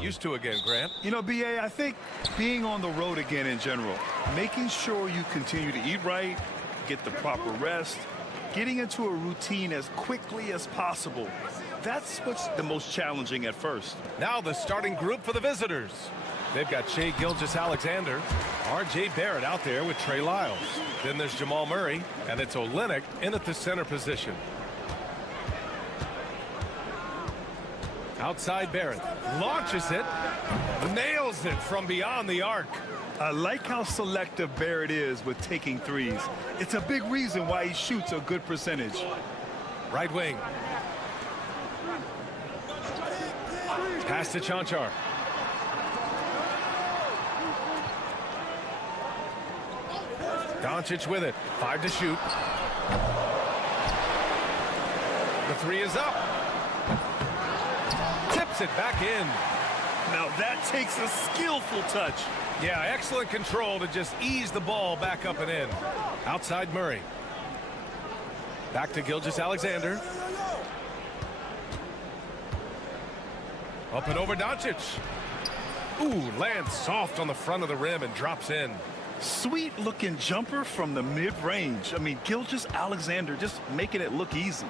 Used to again, Grant. You know, BA, I think being on the road again in general, making sure you continue to eat right, get the proper rest, getting into a routine as quickly as possible. That's what's the most challenging at first. Now the starting group for the visitors. They've got Shai Gilgeous-Alexander, R.J. Barrett out there with Trey Lyles. Then there's Jamal Murray, and it's Olynyk in at the center position. Outside Barrett, launches it, nails it from beyond the arc. I like how selective Barrett is with taking threes. It's a big reason why he shoots a good percentage. Right wing. Pass to Chanchar. Doncic with it, 5 to shoot. The 3 is up. Tips it back in. Now that takes a skillful touch. Yeah, excellent control to just ease the ball back up and in. Outside Murray. Back to Gilgeous-Alexander. Up and over Doncic. Ooh, lands soft on the front of the rim and drops in. Sweet looking jumper from the mid-range. I mean, Gilgeous-Alexander just making it look easy.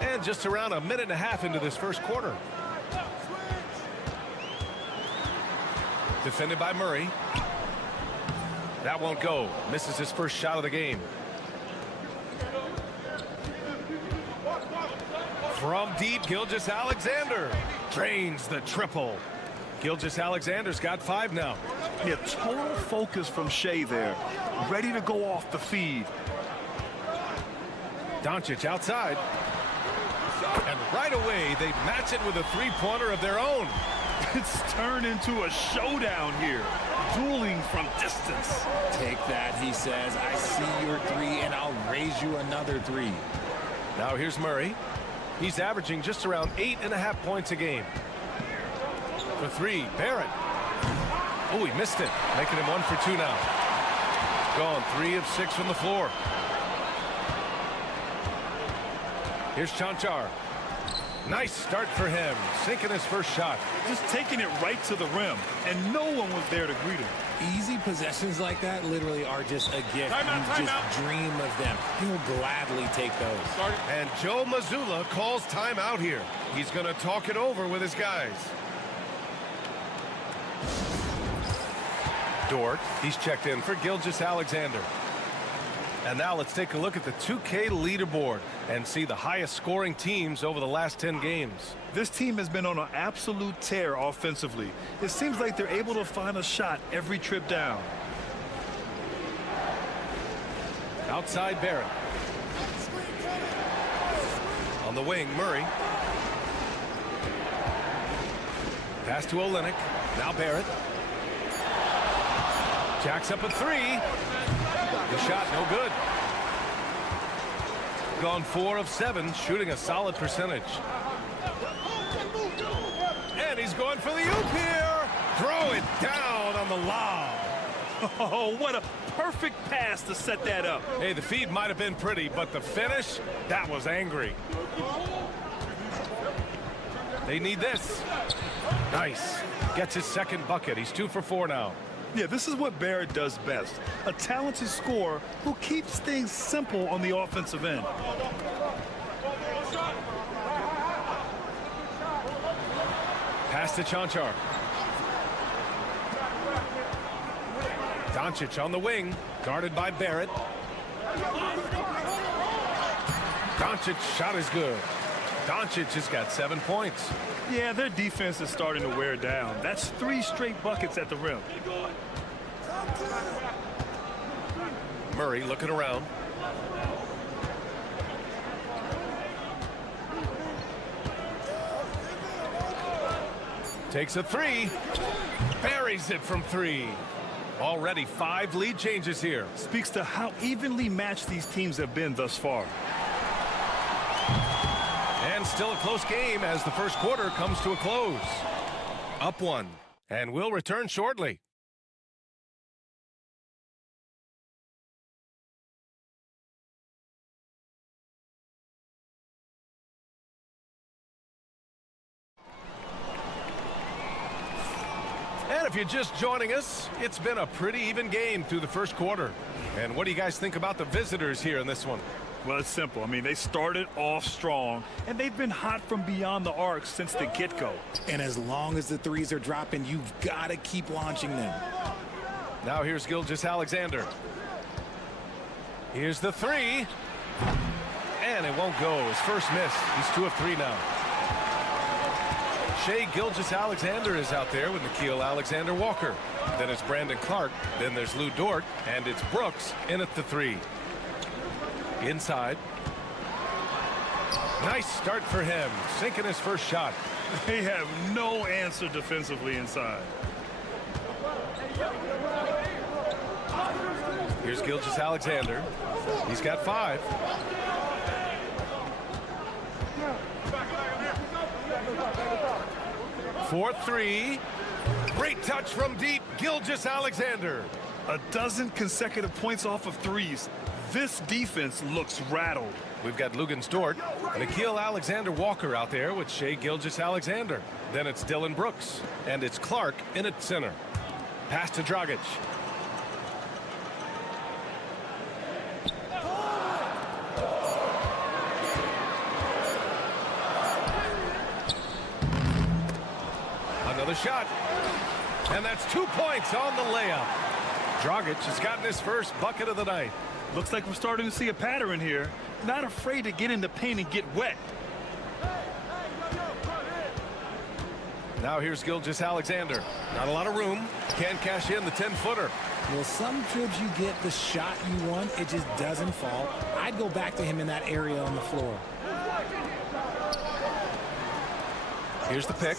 And just around a minute and a half into this first quarter. Defended by Murray. That won't go. Misses his first shot of the game. From deep, Gilgeous-Alexander drains the triple. Gilgeous-Alexander's got 5 now. Yeah, total focus from Shai there. Ready to go off the feed. Doncic outside. And right away, they match it with a three-pointer of their own. It's turned into a showdown here. Dueling from distance. Take that, he says. I see your 3, and I'll raise you another 3. Now here's Murray. He's averaging just around 8.5 points a game. For 3, Barrett. Oh, he missed it. Making him 1 for 2 now. Gone 3 of 6 from the floor. Here's Chanchar. Nice start for him. Sinking his first shot. Just taking it right to the rim, and no one was there to greet him. Easy possessions like that literally are just a gift. You just dream of them. He'll gladly take those. And Joe Mazzulla calls timeout here. He's going to talk it over with his guys. Dort, he's checked in for Gilgeous-Alexander. And now let's take a look at the 2K leaderboard and see the highest scoring teams over the last 10 games. This team has been on an absolute tear offensively. It seems like they're able to find a shot every trip down. Outside Barrett. On the wing, Murray. Pass to Olynyk. Now Barrett. Jacks up a 3. The shot no good. Gone 4 of 7, shooting a solid percentage. And he's going for the oop here. Throw it down on the lob. Oh, what a perfect pass to set that up. Hey, the feed might have been pretty, but the finish, that was angry. They need this. Nice. Gets his second bucket. He's 2 for 4 now. Yeah, this is what Barrett does best. A talented scorer who keeps things simple on the offensive end. Pass to Chanchar. Doncic on the wing, guarded by Barrett. Doncic's shot is good. Doncic has got 7 points. Yeah, their defense is starting to wear down. That's 3 straight buckets at the rim. Murray looking around. Takes a 3. Buries it from 3. Already 5 lead changes here. Speaks to how evenly matched these teams have been thus far. And still a close game as the first quarter comes to a close. Up 1. And we'll return shortly. And if you're just joining us, it's been a pretty even game through the first quarter. And what do you guys think about the visitors here in this one? Well, it's simple. I mean, they started off strong, and they've been hot from beyond the arc since the get-go. And as long as the threes are dropping, you've got to keep launching them. Now here's Gilgeous-Alexander. Here's the three. And it won't go. His first miss. He's 2 of 3 now. Shai Gilgeous-Alexander is out there with Nickeil Alexander-Walker. Then it's Brandon Clark. Then there's Lou Dort. And it's Brooks in at the 3. Inside. Nice start for him. Sinking his first shot. They have no answer defensively inside. Here's Gilgeous-Alexander. He's got 5. For 3. Great touch from deep. Gilgeous-Alexander. A dozen consecutive points off of threes. This defense looks rattled. We've got Luguentz Dort, Nickeil Alexander-Walker out there with Shai Gilgeous-Alexander. Then it's Dylan Brooks, and it's Clark in at center. Pass to Dragic. Another shot. And that's 2 points on the layup. Dragic has gotten his first bucket of the night. Looks like we're starting to see a pattern here. Not afraid to get in the paint and get wet. Now here's Gilgeous-Alexander. Not a lot of room. Can't cash in the 10-footer. Well, some trips you get the shot you want, it just doesn't fall. I'd go back to him in that area on the floor. Here's the pick.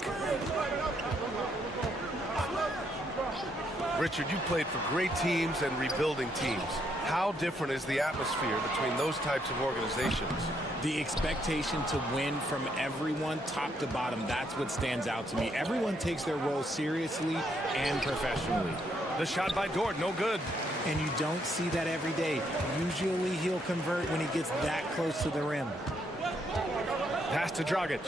Richard, you played for great teams and rebuilding teams. How different is the atmosphere between those types of organizations? The expectation to win from everyone, top to bottom, that's what stands out to me. Everyone takes their role seriously and professionally. The shot by Dort, no good. And you don't see that every day. Usually he'll convert when he gets that close to the rim. Pass to Dragic.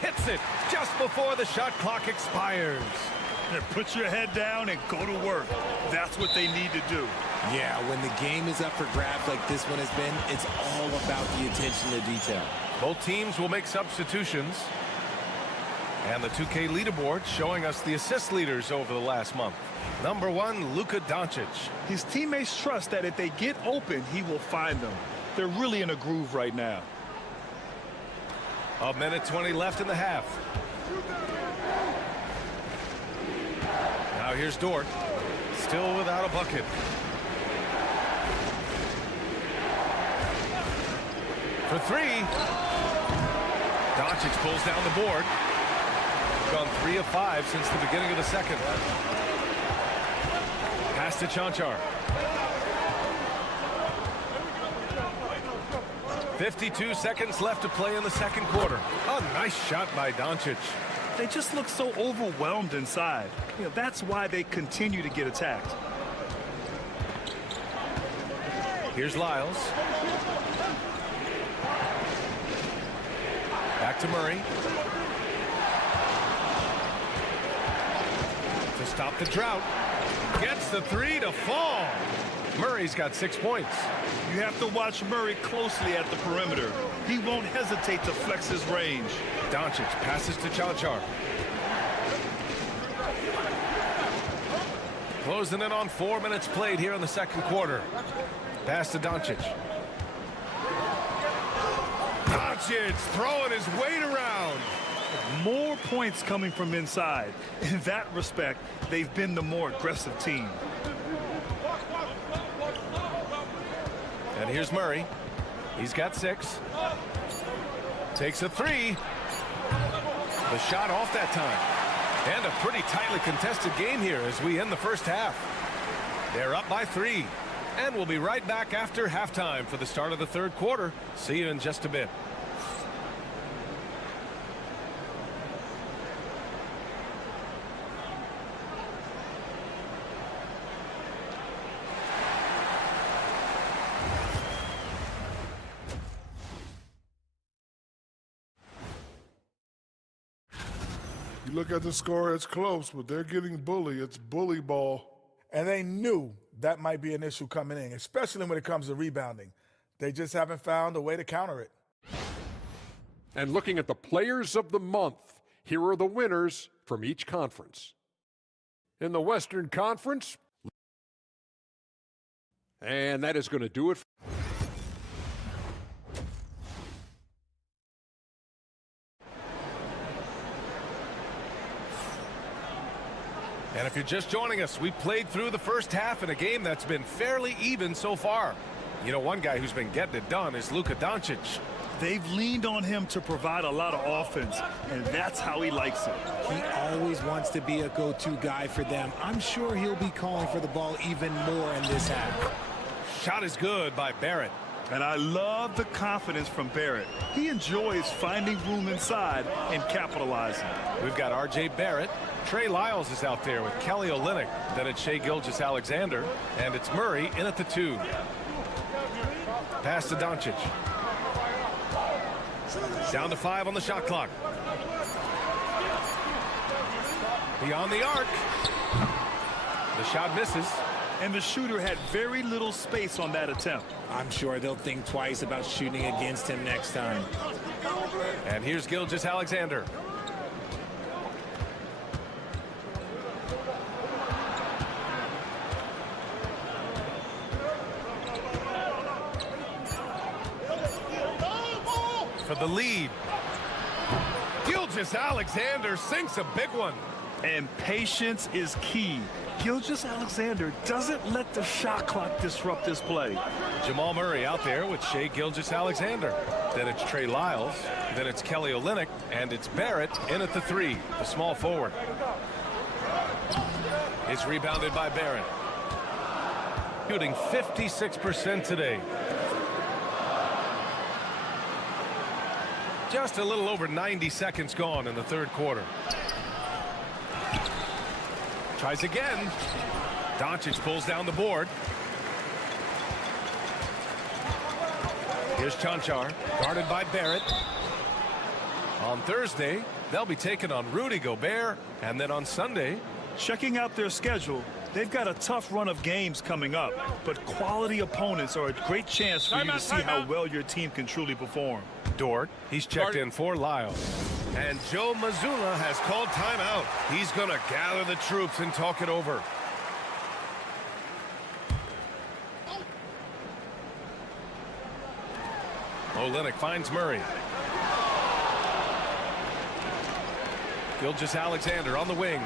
Hits it just before the shot clock expires. Put your head down and go to work. That's what they need to do. Yeah, when the game is up for grabs like this one has been, it's all about the attention to detail. Both teams will make substitutions. And the 2K leaderboard showing us the assist leaders over the last month. Number 1, Luka Doncic. His teammates trust that if they get open, he will find them. They're really in a groove right now. 1:20 left in the half. Now here's Dort. Still without a bucket. For 3. Doncic pulls down the board. Gone 3 of 5 since the beginning of the second. Pass to Chanchar. 52 seconds left to play in the second quarter. A nice shot by Doncic. They just look so overwhelmed inside. You know, that's why they continue to get attacked. Here's Lyles. Back to Murray. To stop the drought. Gets the 3 to fall. Murray's got 6 points. You have to watch Murray closely at the perimeter. He won't hesitate to flex his range. Doncic passes to Chanchar. Closing in on 4 minutes played here in the second quarter. Pass to Doncic. Doncic throwing his weight around. More points coming from inside. In that respect, they've been the more aggressive team. And here's Murray. He's got 6. Takes a 3. The shot off that time. And a pretty tightly contested game here as we end the first half. They're up by 3. And we'll be right back after halftime for the start of the third quarter. See you in just a bit. You look at the score, it's close, but they're getting bullied. It's bully ball. And they knew that might be an issue coming in, especially when it comes to rebounding. They just haven't found a way to counter it. And looking at the players of the month, here are the winners from each conference. In the Western Conference, and that is going to do it. And if you're just joining us, we played through the first half in a game that's been fairly even so far. You know, one guy who's been getting it done is Luka Doncic. They've leaned on him to provide a lot of offense, and that's how he likes it. He always wants to be a go-to guy for them. I'm sure he'll be calling for the ball even more in this half. Shot is good by Barrett. And I love the confidence from Barrett. He enjoys finding room inside and capitalizing. We've got R.J. Barrett. Trey Lyles is out there with Kelly Olynyk. Then it's Shai Gilgeous-Alexander. And it's Murray in at the 2. Pass to Doncic. Down to 5 on the shot clock. Beyond the arc. The shot misses. And the shooter had very little space on that attempt. I'm sure they'll think twice about shooting against him next time. And here's Gilgeous-Alexander. For the lead. Gilgeous-Alexander sinks a big one. And patience is key. Gilgeous-Alexander doesn't let the shot clock disrupt this play. Jamal Murray out there with Shai Gilgeous-Alexander. Then it's Trey Lyles. Then it's Kelly Olynyk. And it's Barrett in at the 3, the small forward. It's rebounded by Barrett. Shooting 56% today. Just a little over 90 seconds gone in the third quarter. Tries again. Doncic pulls down the board. Here's Chanchar, guarded by Barrett. On Thursday, they'll be taking on Rudy Gobert. And then on Sunday, checking out their schedule, they've got a tough run of games coming up. But quality opponents are a great chance for you to see how well your team can truly perform. Dort, he's checked in for Lyles. And Joe Mazzulla has called timeout. He's going to gather the troops and talk it over. Olynyk finds Murray. Gilgeous-Alexander on the wing.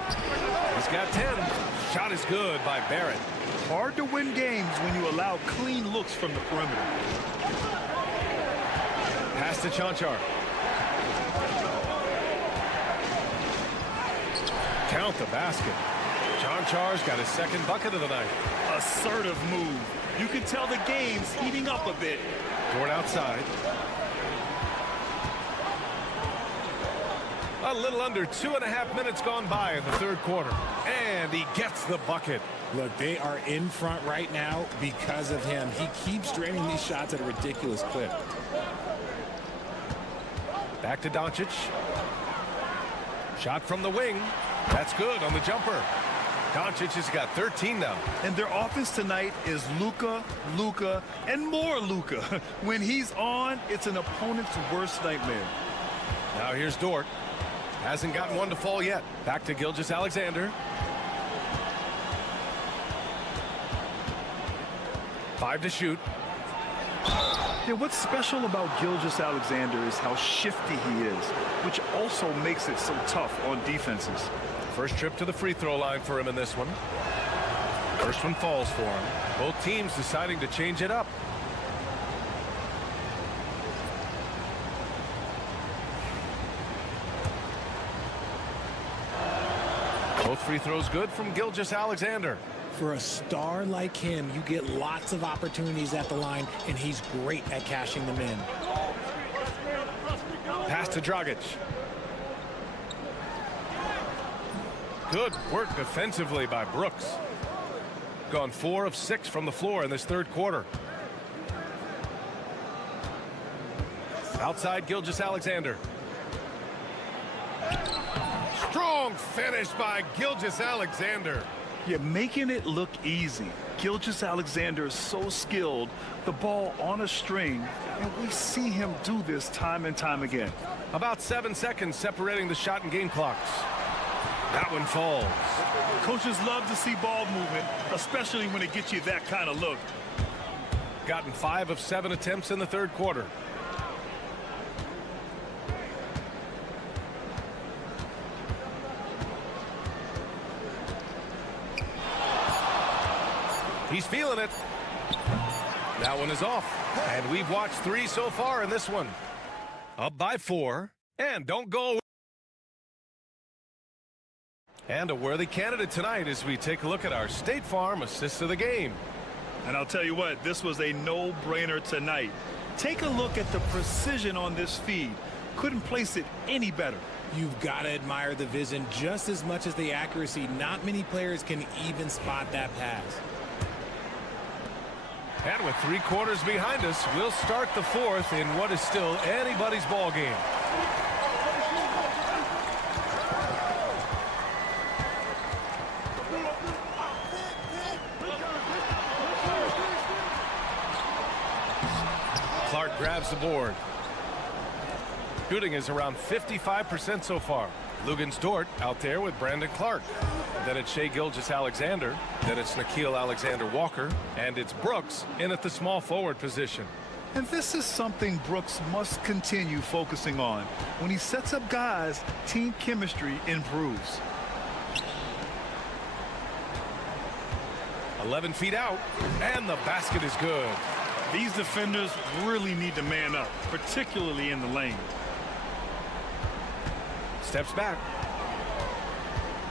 He's got 10. Shot is good by Barrett. Hard to win games when you allow clean looks from the perimeter. Pass to Chanchar. Count the basket. Chanchar's got his second bucket of the night. Assertive move. You can tell the game's heating up a bit. Dort outside. A little under 2.5 minutes gone by in the third quarter. And he gets the bucket. Look, they are in front right now because of him. He keeps draining these shots at a ridiculous clip. Back to Doncic. Shot from the wing. That's good on the jumper. Doncic has got 13 now. And their offense tonight is Luka, Luka, and more Luka. When he's on, it's an opponent's worst nightmare. Now here's Dort. Hasn't gotten one to fall yet. Back to Gilgeous-Alexander. 5 to shoot. Yeah, what's special about Gilgeous-Alexander is how shifty he is, which also makes it so tough on defenses. First trip to the free throw line for him in this one. First one falls for him. Both teams deciding to change it up. Both free throws good from Gilgeous-Alexander. For a star like him, you get lots of opportunities at the line, and he's great at cashing them in. Pass to Dragic. Good work defensively by Brooks. Gone 4 of 6 from the floor in this third quarter. Outside Gilgeous-Alexander. Strong finish by Gilgeous-Alexander. You're making it look easy. Gilgeous-Alexander is so skilled, the ball on a string, and we see him do this time and time again. About 7 seconds separating the shot and game clocks. That one falls. Coaches love to see ball movement, especially when it gets you that kind of look. Gotten 5 of 7 attempts in the third quarter. He's feeling it. That one is off. And we've watched 3 so far in this one. Up by 4. And don't go. And a worthy candidate tonight as we take a look at our State Farm assist of the game. And I'll tell you what, this was a no-brainer tonight. Take a look at the precision on this feed. Couldn't place it any better. You've got to admire the vision just as much as the accuracy. Not many players can even spot that pass. And with 3 quarters behind us, we'll start the fourth in what is still anybody's ball game. Clark grabs the board. Shooting is around 55% so far. Lugens-Dort out there with Brandon Clark. Then it's Shai Gilgeous-Alexander. Then it's Nickeil Alexander-Walker. And it's Brooks in at the small forward position. And this is something Brooks must continue focusing on. When he sets up guys, team chemistry improves. 11 feet out, and the basket is good. These defenders really need to man up, particularly in the lane. Steps back.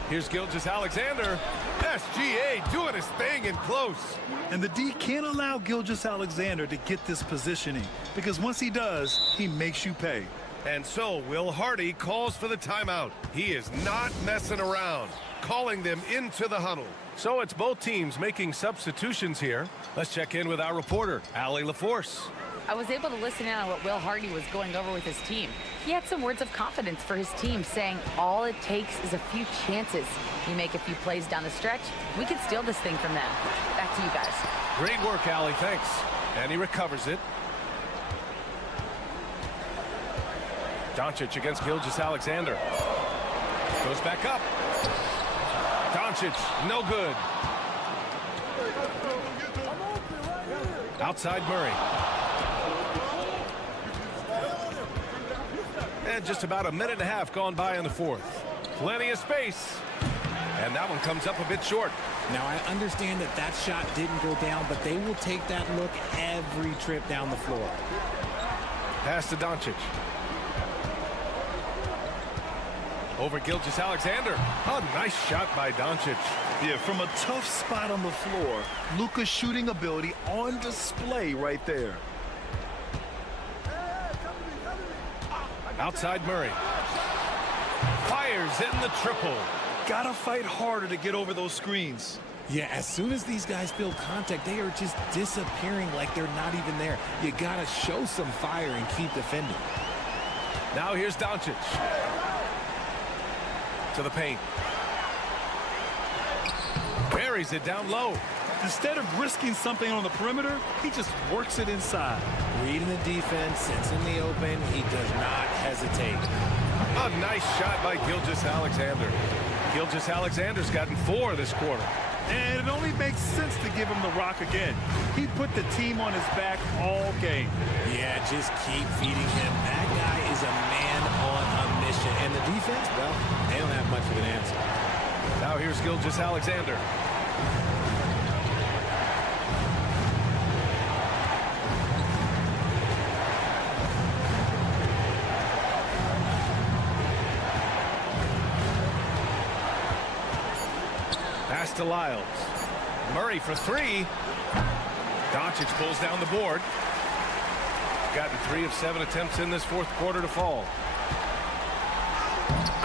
Here's Gilgeous-Alexander. SGA doing his thing in close. And the D can't allow Gilgeous-Alexander to get this positioning, because once he does, he makes you pay. And so Will Hardy calls for the timeout. He is not messing around, calling them into the huddle. So it's both teams making substitutions here. Let's check in with our reporter, Allie LaForce. I was able to listen in on what Will Hardy was going over with his team. He had some words of confidence for his team, saying all it takes is a few chances. You make a few plays down the stretch, we can steal this thing from them. Back to you guys. Great work, Allie, thanks. And he recovers it. Doncic against Gilgeous-Alexander. Goes back up. Doncic, no good. Outside Murray. And just about a minute and a half gone by in the fourth. Plenty of space. And that one comes up a bit short. Now, I understand that that shot didn't go down, but they will take that look every trip down the floor. Pass to Doncic. Over Gilgeous-Alexander. A nice shot by Doncic. Yeah, from a tough spot on the floor, Luka's shooting ability on display right there. Outside Murray. Fires in the triple. Gotta fight harder to get over those screens. Yeah, as soon as these guys feel contact, they are just disappearing like they're not even there. You gotta show some fire and keep defending. Now here's Doncic. To the paint. Buries it down low. Instead of risking something on the perimeter, he just works it inside. Reading the defense, it's in the open. He does not hesitate. A nice shot by Gilgeous-Alexander. Gilgeous-Alexander's gotten 4 this quarter. And it only makes sense to give him the rock again. He put the team on his back all game. Yeah, just keep feeding him. That guy is a man on a mission. And the defense, well, they don't have much of an answer. Now here's Gilgeous-Alexander. to Lyles. Murray for three. Doncic pulls down the board. Gotten 3 of 7 attempts in this fourth quarter to fall.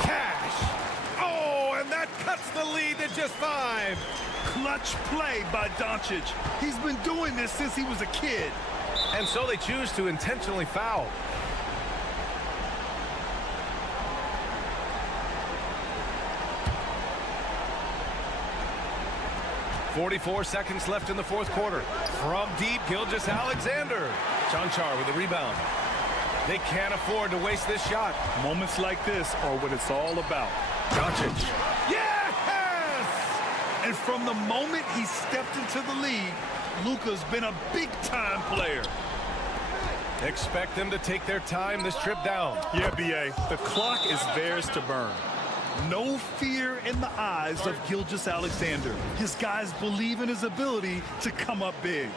Cash. Oh, and that cuts the lead to just 5. Clutch play by Doncic. He's been doing this since he was a kid. And so they choose to intentionally foul. .44 seconds left in the fourth quarter. From deep, Gilgeous-Alexander. Chanchar with the rebound. They can't afford to waste this shot. Moments like this are what it's all about. Doncic. Yes! And from the moment he stepped into the league, Luka's been a big-time player. Expect them to take their time this trip down. Yeah, B.A., the clock is theirs to burn. No fear in the eyes of Gilgeous-Alexander. His guys believe in his ability to come up big.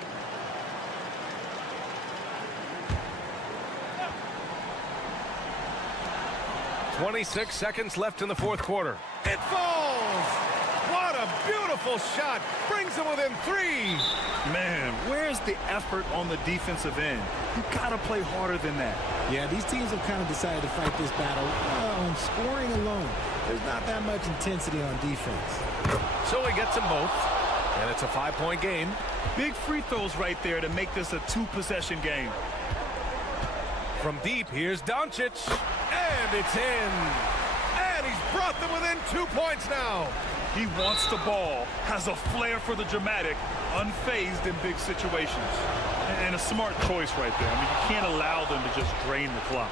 .26 seconds left in the fourth quarter. It falls! What a beautiful shot! Brings them within 3. Man, where's the effort on the defensive end? You gotta play harder than that. Yeah, these teams have kind of decided to fight this battle on scoring alone. There's not that much intensity on defense. So he gets them both, and it's a 5-point game. Big free throws right there to make this a 2-possession game. From deep, here's Doncic, and it's in. And he's brought them within 2 points now. He wants the ball, has a flair for the dramatic, unfazed in big situations. And a smart choice right there. I mean, you can't allow them to just drain the clock.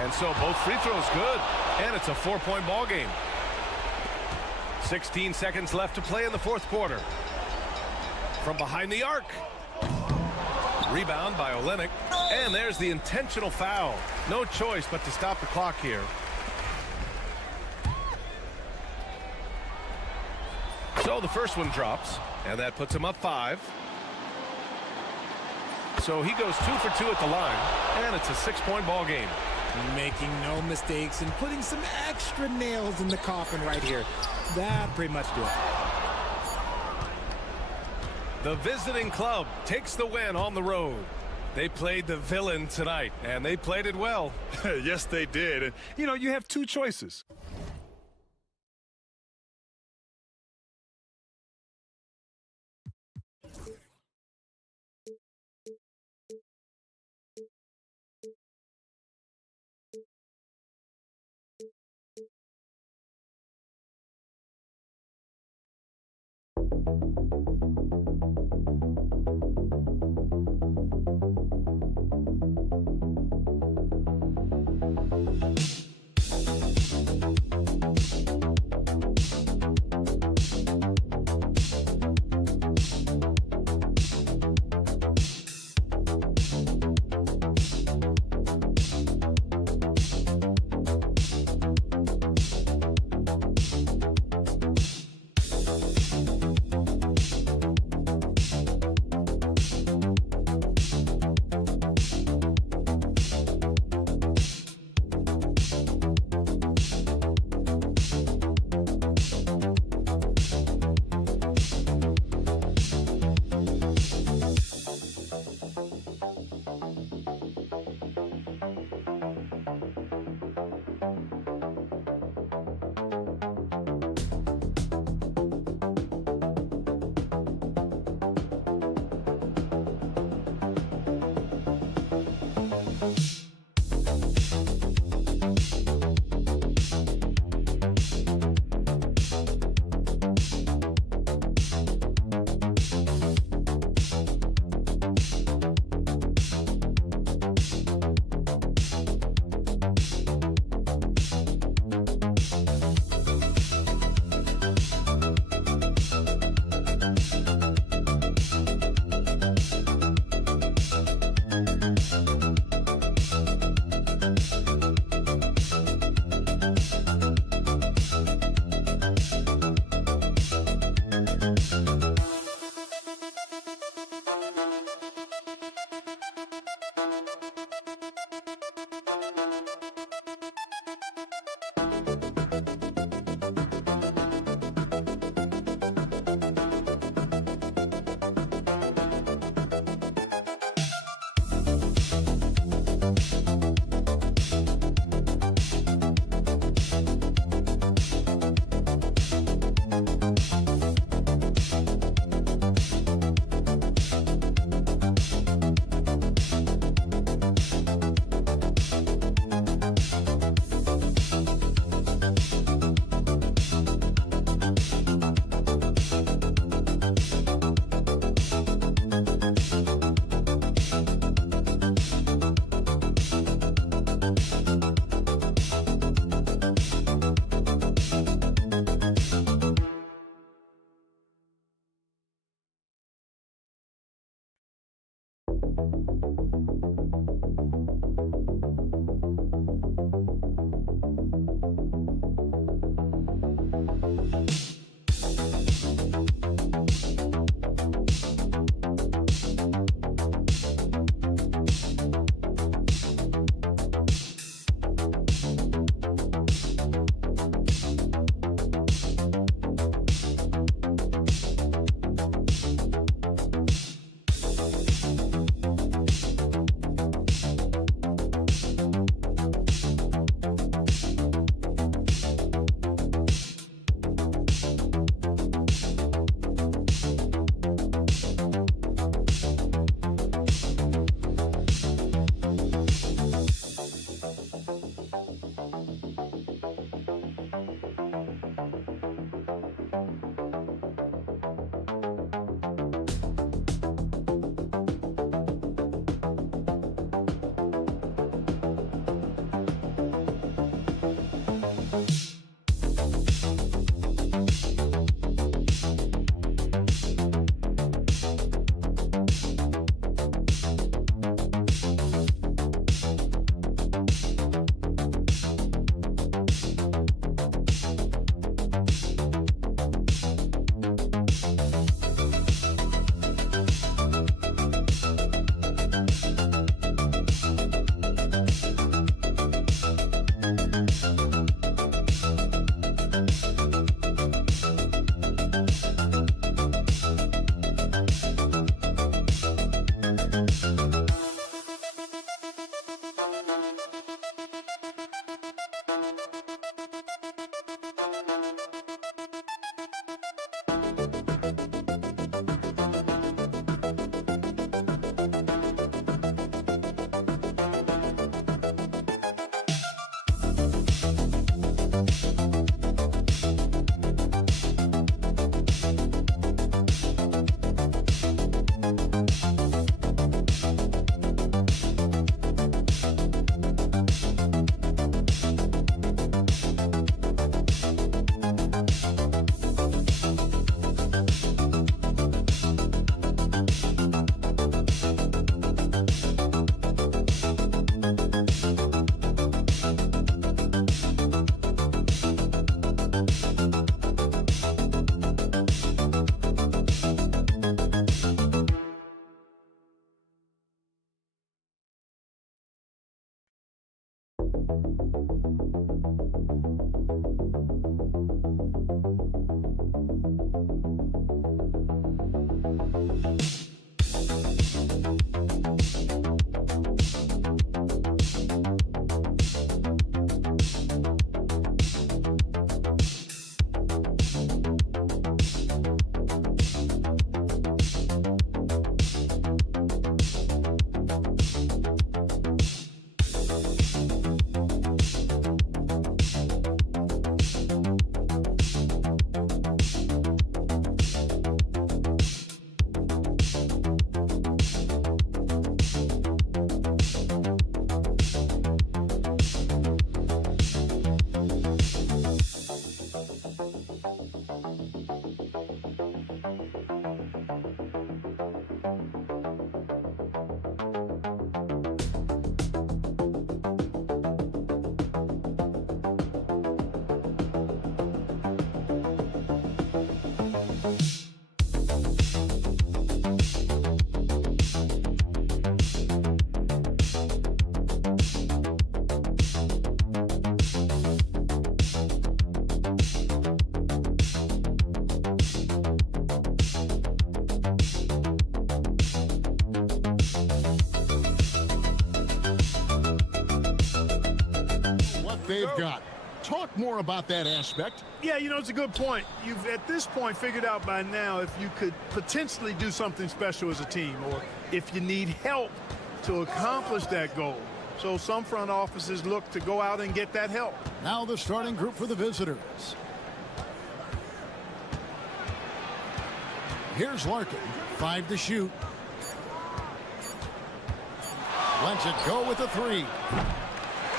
And so both free throws good, and it's a 4-point ball game. 16 seconds left to play in the fourth quarter. From behind the arc. Rebound by Olynyk, and there's the intentional foul. No choice but to stop the clock here. So the first one drops, and that puts him up 5. So he goes 2 for 2 at the line, and it's a 6-point ball game. Making no mistakes and putting some extra nails in the coffin right here. That pretty much do it. The visiting club takes the win on the road. They played the villain tonight, and they played it well. Yes, they did. And, you know, you have 2 choices. they've got. Talk more about that aspect. Yeah, you know, it's a good point. You've, at this point, figured out by now if you could potentially do something special as a team, or if you need help to accomplish that goal. So some front offices look to go out and get that help. Now the starting group for the visitors. Here's Larkin, 5 to shoot. Lets it go with a 3.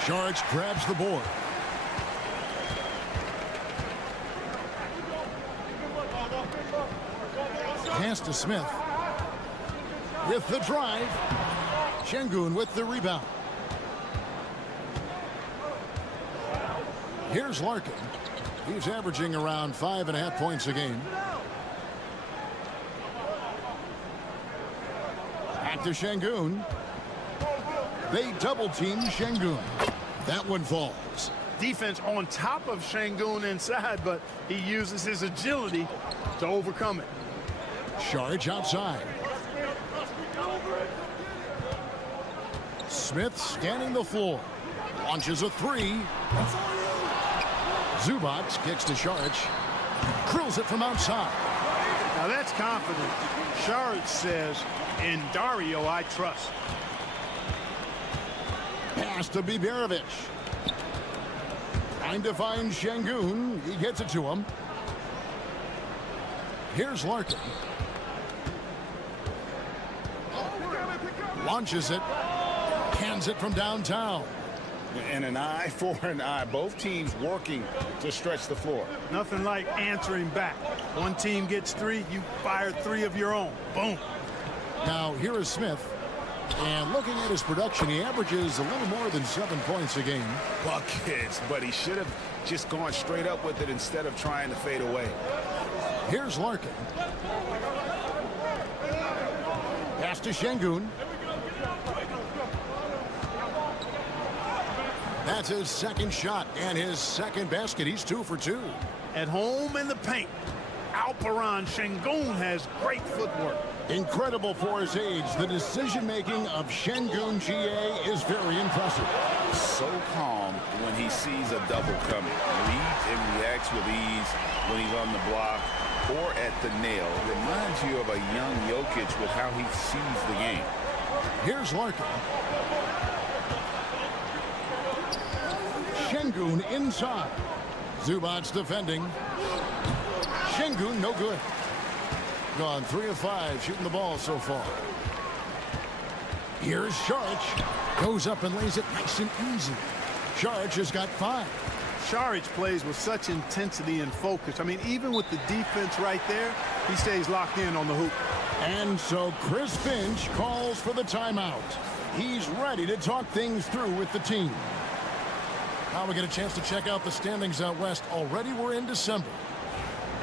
Sharks grabs the board. Pass to Smith. With the drive. Şengün with the rebound. Here's Larkin. He's averaging around 5.5 points a game. Back to Şengün. They double-team Şengün. That one falls. Defense on top of Şengün inside, but he uses his agility to overcome it. Charge outside. Smith scanning the floor. Launches a three. Zubac kicks to Šarić. Drills it from outside. Now that's confident. Šarić says, in Dario I trust. Pass to Biberovic. Trying to find Şengün. He gets it to him. Here's Larkin. Launches it. Cans it from downtown. And an eye for an eye. Both teams working to stretch the floor. Nothing like answering back. One team gets three, you fire three of your own. Boom. Now here is Smith. And looking at his production, he averages a little more than 7 points a game. Buckets, but he should have just gone straight up with it instead of trying to fade away. Here's Larkin. Pass to Şengün. That's his second shot and his second basket. He's 2 for 2. At home in the paint, Alperen Şengün has great footwork. Incredible for his age. The decision-making of Şengün GA is very impressive. So calm when he sees a double coming. Reads and reacts with ease when he's on the block or at the nail. Reminds you of a young Jokic with how he sees the game. Here's Larkin. Şengün inside. Zubac defending. Şengün no good. Gone 3 of 5 shooting the ball so far. Here's Šarić. Goes up and lays it nice and easy. Šarić has got 5. Šarić plays with such intensity and focus. I mean, even with the defense right there, he stays locked in on the hoop. And so Chris Finch calls for the timeout. He's ready to talk things through with the team. Now we get a chance to check out the standings out west. Already we're in December.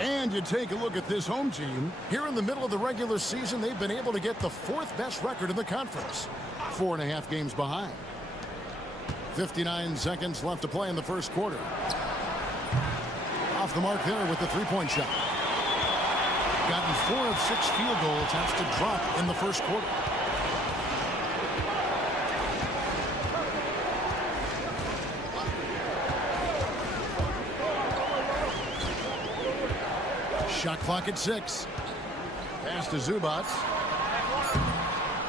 And you take a look at this home team. Here in the middle of the regular season, they've been able to get the 4th best record in the conference. 4.5 games behind. 59 seconds left to play in the first quarter. Off the mark there with the three-point shot. Gotten 4 of 6 field goal attempts to drop in the first quarter. Shot clock at 6. Pass to Zubac.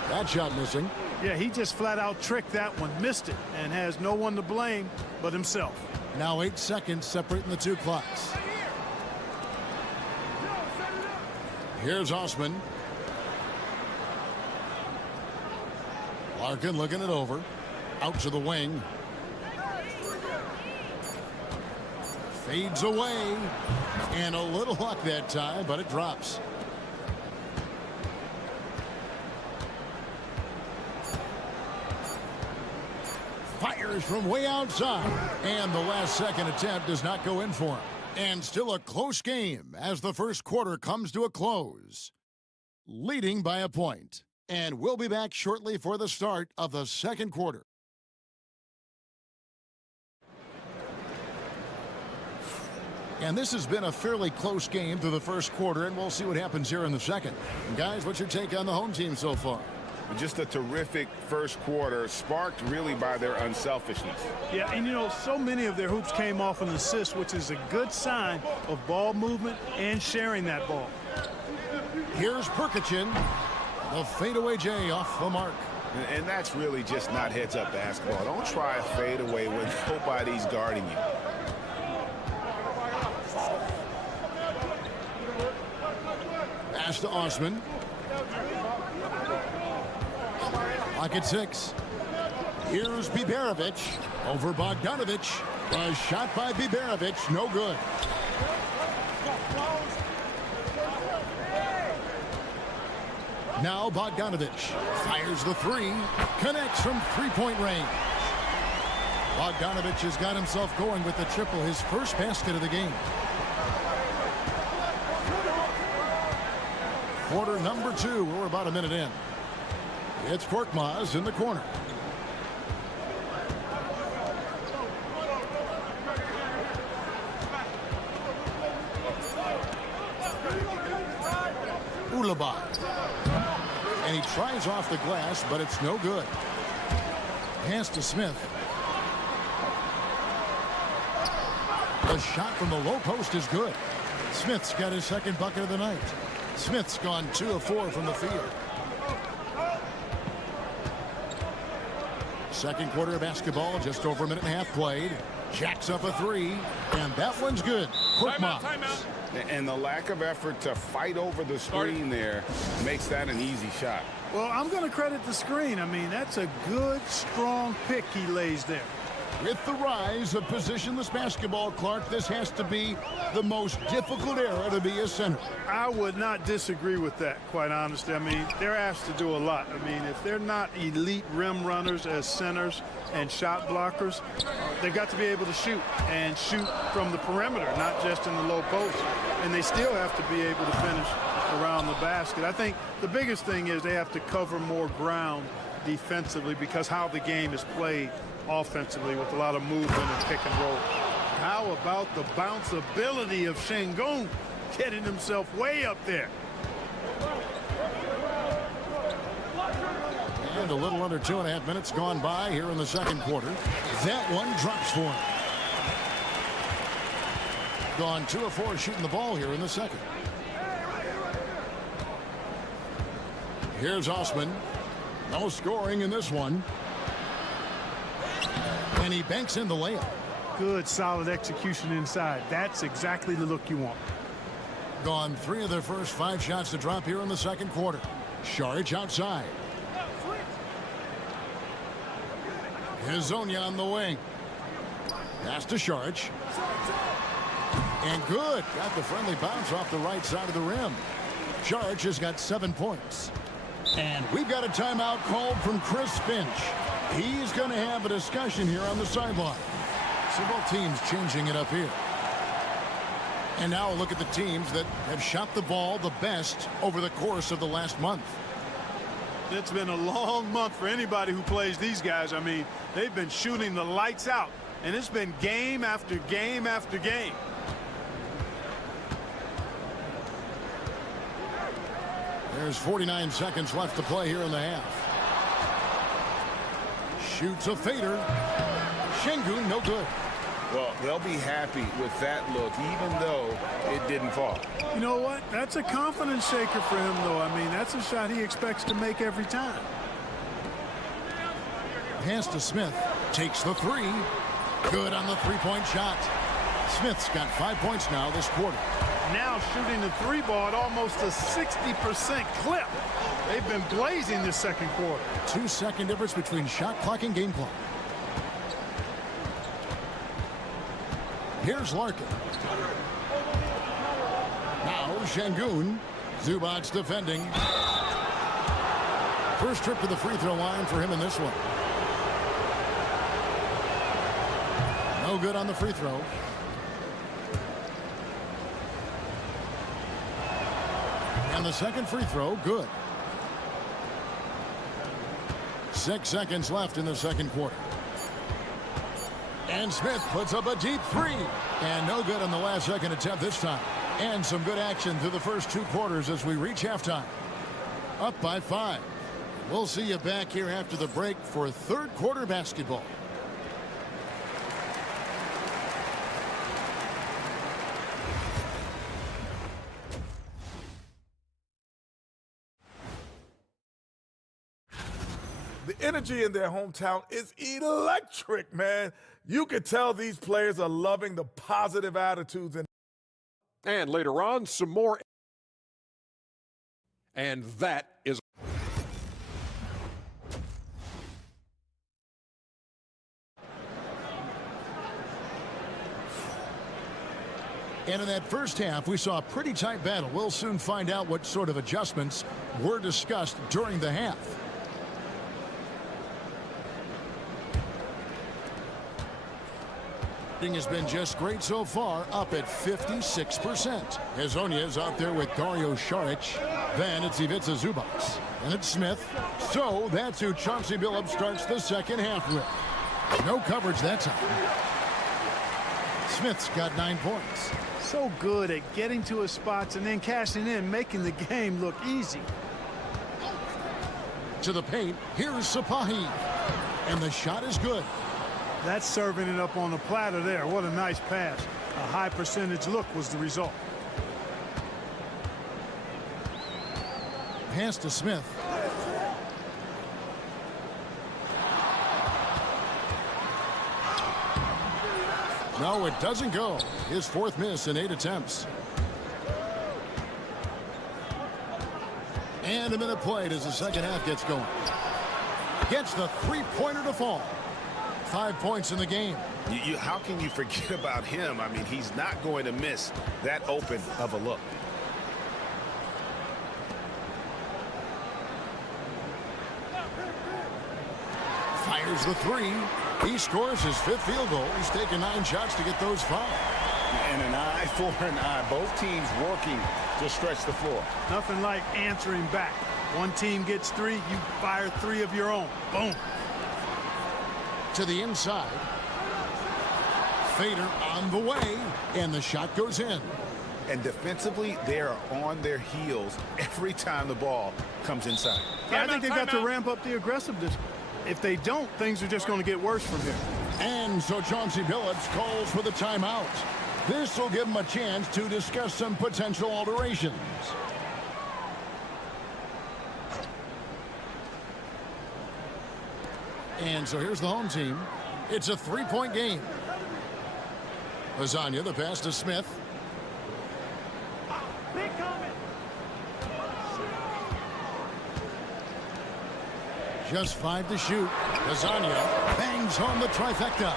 That shot missing. Yeah, he just flat out tricked that one, missed it, and has no one to blame but himself. Now 8 seconds separating the 2 clocks. Here's Osman. Larkin looking it over. Out to the wing. Fades away. And a little luck that time, but it drops. Fires from way outside. And the last second attempt does not go in for him. And still a close game as the first quarter comes to a close. Leading by a point. And we'll be back shortly for the start of the second quarter. And this has been a fairly close game through the first quarter, and we'll see what happens here in the second. And guys, what's your take on the home team so far? Just a terrific first quarter, sparked really by their unselfishness. Yeah, and you know, so many of their hoops came off an assist, which is a good sign of ball movement and sharing that ball. Here's Perkichin. The fadeaway J off the mark. And that's really just not heads-up basketball. Don't try a fadeaway when nobody's guarding you. Pass to Osman. Clock at 6. Here's Biberovic over Bogdanovic. A shot by Biberovic, no good. Now Bogdanovich fires the three, connects from three-point range. Bogdanovich has got himself going with the triple, his first basket of the game. Quarter number 2, we're about a minute in. It's Korkmaz in the corner. Ulabot. And he tries off the glass, but it's no good. Pass to Smith. The shot from the low post is good. Smith's got his second bucket of the night. Smith's gone 2 of 4 from the field. Second quarter of basketball, just over a minute and a half played. Jacks up a three, and that one's good. Timeout. And the lack of effort to fight over the screen there makes that an easy shot. Well, I'm going to credit the screen. I mean, that's a good, strong pick he lays there. With the rise of positionless basketball, Clark, this has to be the most difficult era to be a center. I would not disagree with that, quite honestly. I mean, they're asked to do a lot. I mean, if they're not elite rim runners as centers and shot blockers, they've got to be able to shoot and shoot from the perimeter, not just in the low post. And they still have to be able to finish around the basket. I think the biggest thing is they have to cover more ground defensively because how the game is played offensively with a lot of movement and pick and roll. How about the bounce ability of Şengün getting himself way up there? And a little under 2.5 minutes gone by here in the second quarter. That one drops for him. Gone 2 of 4 shooting the ball here in the second. Here's Osman. No scoring in this one. And he banks in the layup. Good, solid execution inside. That's exactly the look you want. Gone 3 of their first 5 shots to drop here in the second quarter. Saric outside. Hezonja on the wing. Pass to Saric. And good. Got the friendly bounce off the right side of the rim. Saric has got 7 points. And we've got a timeout called from Chris Finch. He's going to have a discussion here on the sideline. So both teams changing it up here. And now a look at the teams that have shot the ball the best over the course of the last month. It's been a long month for anybody who plays these guys. I mean, they've been shooting the lights out. And it's been game after game after game. There's 49 seconds left to play here in the half. Shoots a fader. Şengün, no good. Well, they'll be happy with that look, even though it didn't fall. You know what? That's a confidence shaker for him, though. I mean, that's a shot he expects to make every time. Pass to Smith. Takes the three. Good on the three-point shot. Smith's got 5 points now this quarter. Now shooting the 3 ball at almost a 60% clip. They've been blazing this second quarter. 2-second difference between shot clock and game clock. Here's Larkin. Now Şengün. Zubac's defending. First trip to the free throw line for him in this one. No good on the free throw. And the second free throw, good. 6 seconds left in the second quarter. And Smith puts up a deep three. And no good on the last second attempt this time. And some good action through the first 2 quarters as we reach halftime. Up by 5. We'll see you back here after the break for third quarter basketball. The energy in their hometown is electric, man. You can tell these players are loving the positive attitudes. And later on, some more. And that is. And in that first half, we saw a pretty tight battle. We'll soon find out what sort of adjustments were discussed during the half. Has been just great so far, up at 56%. Hazonia is out there with Dario Saric. Then it's Ivica Zubac. And it's Smith. So that's who Chauncey Billups starts the second half with. No coverage that time. Smith's got 9 points. So good at getting to his spots and then cashing in, making the game look easy. To the paint, here's Sapahi. And the shot is good. That's serving it up on the platter there. What a nice pass. A high percentage look was the result. Pass to Smith. No, it doesn't go. His 4th miss in 8 attempts. And a minute played as the second half gets going. Gets the 3-pointer to fall. 5 points in the game. How can you forget about him? I mean, he's not going to miss that open of a look. Fires the 3. He scores his 5th field goal. He's taken 9 shots to get those 5. And an eye for an eye. Both teams working to stretch the floor. Nothing like answering back. One team gets 3, you fire 3 of your own. Boom. To the inside. Fader on the way, and the shot goes in. And defensively, they are on their heels every time the ball comes inside. Yeah, I think they've got to ramp up the aggressiveness. If they don't, things are just going to get worse from here. And so Chauncey Billups calls for the timeout. This will give him a chance to discuss some potential alterations. And so here's the home team. It's a 3-point game. Lasagna, the pass to Smith. Just 5 to shoot. Lasagna bangs home the trifecta.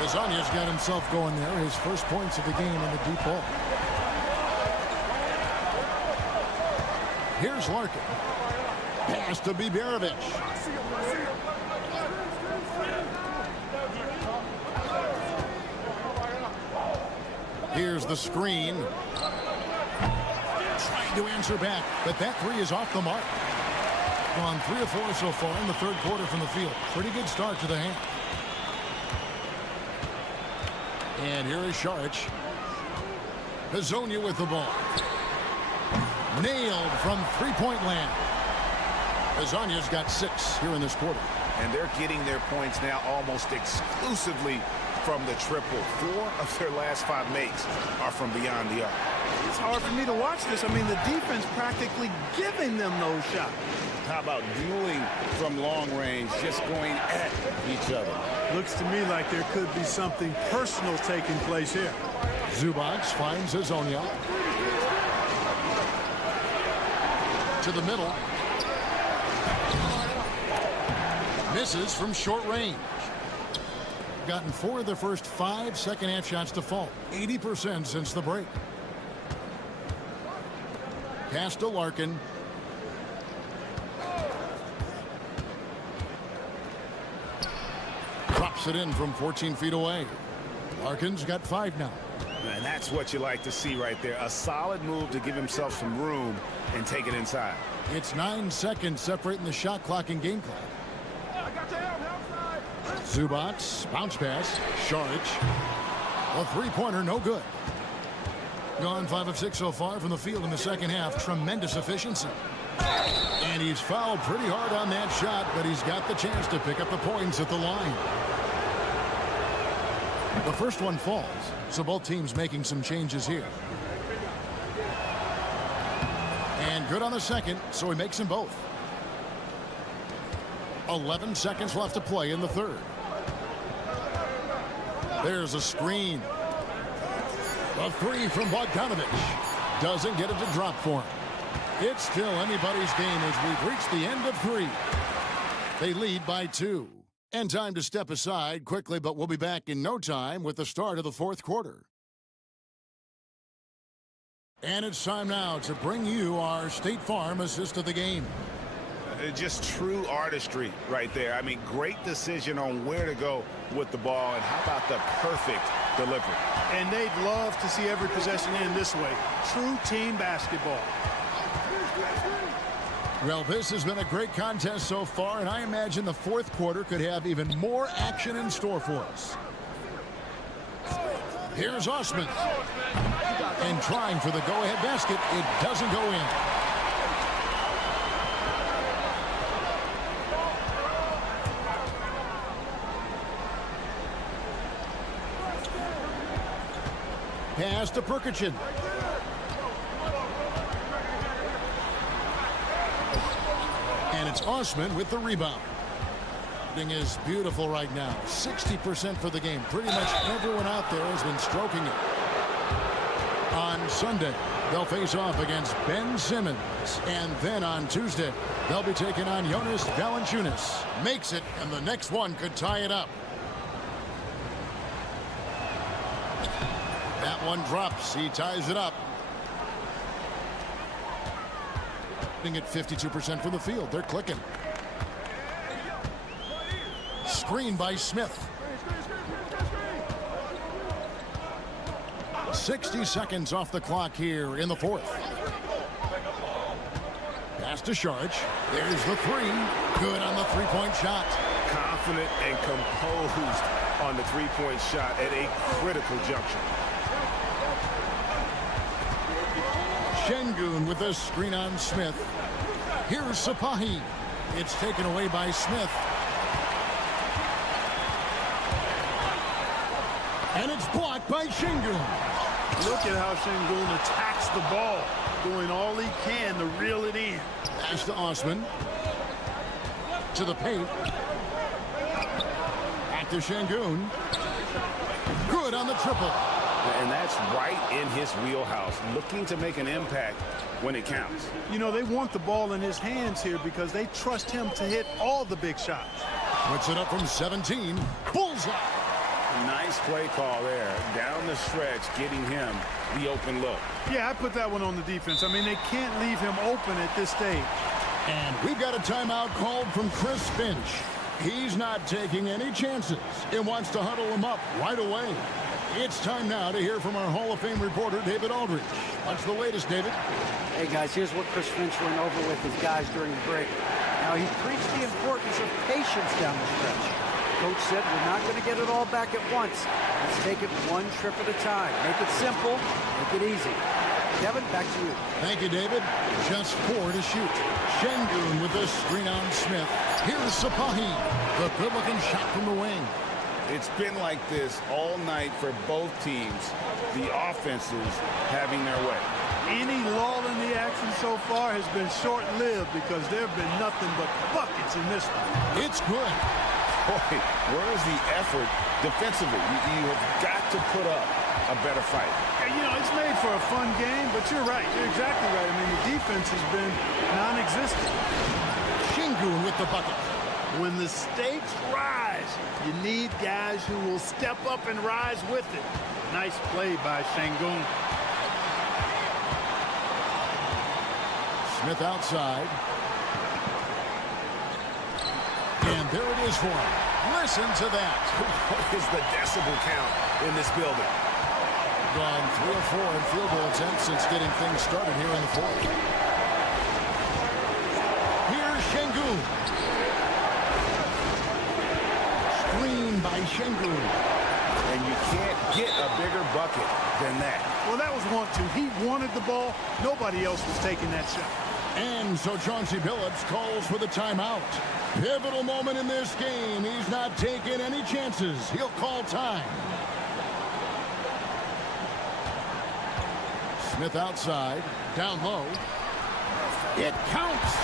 Lasagna's got himself going there. His first points of the game in the deep ball. Here's Larkin. Pass to Biberovic. Here's the screen. Trying to answer back, but that 3 is off the mark. Gone 3 of 4 so far in the 3rd quarter from the field. Pretty good start to the half. And here is Saric. Hazonia with the ball. Nailed from 3-point land. Hazonia's got 6 here in this quarter. And they're getting their points now almost exclusively from the triple. 4 of their last 5 makes are from beyond the arc. It's hard for me to watch this. I mean, the defense practically giving them those shots. How about dueling from long range, just going at each other? Looks to me like there could be something personal taking place here. Zubac finds Hazonia. To the middle. Misses from short range. Gotten 4 of the first 5 second-half shots to fall. 80% since the break. Pass to Larkin. Drops it in from 14 feet away. Larkin's got 5 now. And that's what you like to see right there. A solid move to give himself some room and take it inside. It's 9 seconds separating the shot clock and game clock. Zubac, bounce pass, Saric. A 3-pointer, no good. Gone 5 of 6 so far from the field in the second half. Tremendous efficiency. And he's fouled pretty hard on that shot, but he's got the chance to pick up the points at the line. The first one falls, so both teams making some changes here. And good on the second, so he makes them both. 11 seconds left to play in the 3rd. There's a screen. A 3 from Bogdanovic. Doesn't get it to drop for him. It's still anybody's game as we've reached the end of 3. They lead by 2. And time to step aside quickly, but we'll be back in no time with the start of the 4th quarter. And it's time now to bring you our State Farm assist of the game. Just true artistry right there. I mean, great decision on where to go with the ball, and how about the perfect delivery? And they'd love to see every possession end this way. True team basketball. Well, this has been a great contest so far, and I imagine the fourth quarter could have even more action in store for us. Here's Osman. And trying for the go-ahead basket, it doesn't go in. Pass to Perkichin. And it's Osman with the rebound. Shooting is beautiful right now. 60% for the game. Pretty much everyone out there has been stroking it. On Sunday, they'll face off against Ben Simmons. And then on Tuesday, they'll be taking on Jonas Valanciunas. Makes it, and the next one could tie it up. That one drops. He ties it up. At 52% from the field. They're clicking. Screen by Smith. 60 seconds off the clock here in the fourth. Pass to Sharge. There's the three. Good on the three-point shot. Confident and composed on the three-point shot at a critical juncture. Şengün with a screen on Smith. Here's Sapahi. It's taken away by Smith. And it's blocked by Şengün. Look at how Şengün attacks the ball, doing all he can to reel it in. Pass to Osman. To the paint. Back to Şengün. Good on the triple. And that's right in his wheelhouse, looking to make an impact when it counts. You know, they want the ball in his hands here because they trust him to hit all the big shots. Puts it up from 17. Bullseye. Nice play call there. Down the stretch, getting him the open look. Yeah, I put that one on the defense. I mean, they can't leave him open at this stage. And we've got a timeout called from Chris Finch. He's not taking any chances and wants to huddle him up right away. It's time now to hear from our Hall of Fame reporter, David Aldridge. What's the latest, David? Hey, guys, here's what Chris Finch went over with his guys during the break. Now, he preached the importance of patience down the stretch. Coach said, we're not going to get it all back at once. Let's take it one trip at a time. Make it simple, make it easy. Kevin, back to you. Thank you, David. Just 4 to shoot. Şengün with a screen on Smith. Here's Sapahi. The good-looking shot from the wing. It's been like this all night for both teams. The offenses having their way. Any lull in the action so far has been short-lived because there have been nothing but buckets in this one. It's good. Boy, where is the effort defensively? You have got to put up a better fight. You know, it's made for a fun game, but you're right. You're exactly right. I mean, the defense has been non-existent. Şengün with the bucket. When the stakes rise, you need guys who will step up and rise with it. Nice play by Şengün. Smith outside. And there it is for him. Listen to that. What is the decibel count in this building? Gone 3 of 4 in field goal attempts since getting things started here in the fourth. Here's Şengün. Screen by Şengün. And you can't get a bigger bucket than that. Well, that was 1-2. He wanted the ball. Nobody else was taking that shot. And so Chauncey Billups calls for the timeout. Pivotal moment in this game. He's not taking any chances. He'll call time. Smith outside. Down low. It counts.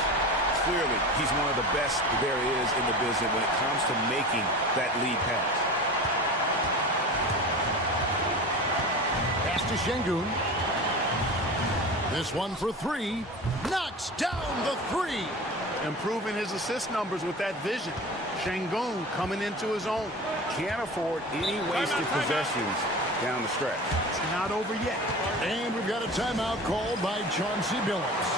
Clearly, he's one of the best there is in the business when it comes to making that lead pass. Pass to Şengün. This one for 3. Knocks down the 3. Improving his assist numbers with that vision. Şengün coming into his own. Can't afford any wasted possessions down the stretch. It's not over yet. And we've got a timeout called by Chauncey Billups.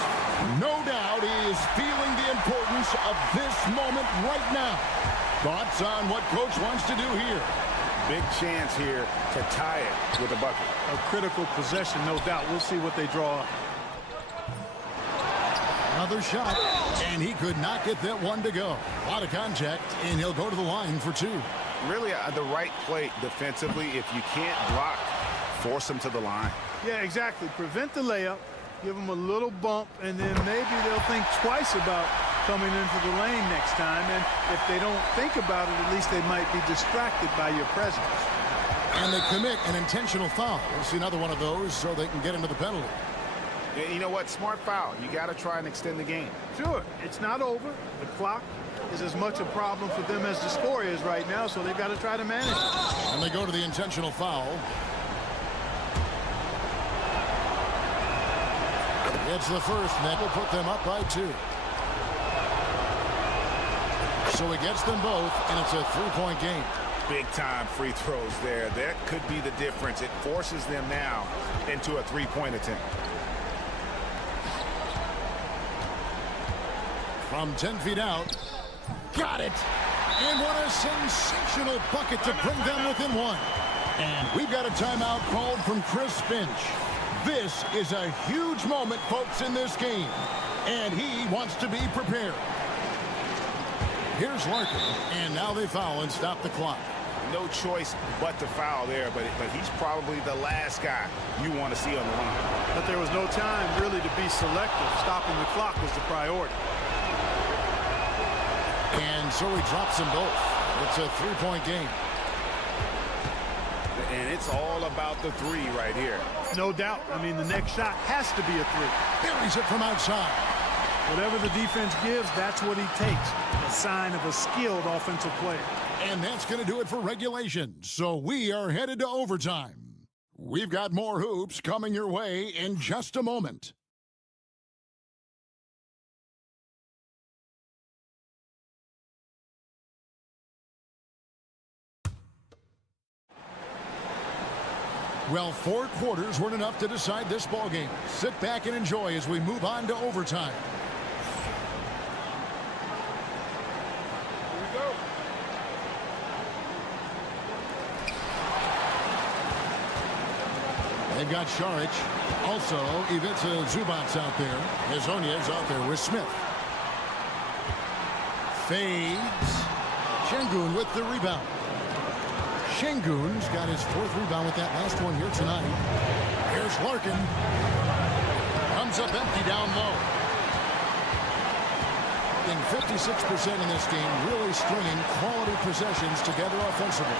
No doubt he is feeling the importance of this moment right now. Thoughts on what Coach wants to do here? Big chance here to tie it with a bucket. A critical possession, no doubt. We'll see what they draw up. Another shot, and he could not get that one to go. A lot of contact, and he'll go to the line for two. Really the right play defensively. If you can't block, force him to the line. Yeah, exactly. Prevent the layup, give them a little bump, and then maybe they'll think twice about coming into the lane next time. And if they don't think about it, at least they might be distracted by your presence. And they commit an intentional foul. We'll see another one of those so they can get into the penalty. You know what? Smart foul. You got to try and extend the game. Sure, it's not over. The clock is as much a problem for them as the score is right now, so they've got to try to manage it. And they go to the intentional foul. It's the first, and that will put them up by 2. So he gets them both, and it's a 3-point game. Big-time free throws there. That could be the difference. It forces them now into a 3-point attempt. From 10 feet out. Got it! And what a sensational bucket to bring them within 1. And we've got a timeout called from Chris Finch. This is a huge moment, folks, in this game. And he wants to be prepared. Here's Larkin. And now they foul and stop the clock. No choice but to foul there, but he's probably the last guy you want to see on the line. But there was no time really to be selective. Stopping the clock was the priority. And so he drops them both. It's a 3-point game. And it's all about the 3 right here. No doubt. I mean, the next shot has to be a 3. Buries it from outside. Whatever the defense gives, that's what he takes. A sign of a skilled offensive player. And that's going to do it for regulation. So we are headed to overtime. We've got more hoops coming your way in just a moment. Well, 4 quarters weren't enough to decide this ballgame. Sit back and enjoy as we move on to overtime. Here we go. They've got Šarić. Also, Ivica Zubac's out there. Hezonja's out there with Smith. Fades. Şengün with the rebound. Şengün's got his 4th rebound with that last one here tonight. Here's Larkin. Comes up empty down low. In 56% in this game, really stringing quality possessions together offensively.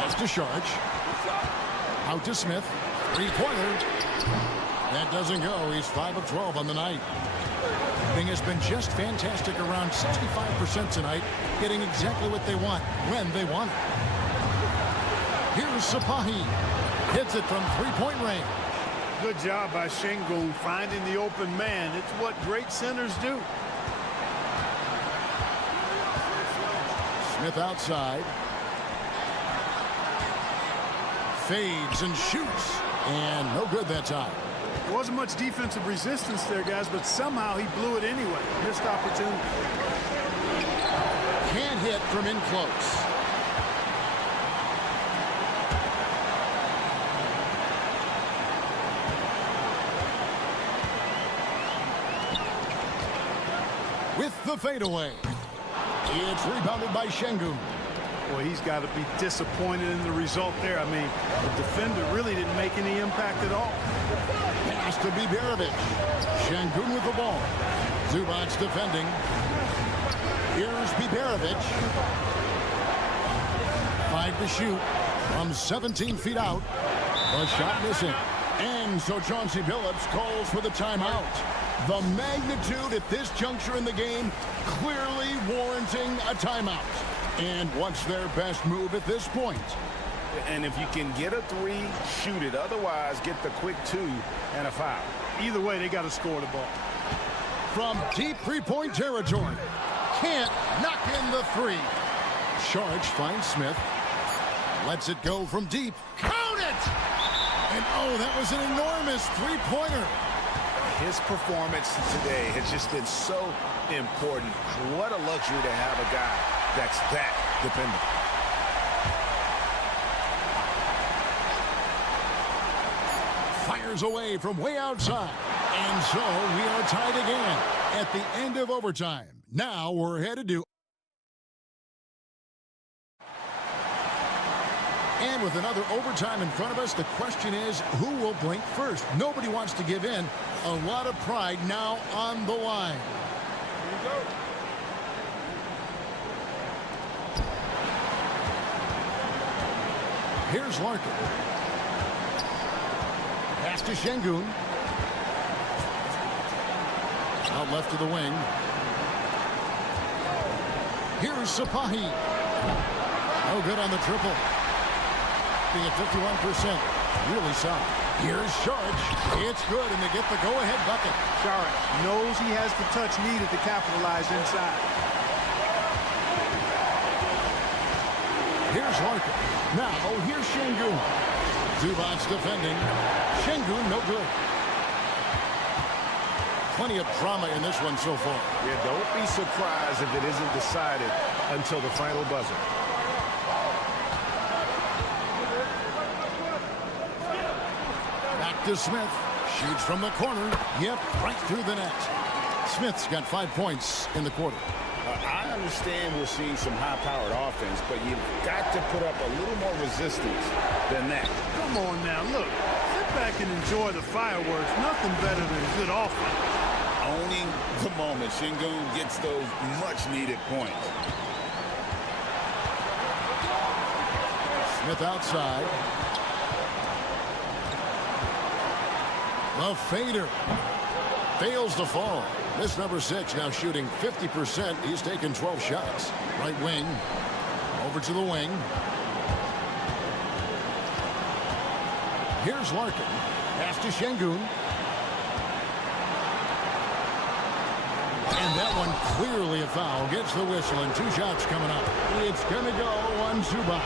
That's to Šarić. Out to Smith. 3-pointer. That doesn't go. He's 5 of 12 on the night. Thing has been just fantastic, around 65% tonight, getting exactly what they want when they want it. Here's Sapahi. Hits it from 3-point range. Good job by Şengün finding the open man. It's what great centers do. Smith outside. Fades and shoots. And no good that time. There wasn't much defensive resistance there, guys, but somehow he blew it anyway. Missed opportunity. Can't hit from in close. With the fadeaway. It's rebounded by Şengün. Boy, he's got to be disappointed in the result there. I mean, the defender really didn't make any impact at all. Pass to Biberovic. Şengün with the ball. Zubac defending. Here's Biberovic. 5 to shoot from 17 feet out. A shot missing. And so Chauncey Billups calls for the timeout. The magnitude at this juncture in the game clearly warranting a timeout. And what's their best move at this point? And if you can get a 3, shoot it. Otherwise, get the quick 2 and a foul. Either way, they got to score the ball. From deep 3-point territory, Can't knock in the three. Sharge finds Smith. Lets it go from deep. Count it! And oh, that was an enormous three-pointer. His performance today has just been so important. What a luxury to have a guy that's that dependent. Fires away from way outside. And so we are tied again at the end of overtime. Now we're headed to... And with another overtime in front of us, the question is, who will blink first? Nobody wants to give in. A lot of pride now on the line. Here we go. Here's Larkin. Pass to Şengün. Out left to the wing. Here's Sapahi. No good on the triple. Being at 51%. Really solid. Here's Sharge. It's good, and they get the go-ahead bucket. Sharge knows he has the touch needed to capitalize inside. Here's Larkin. Now, here's Şengün. Zubac's defending. Şengün, no good. Plenty of drama in this one so far. Yeah, don't be surprised if it isn't decided until the final buzzer. Back to Smith. Shoots from the corner. Yep, right through the net. Smith's got 5 points in the quarter. I understand we're seeing some high-powered offense, but you've got to put up a little more resistance than that. Come on now, look. Sit back and enjoy the fireworks. Nothing better than good offense. Owning the moment. Şengün gets those much-needed points. Smith outside. The fader. Fails to fall. This number 6 now shooting 50%. He's taken 12 shots. Right wing. Over to the wing. Here's Larkin. Pass to Şengün. And that one clearly a foul. Gets the whistle, and 2 shots coming up. It's going to go on Zubac.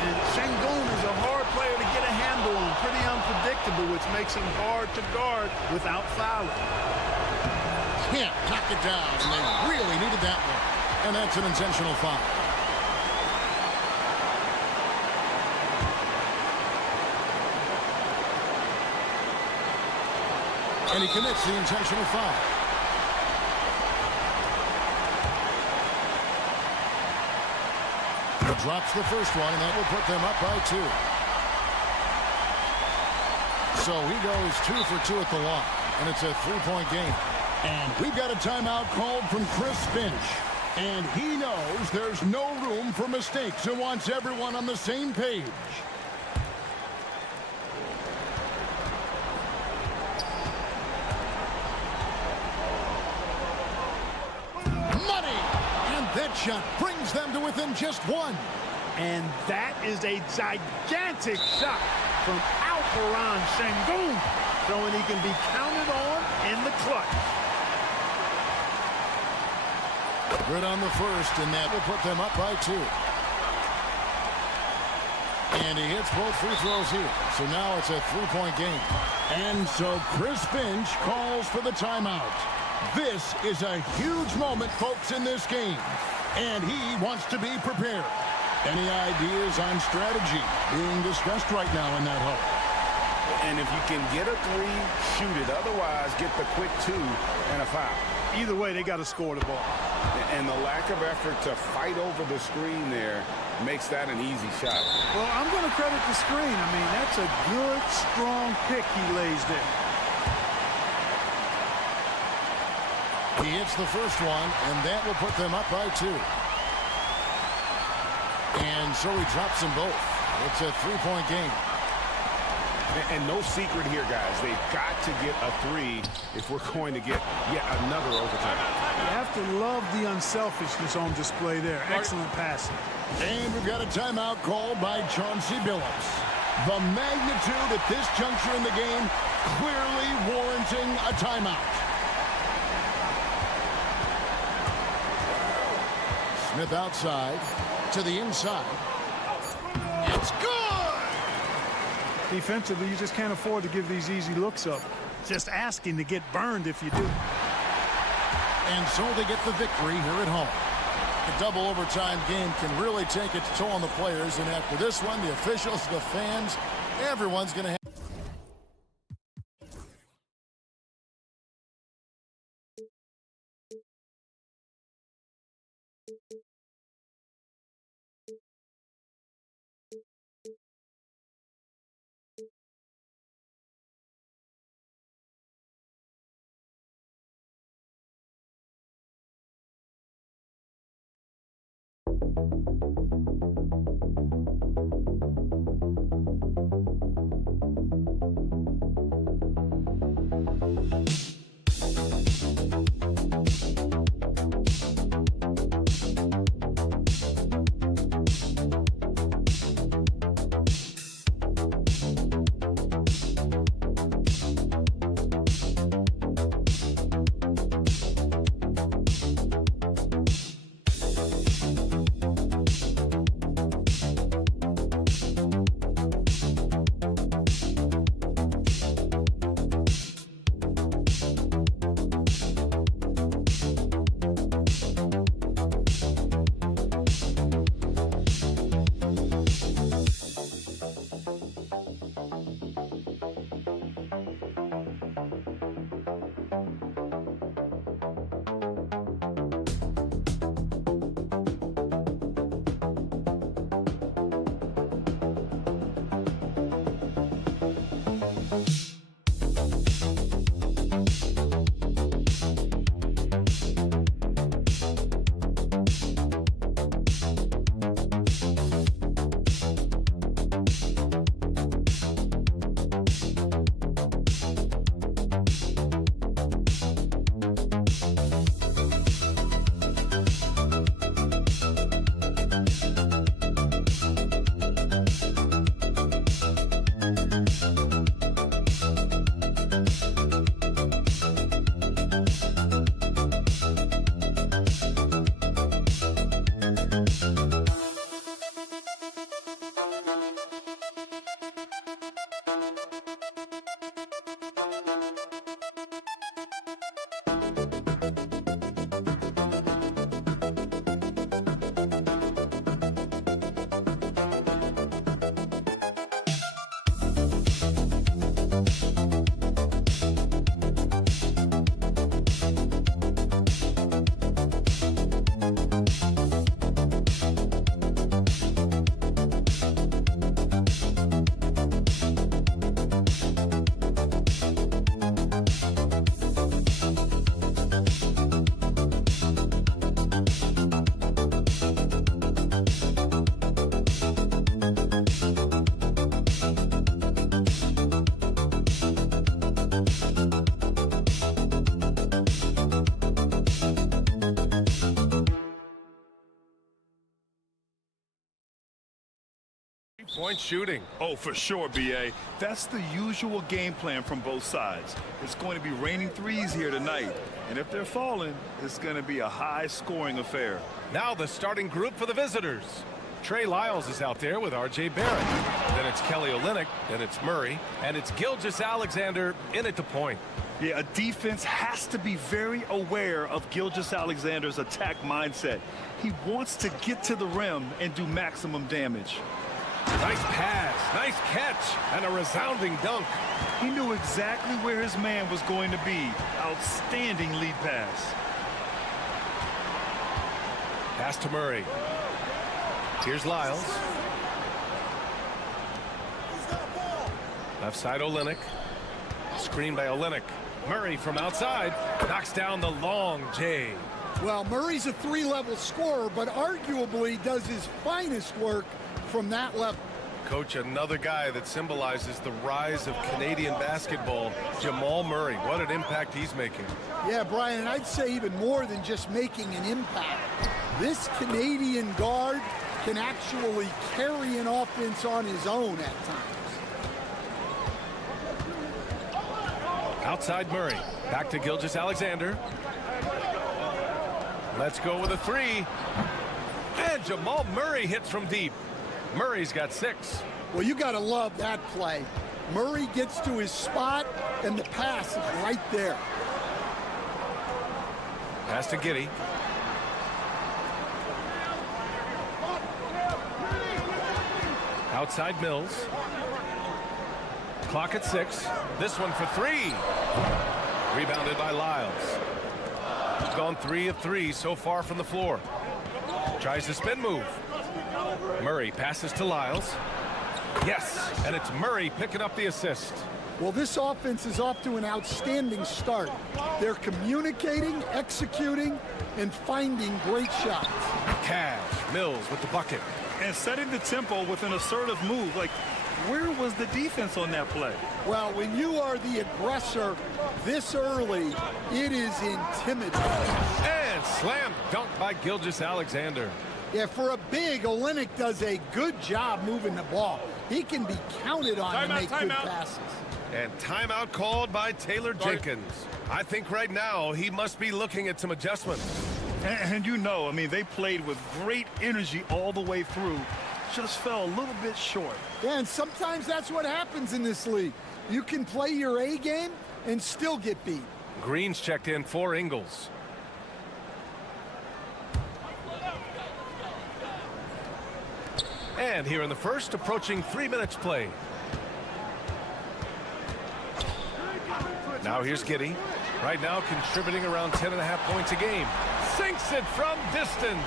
And Şengün is a hard player to get a handle on. Pretty unpredictable, which makes him hard to guard without fouling. Can't knock it down, and they really needed that one. And that's an intentional foul. And he commits the intentional foul. He drops the first one, and that will put them up by 2. So he goes 2 for 2 at the line, and it's a 3-point game. And we've got a timeout called from Chris Finch. And he knows there's no room for mistakes and wants everyone on the same page. Money! And that shot brings them to within just 1. And that is a gigantic shot from Alperen Şengün, showing he can be counted on in the clutch. Good on the first, and that will put them up by 2. And he hits both free throws here. So now it's a 3-point game. And so Chris Finch calls for the timeout. This is a huge moment, folks, in this game. And he wants to be prepared. Any ideas on strategy being discussed right now in that hole? And if you can get a 3, shoot it. Otherwise, get the quick 2 and a foul. Either way, they got to score the ball. And the lack of effort to fight over the screen there makes that an easy shot. Well, I'm going to credit the screen. I mean, that's a good, strong pick he lays there. He hits the first one, and that will put them up by 2. And so he drops them both. It's a 3-point game. And no secret here, guys. They've got to get a 3 if we're going to get yet another overtime. You have to love the unselfishness on display there. Excellent passing. And we've got a timeout called by Chauncey Billups. The magnitude at this juncture in the game clearly warranting a timeout. Smith outside to the inside. It's good! Defensively, you just can't afford to give these easy looks up. Just asking to get burned if you do. And so they get the victory here at home. The double overtime game can really take its toll on the players, and after this one, the officials, the fans, everyone's going to have Point shooting. Oh, for sure, B.A. That's the usual game plan from both sides. It's going to be raining threes here tonight. And if they're falling, it's going to be a high-scoring affair. Now the starting group for the visitors. Trey Lyles is out there with R.J. Barrett. Then it's Kelly Olynyk. Then it's Murray. And it's Gilgeous-Alexander in at the point. Yeah, a defense has to be very aware of Gilgeous-Alexander's attack mindset. He wants to get to the rim and do maximum damage. Nice pass, nice catch, and a resounding dunk. He knew exactly where his man was going to be. Outstanding lead pass. Pass to Murray. Here's Lyles. Left side Olynyk. Screen by Olynyk. Murray from outside knocks down the long J. Well, Murray's a three-level scorer, but arguably does his finest work from that level. Coach, another guy that symbolizes the rise of Canadian basketball, Jamal Murray. What an impact he's making. Yeah, Brian, and I'd say even more than just making an impact. This Canadian guard can actually carry an offense on his own at times. Outside Murray. Back to Gilgeous-Alexander. Let's go with a three. And Jamal Murray hits from deep. Murray's got 6. Well, you got to love that play. Murray gets to his spot, and the pass is right there. Pass to Giddey. Outside Mills. Clock at 6. This one for 3. Rebounded by Lyles. He's gone 3 of 3 so far from the floor. Tries the spin move. Murray passes to Lyles. Yes, and it's Murray picking up the assist. Well, this offense is off to an outstanding start. They're communicating, executing, and finding great shots. Cash, Mills with the bucket. And setting the tempo with an assertive move. Like, where was the defense on that play? Well, when you are the aggressor this early, it is intimidating. And slam dunk by Gilgeous-Alexander. Yeah, for a big, Olynyk does a good job moving the ball. He can be counted on to make good passes. And timeout called by Taylor Jenkins. I think right now he must be looking at some adjustments. And you know, I mean, they played with great energy all the way through. Just fell a little bit short. Yeah, and sometimes that's what happens in this league. You can play your A game and still get beat. Green's checked in for Ingles. And here in the first, approaching 3 minutes play. Now here's Giddey. Right now contributing around 10.5 points a game. Sinks it from distance.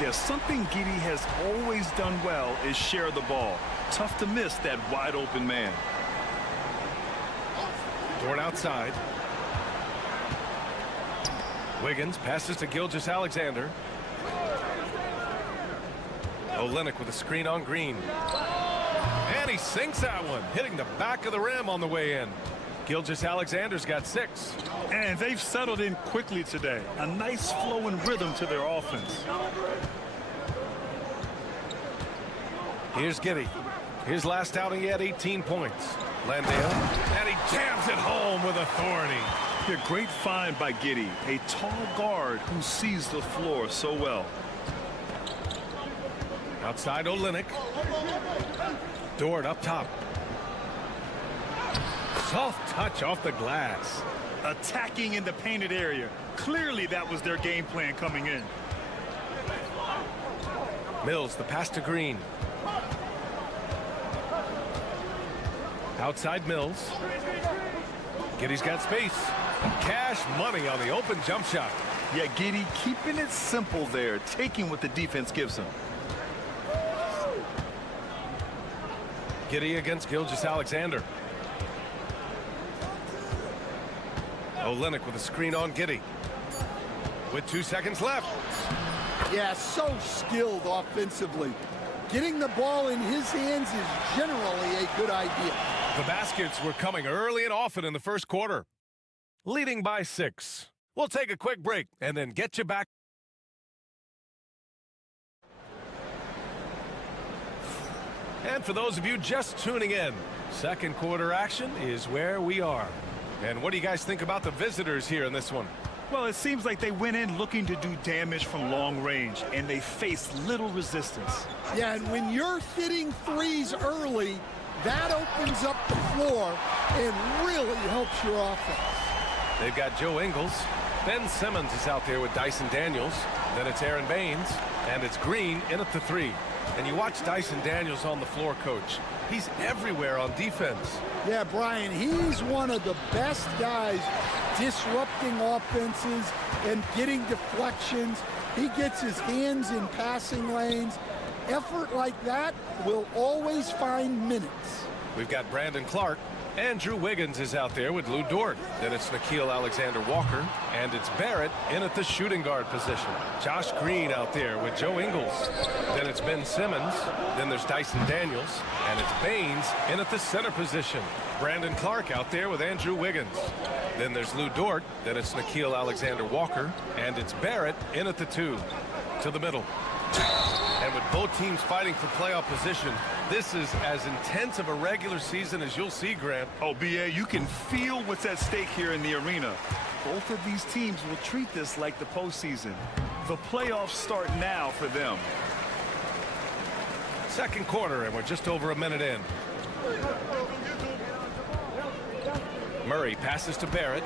Yeah, something Giddey has always done well is share the ball. Tough to miss that wide open man. Dort outside. Wiggins passes to Gilgeous-Alexander. Olynyk with a screen on Green. And he sinks that one, hitting the back of the rim on the way in. Gilgeous-Alexander's got 6. And they've settled in quickly today. A nice flowing rhythm to their offense. Here's Giddey. His last outing, he had 18 points. Landale, and he jams it home with authority. A great find by Giddey, a tall guard who sees the floor so well. Outside Olynyk. Dort up top. Soft touch off the glass. Attacking in the painted area. Clearly that was their game plan coming in. Mills, the pass to Green. Outside Mills. Giddey's got space. Cash money on the open jump shot. Yeah, Giddey keeping it simple there, taking what the defense gives him. Giddey against Gilgeous-Alexander. Olynyk with a screen on Giddey. With 2 seconds left. Yeah, so skilled offensively. Getting the ball in his hands is generally a good idea. The baskets were coming early and often in the first quarter. Leading by 6. We'll take a quick break and then get you back. And for those of you just tuning in, second quarter action is where we are. And what do you guys think about the visitors here in this one? Well, it seems like they went in looking to do damage from long range, and they faced little resistance. Yeah, and when you're hitting threes early, that opens up the floor and really helps your offense. They've got Joe Ingles. Ben Simmons is out there with Dyson Daniels. Then it's Aaron Baines, and it's Green in at the 3. And you watch Dyson Daniels on the floor, Coach. He's everywhere on defense. Yeah, Brian, he's one of the best guys disrupting offenses and getting deflections. He gets his hands in passing lanes. Effort like that will always find minutes. We've got Brandon Clark. Andrew Wiggins is out there with Lou Dort. Then it's Nickeil Alexander-Walker. And it's Barrett in at the shooting guard position. Josh Green out there with Joe Ingles. Then it's Ben Simmons. Then there's Dyson Daniels. And it's Baines in at the center position. Brandon Clark out there with Andrew Wiggins. Then there's Lou Dort. Then it's Nickeil Alexander-Walker. And it's Barrett in at the 2. To the middle. And with both teams fighting for playoff position, this is as intense of a regular season as you'll see, Grant. Oh, B.A., you can feel what's at stake here in the arena. Both of these teams will treat this like the postseason. The playoffs start now for them. Second quarter, and we're just over a minute in. Murray passes to Barrett.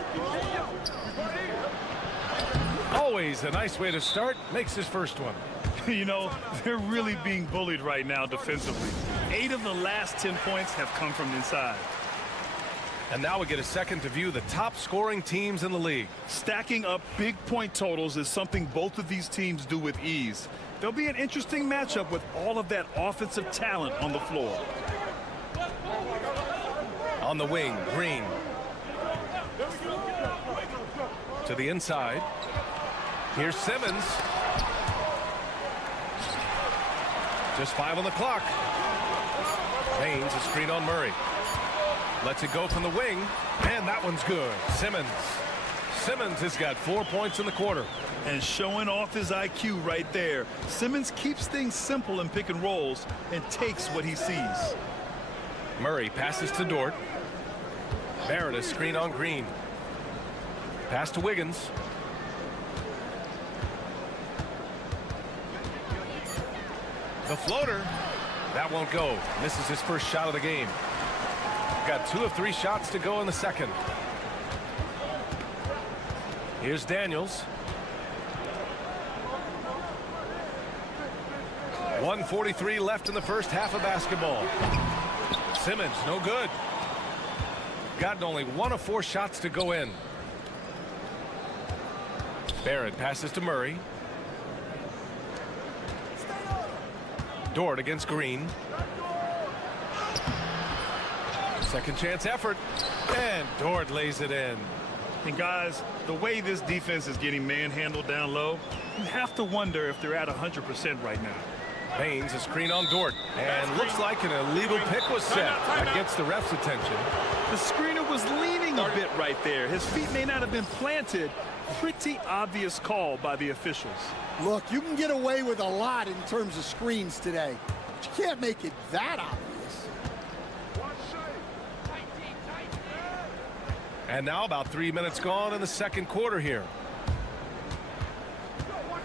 Always a nice way to start. Makes his first one. You know, they're really being bullied right now defensively. 8 of the last 10 points have come from inside. And now we get a second to view the top scoring teams in the league. Stacking up big point totals is something both of these teams do with ease. There'll be an interesting matchup with all of that offensive talent on the floor. On the wing, Green. To the inside. Here's Simmons. Just 5 on the clock. Baines, a screen on Murray. Lets it go from the wing, and that one's good. Simmons has got 4 points in the quarter. And showing off his IQ right there. Simmons keeps things simple in pick and rolls and takes what he sees. Murray passes to Dort. Barrett, a screen on Green. Pass to Wiggins. The floater. That won't go. Misses his first shot of the game. Got 2 of 3 shots to go in the second. Here's Daniels. 1:43 left in the first half of basketball. Simmons, no good. Gotten only 1 of 4 shots to go in. Barrett passes to Murray. Dort against Green. Second chance effort. And Dort lays it in. And guys, the way this defense is getting manhandled down low, you have to wonder if they're at 100% right now. Baines, a screen on Dort. And looks like an illegal pick was set. That gets the ref's attention. The screener was leaning a bit right there. His feet may not have been planted. Pretty obvious call by the officials. Look, you can get away with a lot in terms of screens today, but you can't make it that obvious. And now about 3 minutes gone in the second quarter here.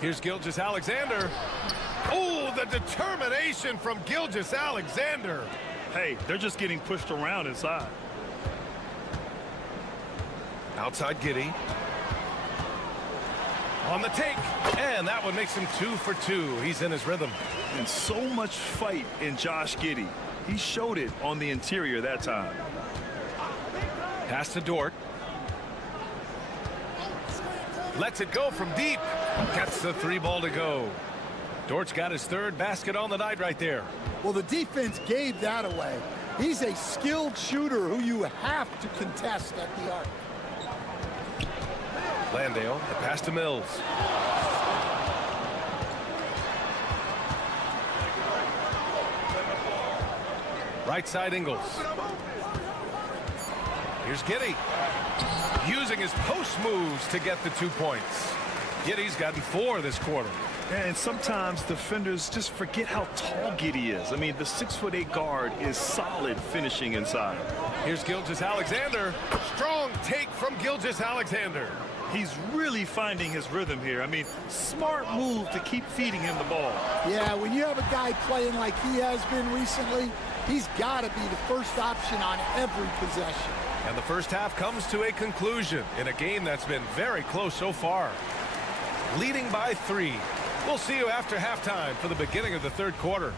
Here's Gilgeous-Alexander. Oh, the determination from Gilgeous-Alexander. Hey, they're just getting pushed around inside. Outside Giddey. On the take, and that one makes him 2 for 2. He's in his rhythm. And so much fight in Josh Giddey. He showed it on the interior that time. Pass to Dort. Lets it go from deep. Gets the 3 ball to go. Dort's got his 3rd basket on the night right there. Well, the defense gave that away. He's a skilled shooter who you have to contest at the arc. Landale, the pass to Mills. Right side Ingles. Here's Giddey. Using his post moves to get the 2 points. Giddey's gotten 4 this quarter. And sometimes defenders just forget how tall Giddey is. I mean, the 6'8" guard is solid finishing inside. Here's Gilgeous-Alexander. Strong take from Gilgeous-Alexander. He's really finding his rhythm here. I mean, smart move to keep feeding him the ball. Yeah, when you have a guy playing like he has been recently, he's got to be the first option on every possession. And the first half comes to a conclusion in a game that's been very close so far. Leading by 3. We'll see you after halftime for the beginning of the third quarter.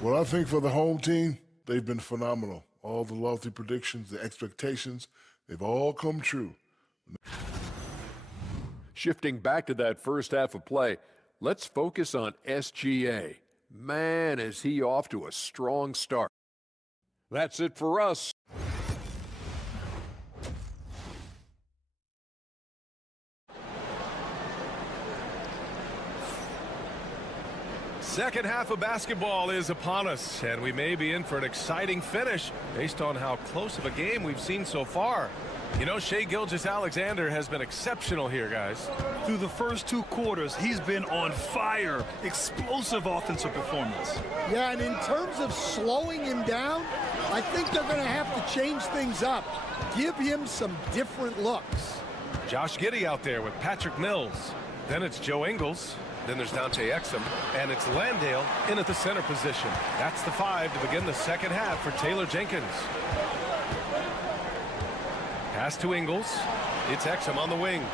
Well, I think for the home team, they've been phenomenal. All the lofty predictions, the expectations, they've all come true. Shifting back to that first half of play, let's focus on SGA. Man, is he off to a strong start. That's it for us. Second half of basketball is upon us, and we may be in for an exciting finish based on how close of a game we've seen so far. You know, Shai Gilgeous-Alexander has been exceptional here, guys. Through the first 2 quarters, he's been on fire. Explosive offensive performance. Yeah, and in terms of slowing him down, I think they're going to have to change things up. Give him some different looks. Josh Giddey out there with Patrick Mills. Then it's Joe Ingles. Then there's Dante Exum. And it's Landale in at the center position. That's the 5 to begin the second half for Taylor Jenkins. Pass to Ingles. It's Exum on the wing.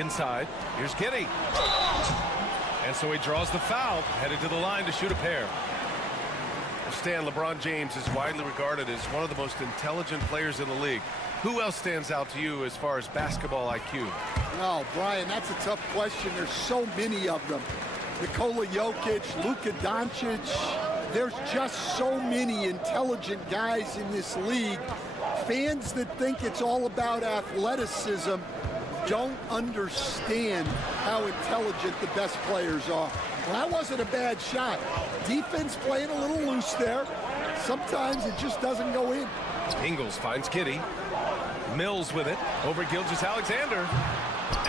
Inside. Here's Giddey. And so he draws the foul, headed to the line to shoot a pair. Stan, LeBron James is widely regarded as one of the most intelligent players in the league. Who else stands out to you as far as basketball IQ? Oh, Brian, that's a tough question. There's so many of them. Nikola Jokic, Luka Doncic. There's just so many intelligent guys in this league. Fans that think it's all about athleticism don't understand how intelligent the best players are. Well, that wasn't a bad shot. Defense playing a little loose there. Sometimes it just doesn't go in. Ingles finds Giddey. Mills with it over Gilgeous-Alexander.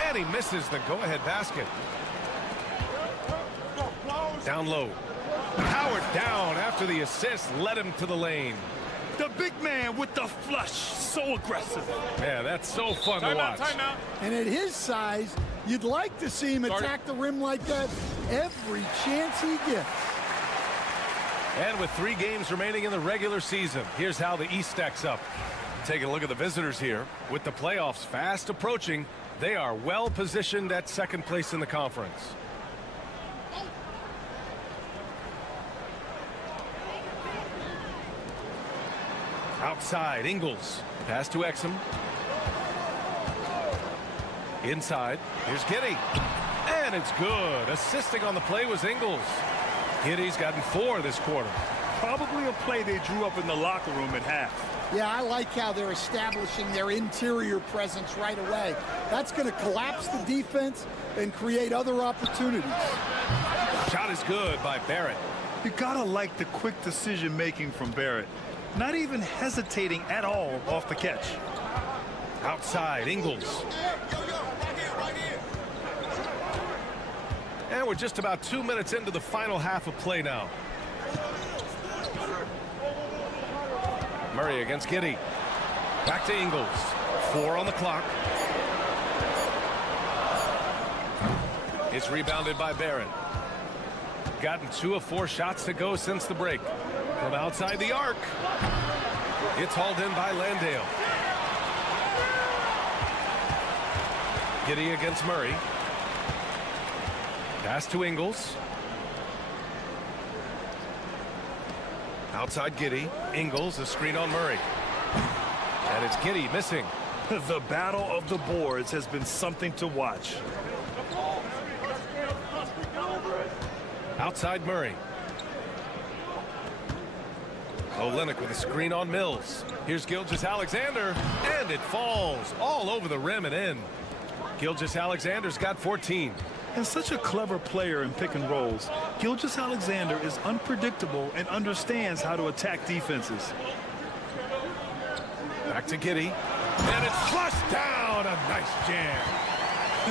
And he misses the go-ahead basket. Down low. Howard down after the assist led him to the lane. The big man with the flush, so aggressive. Man, that's so fun to watch. Timeout. And at his size, you'd like to see him attack the rim like that every chance he gets. And with 3 games remaining in the regular season, here's how the East stacks up. Taking a look at the visitors here. With the playoffs fast approaching, they are well positioned at second place in the conference. Outside, Ingles. Pass to Exum. Inside, here's Giddey. And it's good. Assisting on the play was Ingles. Giddey's gotten 4 this quarter. Probably a play they drew up in the locker room at half. Yeah, I like how they're establishing their interior presence right away. That's going to collapse the defense and create other opportunities. Shot is good by Barrett. You gotta like the quick decision making from Barrett. Not even hesitating at all off the catch. Outside, Ingles. And we're just about 2 minutes into the final half of play now. Murray against Giddey. Back to Ingles. 4 on the clock. It's rebounded by Barrett. Gotten 2 of 4 shots to go since the break. From outside the arc. It's hauled in by Landale. Giddey against Murray. Pass to Ingles. Outside Giddey. Ingles, a screen on Murray. And it's Giddey missing. The battle of the boards has been something to watch. Outside Murray. Olynyk with a screen on Mills. Here's Gilgeous-Alexander, and it falls all over the rim and in. Gilgeous-Alexander's got 14. And such a clever player in pick and rolls, Gilgeous-Alexander is unpredictable and understands how to attack defenses. Back to Giddey, and it's flushed down. A nice jam.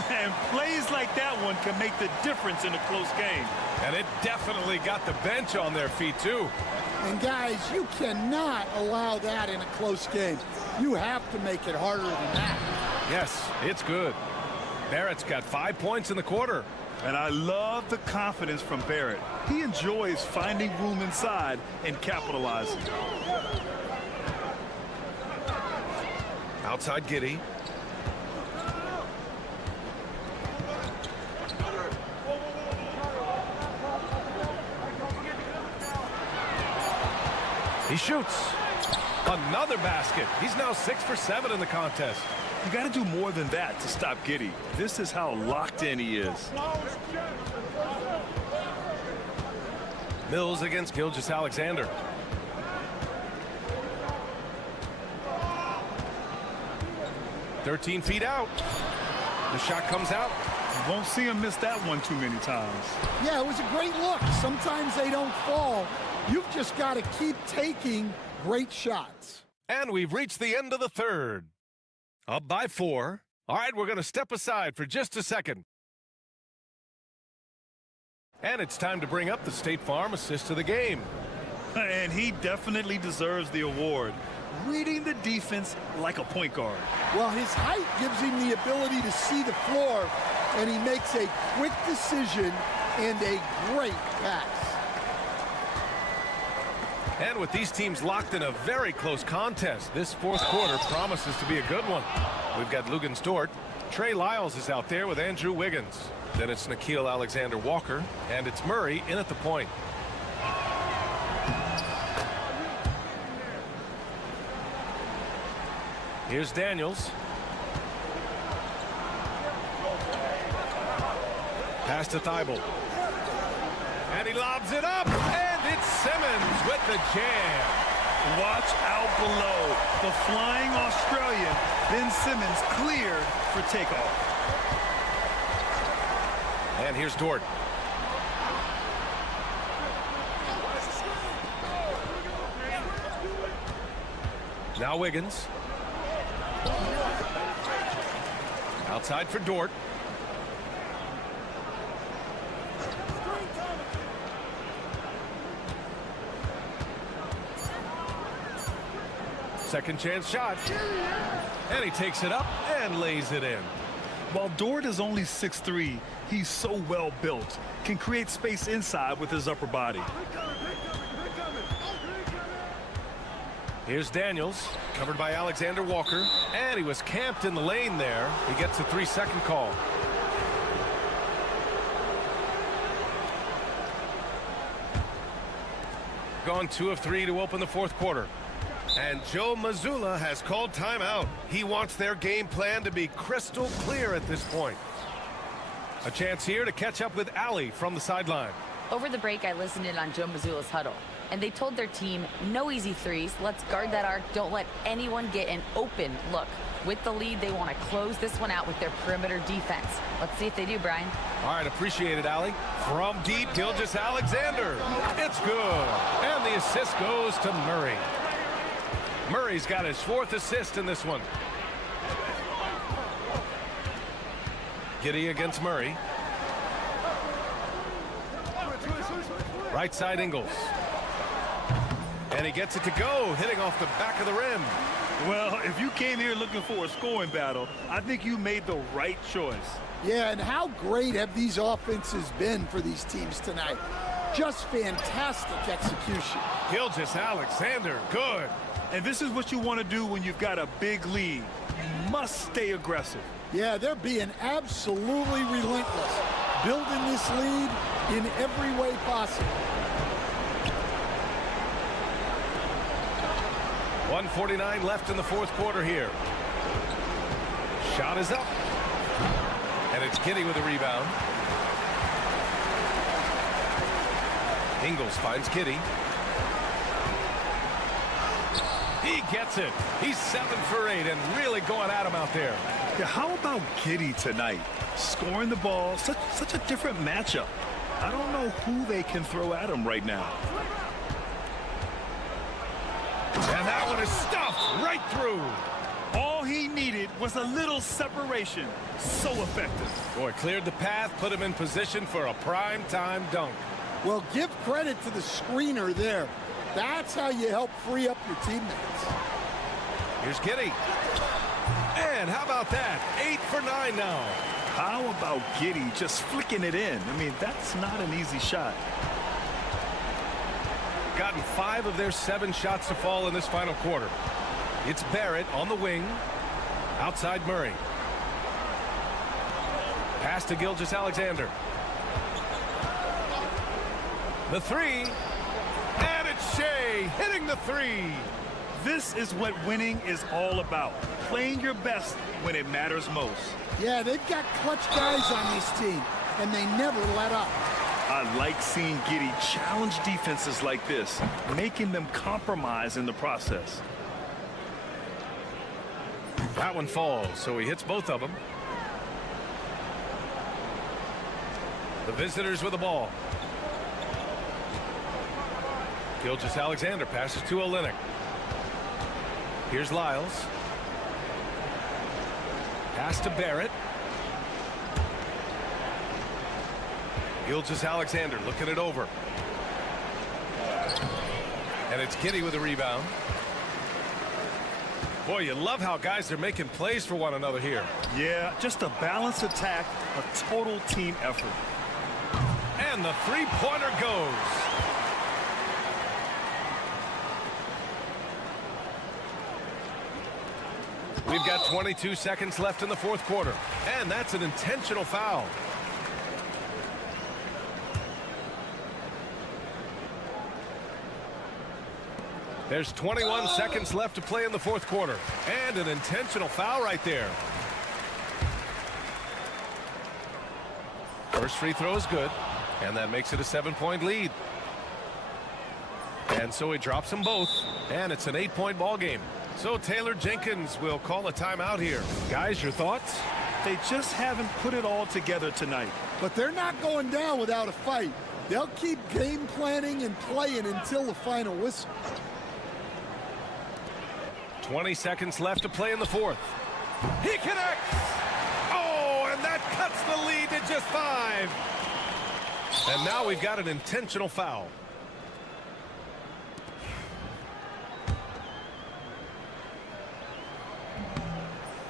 And plays like that one can make the difference in a close game. And it definitely got the bench on their feet, too. And guys, you cannot allow that in a close game. You have to make it harder than that. Yes, it's good. Barrett's got 5 points in the quarter. And I love the confidence from Barrett. He enjoys finding room inside and capitalizing. Outside Giddey. He shoots. Another basket. He's now 6 for 7 in the contest. You got to do more than that to stop Giddey. This is how locked in he is. Mills against Gilgeous-Alexander. "13 feet out. The shot comes out. You won't see him miss that one too many times. Yeah, it was a great look. Sometimes they don't fall. You've just got to keep taking great shots. And we've reached the end of the third. Up by 4. All right, we're going to step aside for just a second. And it's time to bring up the State Farm assist of the game. And he definitely deserves the award. Reading the defense like a point guard. Well, his height gives him the ability to see the floor, and he makes a quick decision and a great pass. And with these teams locked in a very close contest, this fourth quarter promises to be a good one. We've got Lugens Dort. Trey Lyles is out there with Andrew Wiggins. Then it's Nickeil Alexander-Walker, and it's Murray in at the point. Here's Daniels. Pass to Thibault. And he lobs it up, and it's Simmons with the jam. Watch out below. The flying Australian. Ben Simmons cleared for takeoff. And here's Dort. Now Wiggins. Outside for Dort. Second chance shot. And he takes it up and lays it in. While Dort is only 6'3", he's so well built. Can create space inside with his upper body. Here's Daniels, covered by Alexander Walker, and he was camped in the lane there. He gets a 3-second call. Gone 2 of 3 to open the fourth quarter. And Joe Mazzulla has called timeout. He wants their game plan to be crystal clear at this point. A chance here to catch up with Ali from the sideline. Over the break, I listened in on Joe Mazzulla's huddle, and they told their team, no easy threes. Let's guard that arc. Don't let anyone get an open look. With the lead, they want to close this one out with their perimeter defense. Let's see if they do, Brian. All right, appreciate it, Ali. From deep, Gilgeous Alexander. It's good. And the assist goes to Murray. Murray's got his 4th assist in this one. Giddey against Murray. Right side Ingles. And he gets it to go, hitting off the back of the rim. Well, if you came here looking for a scoring battle, I think you made the right choice. Yeah, and how great have these offenses been for these teams tonight? Just fantastic execution. Gilgeous Alexander, good. And this is what you want to do when you've got a big lead. You must stay aggressive. Yeah, they're being absolutely relentless, building this lead in every way possible. 1:49 left in the fourth quarter here. Shot is up. And it's Giddey with a rebound. Ingles finds Giddey. He gets it. He's 7 for 8 and really going at him out there. Yeah, how about Giddey tonight? Scoring the ball, such a different matchup. I don't know who they can throw at him right now. And that one is stuffed right through. All he needed was a little separation. So effective. Boy, cleared the path, put him in position for a prime-time dunk. Well, give credit to the screener there. That's how you help free up your teammates. Here's Giddey. And how about that? 8 for 9 now. How about Giddey just flicking it in? I mean, that's not an easy shot. Gotten 5 of their 7 shots to fall in this final quarter. It's Barrett on the wing. Outside Murray. Pass to Gilgeous Alexander. The 3. And it's Shea hitting the 3. This is what winning is all about. Playing your best when it matters most. Yeah, they've got clutch guys on this team, and they never let up. I like seeing Giddey challenge defenses like this, making them compromise in the process. That one falls, so he hits both of them. The visitors with the ball. Gilgeous Alexander passes to Olynyk. Here's Lyles. Pass to Barrett. Gilgeous Alexander looking it over. And it's Giddy with a rebound. Boy, you love how guys are making plays for one another here. Yeah, just a balanced attack, a total team effort. And the three-pointer goes. We've got 22 seconds left in the fourth quarter. And that's an intentional foul. There's 21 seconds left to play in the fourth quarter. And an intentional foul right there. First free throw is good. And that makes it a 7-point lead. And so he drops them both. And it's an 8-point ball game. So Taylor Jenkins will call a timeout here. Guys, your thoughts? They just haven't put it all together tonight. But they're not going down without a fight. They'll keep game planning and playing until the final whistle. 20 seconds left to play in the fourth. He connects! Oh, and that cuts the lead to just 5. And now we've got an intentional foul.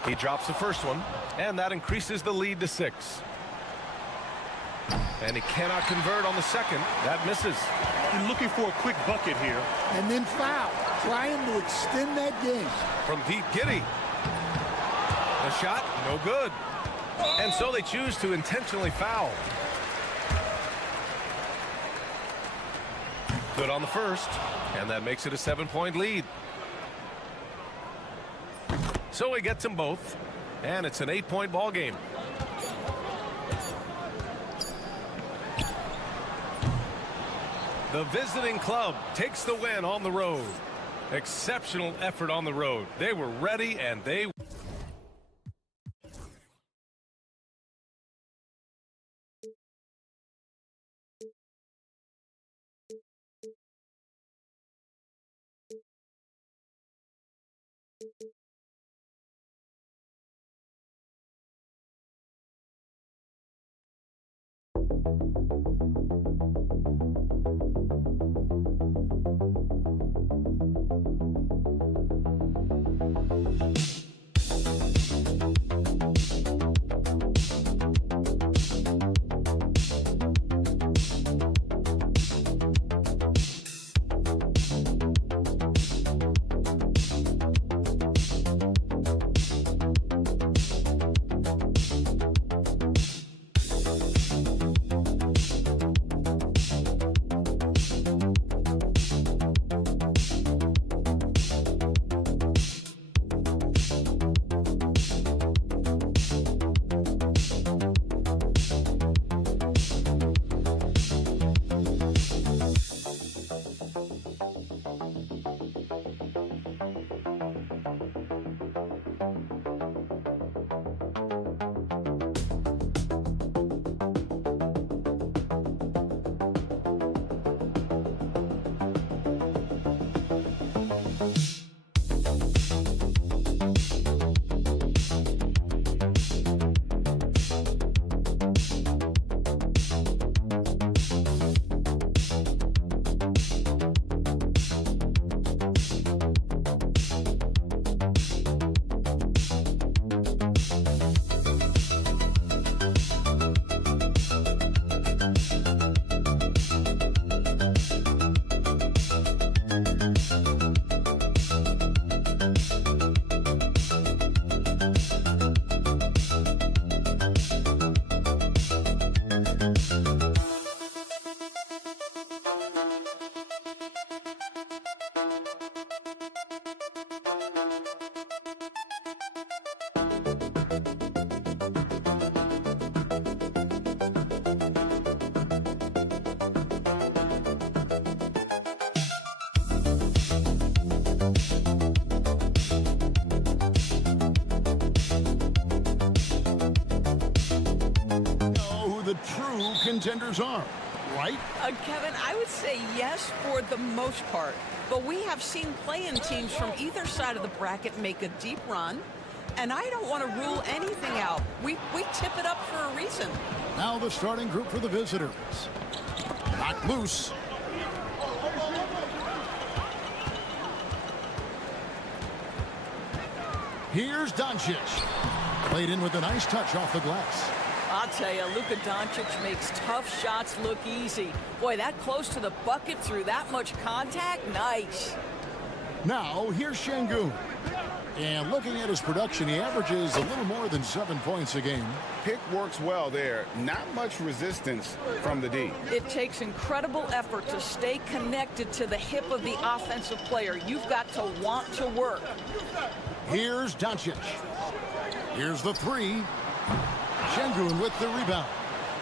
He drops the first one, and that increases the lead to 6. And he cannot convert on the second. That misses. You're looking for a quick bucket here. And then foul, trying to extend that game. From deep, Giddy. The shot, no good. And so they choose to intentionally foul. Good on the first, and that makes it a 7-point lead. So he gets them both, and it's an 8-point ball game. The visiting club takes the win on the road. Exceptional effort on the road. They were ready, and they... Contenders are, right? Kevin, I would say yes for the most part. But we have seen play-in teams from either side of the bracket make a deep run. And I don't want to rule anything out. We tip it up for a reason. Now the starting group for the visitors. Knocked loose. Here's Doncic. Played in with a nice touch off the glass. I'll tell you, Luka Doncic makes tough shots look easy. Boy, that close to the bucket through that much contact, nice. Now, here's Şengün. And looking at his production, he averages a little more than 7 points a game. Pick works well there. Not much resistance from the D. It takes incredible effort to stay connected to the hip of the offensive player. You've got to want to work. Here's Doncic. Here's the three. Şengün with the rebound.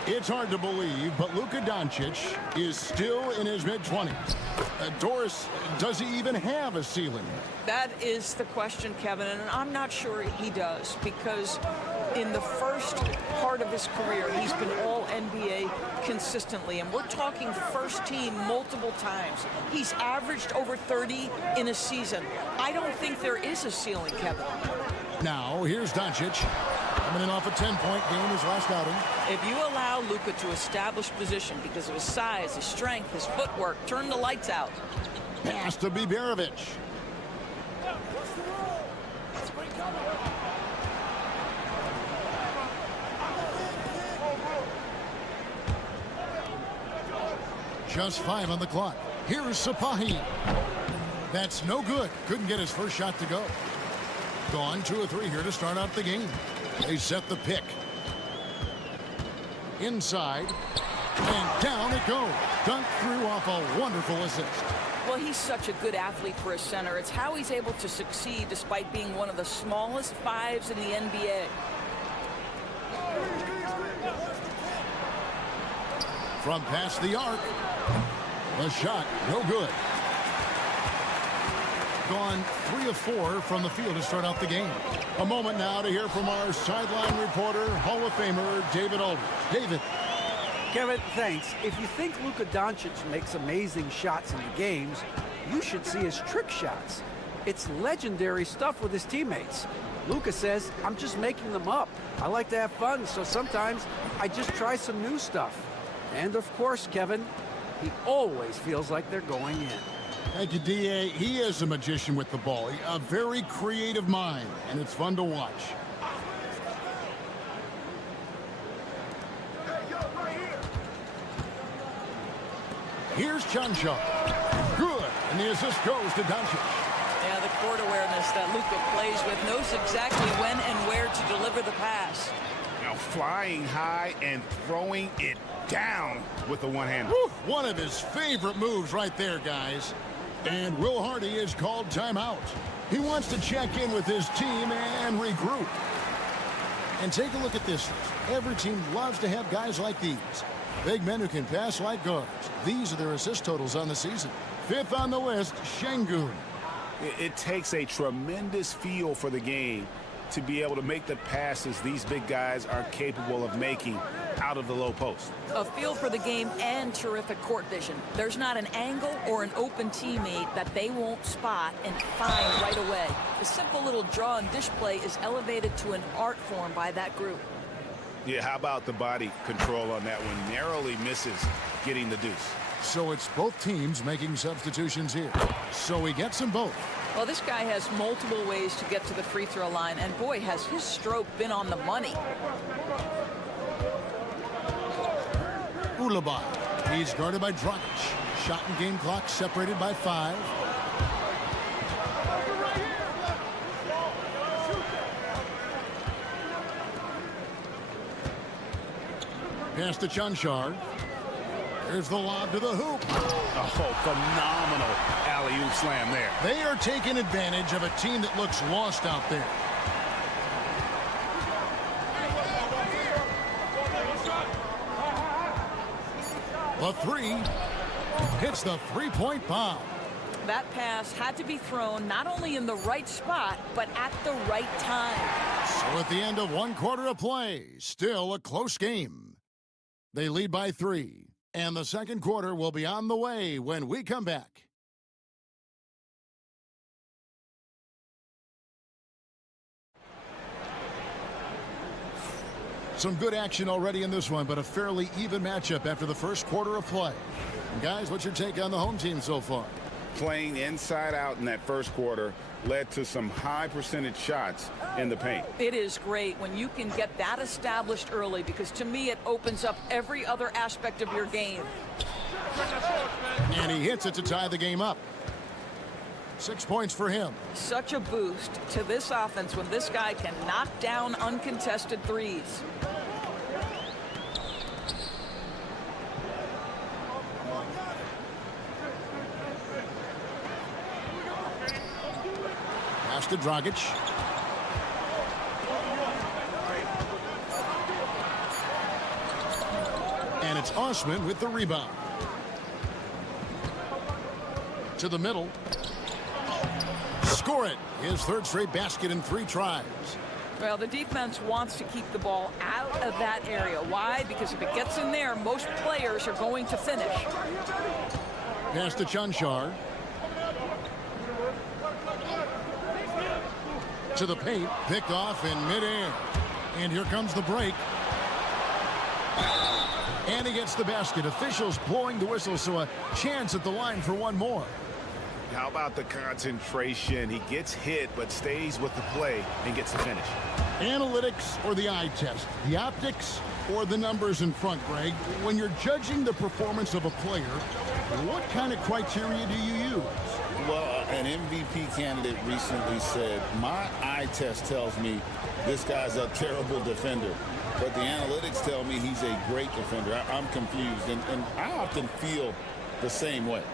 It's hard to believe, but Luka Doncic is still in his mid-20s. Doris, does he even have a ceiling? That is the question, Kevin, and I'm not sure he does, because in the first part of his career, he's been all NBA consistently, and we're talking first team multiple times. He's averaged over 30 in a season. I don't think there is a ceiling, Kevin. Now, here's Doncic. Coming in off a 10-point game his last outing. If you allow Luka to establish position because of his size, his strength, his footwork, turn the lights out. Pass to Biberovic. Just 5 on the clock. Here's Sapahi. That's no good. Couldn't get his first shot to go. Gone 2 of 3 here to start out the game. They set the pick. Inside. And down it goes. Dunked through off a wonderful assist. Well, he's such a good athlete for a center. It's how he's able to succeed despite being one of the smallest fives in the NBA. From past the arc. The shot, no good. Gone 3 of 4 from the field to start out the game. A moment now to hear from our sideline reporter, Hall of Famer David Aldridge. David. Kevin, thanks. If you think Luka Doncic makes amazing shots in the games, you should see his trick shots. It's legendary stuff with his teammates. Luka says, I'm just making them up. I like to have fun, so sometimes I just try some new stuff. And of course, Kevin, he always feels like they're going in. Thank you, D.A. He is a magician with the ball. A very creative mind, and it's fun to watch. Here's Cancar. Good, and the assist goes to Doncic. Yeah, the court awareness that Luka plays with, knows exactly when and where to deliver the pass. Now flying high and throwing it down with the one-hander. One of his favorite moves right there, guys. And Will Hardy is called timeout. He wants to check in with his team and regroup. And take a look at this. Every team loves to have guys like these. Big men who can pass like guards. These are their assist totals on the season. 5th on the list, Şengün. It takes a tremendous feel for the game to be able to make the passes these big guys are capable of making out of the low post. A feel for the game and terrific court vision. There's not an angle or an open teammate that they won't spot and find right away. The simple little draw and dish play is elevated to an art form by that group. Yeah, how about the body control on that one? Narrowly misses getting the deuce. So it's both teams making substitutions here. So he gets them both. Well, this guy has multiple ways to get to the free throw line, and boy, has his stroke been on the money. Ulaba. He's guarded by Dragic. Shot and game clock separated by 5. Pass to Cancar. There's the lob to the hoop. Oh, phenomenal alley-oop slam there. They are taking advantage of a team that looks lost out there. The three hits the three-point bomb. That pass had to be thrown not only in the right spot, but at the right time. So at the end of 1 quarter of play, still a close game. They lead by 3, and the second quarter will be on the way when we come back. Some good action already in this one, but a fairly even matchup after the first quarter of play. And guys, what's your take on the home team so far? Playing inside out in that first quarter led to some high percentage shots in the paint. It is great when you can get that established early, because to me it opens up every other aspect of your game. And he hits it to tie the game up. 6 points for him. Such a boost to this offense when this guy can knock down uncontested threes. Pass to Dragic. And it's Osman with the rebound. To the middle. Score it. His third straight basket in 3 tries. Well, the defense wants to keep the ball out of that area. Why? Because if it gets in there, most players are going to finish. Pass to Chanchar. To the paint. Picked off in midair. And here comes the break. And he gets the basket. Officials blowing the whistle, so a chance at the line for one more. How about the concentration? He gets hit, but stays with the play and gets the finish. Analytics or the eye test? The optics or the numbers in front, Greg? When you're judging the performance of a player, what kind of criteria do you use? Well, an MVP candidate recently said, my eye test tells me this guy's a terrible defender, but the analytics tell me he's a great defender. I'm confused, and I often feel the same way.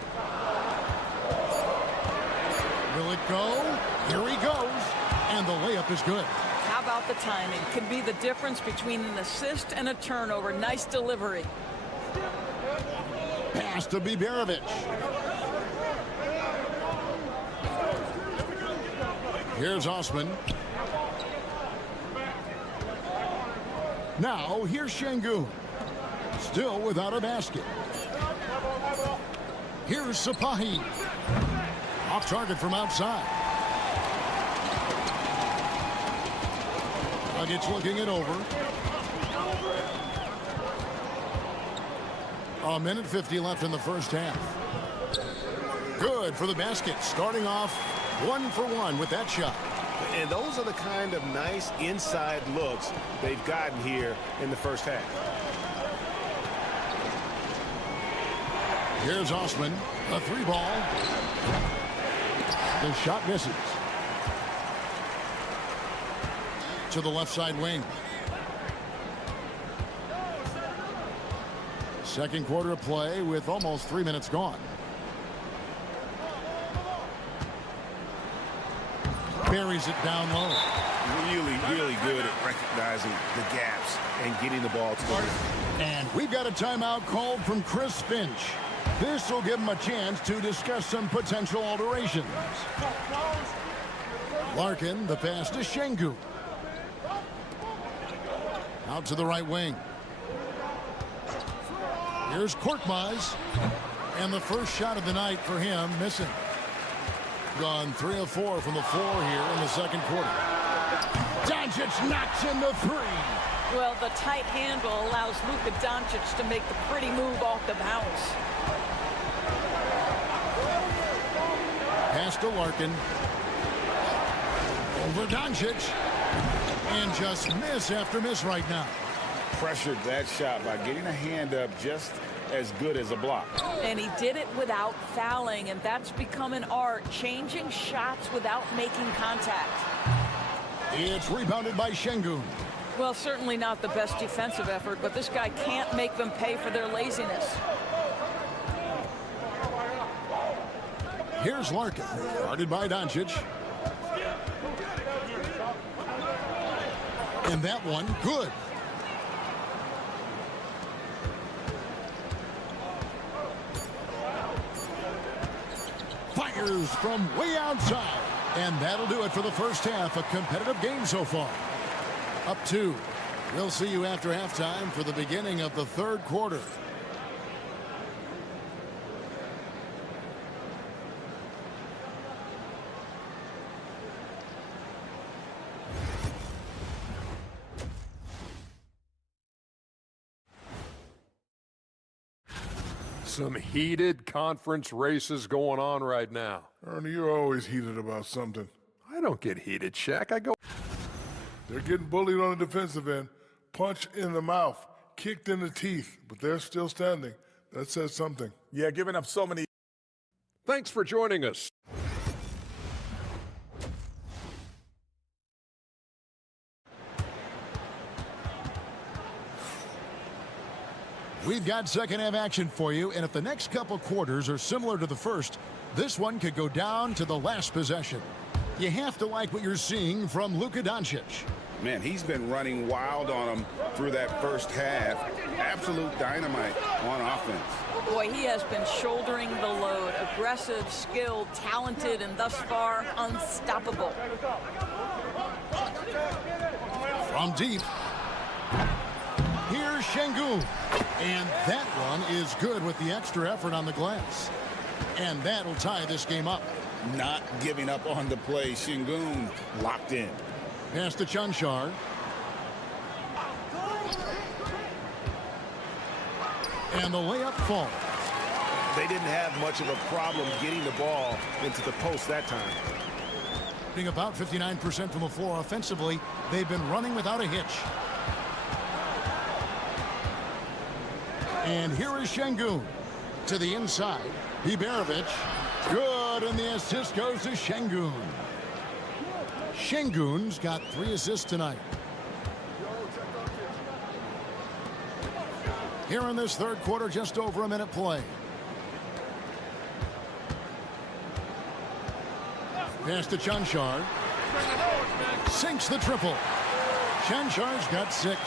Will it go? Here he goes. And the layup is good. How about the timing? Could be the difference between an assist and a turnover. Nice delivery. Pass to Biberovic. Here's Osman. Now, here's Şengün. Still without a basket. Here's Sapahi. Off target from outside. Dragic looking it over. A minute 50 left in the first half. Good for the basket. Starting off 1 for 1 with that shot. And those are the kind of nice inside looks they've gotten here in the first half. Here's Osman. A 3-ball. The shot misses. To the left side wing. Second quarter of play with almost 3 minutes gone. Buries it down low. Really good at recognizing the gaps and getting the ball to the rim. And we've got a timeout called from Chris Finch. This will give him a chance to discuss some potential alterations. Larkin, the pass to Şengün. Out to the right wing. Here's Korkmaz. And the first shot of the night for him, missing. Gone 3 of 4 from the floor here in the second quarter. Doncic knocks in the 3. Well, the tight handle allows Luka Doncic to make the pretty move off the bounce. Pass to Larkin. Over Doncic. And just miss after miss right now. Pressured that shot by getting a hand up just as good as a block. And he did it without fouling, and that's become an art, changing shots without making contact. It's rebounded by Şengün. Well, certainly not the best defensive effort, but this guy can't make them pay for their laziness. Here's Larkin, guarded by Doncic. And that one, good. Fires from way outside. And that'll do it for the first half. A competitive game so far. Up 2. We'll see you after halftime for the beginning of the third quarter. Some heated conference races going on right now. Ernie, you're always heated about something. I don't get heated, Shaq. I go... They're getting bullied on the defensive end. Punch in the mouth, kicked in the teeth, but they're still standing. That says something. Yeah, giving up so many. Thanks for joining us. We've got second half action for you, and if the next couple quarters are similar to the first, this one could go down to the last possession. You have to like what you're seeing from Luka Doncic. Man, he's been running wild on him through that first half. Absolute dynamite on offense. Boy, he has been shouldering the load. Aggressive, skilled, talented, and thus far unstoppable. From deep, here's Şengün. And that one is good with the extra effort on the glass. And that'll tie this game up. Not giving up on the play. Şengün locked in. Pass to Cancar. And the layup falls. They didn't have much of a problem getting the ball into the post that time. Being about 59% from the floor offensively, they've been running without a hitch. And here is Şengün to the inside. Biberovic. Good, and the assist goes to Şengün. Şengün's got 3 assists tonight. Here in this third quarter, just over a minute play. Pass to Cancar. Sinks the triple. Cancar's got 6.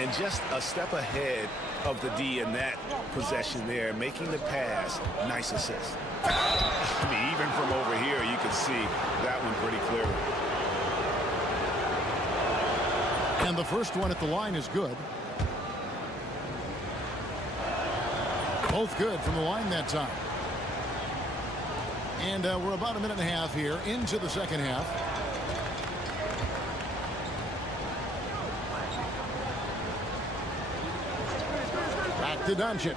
And just a step ahead of the D in that possession there, making the pass. Nice assist. I mean, even from over here, you can see that one pretty clearly. And the first one at the line is good. Both good from the line that time. And we're about a minute and a half here into the second half. Back to Doncic.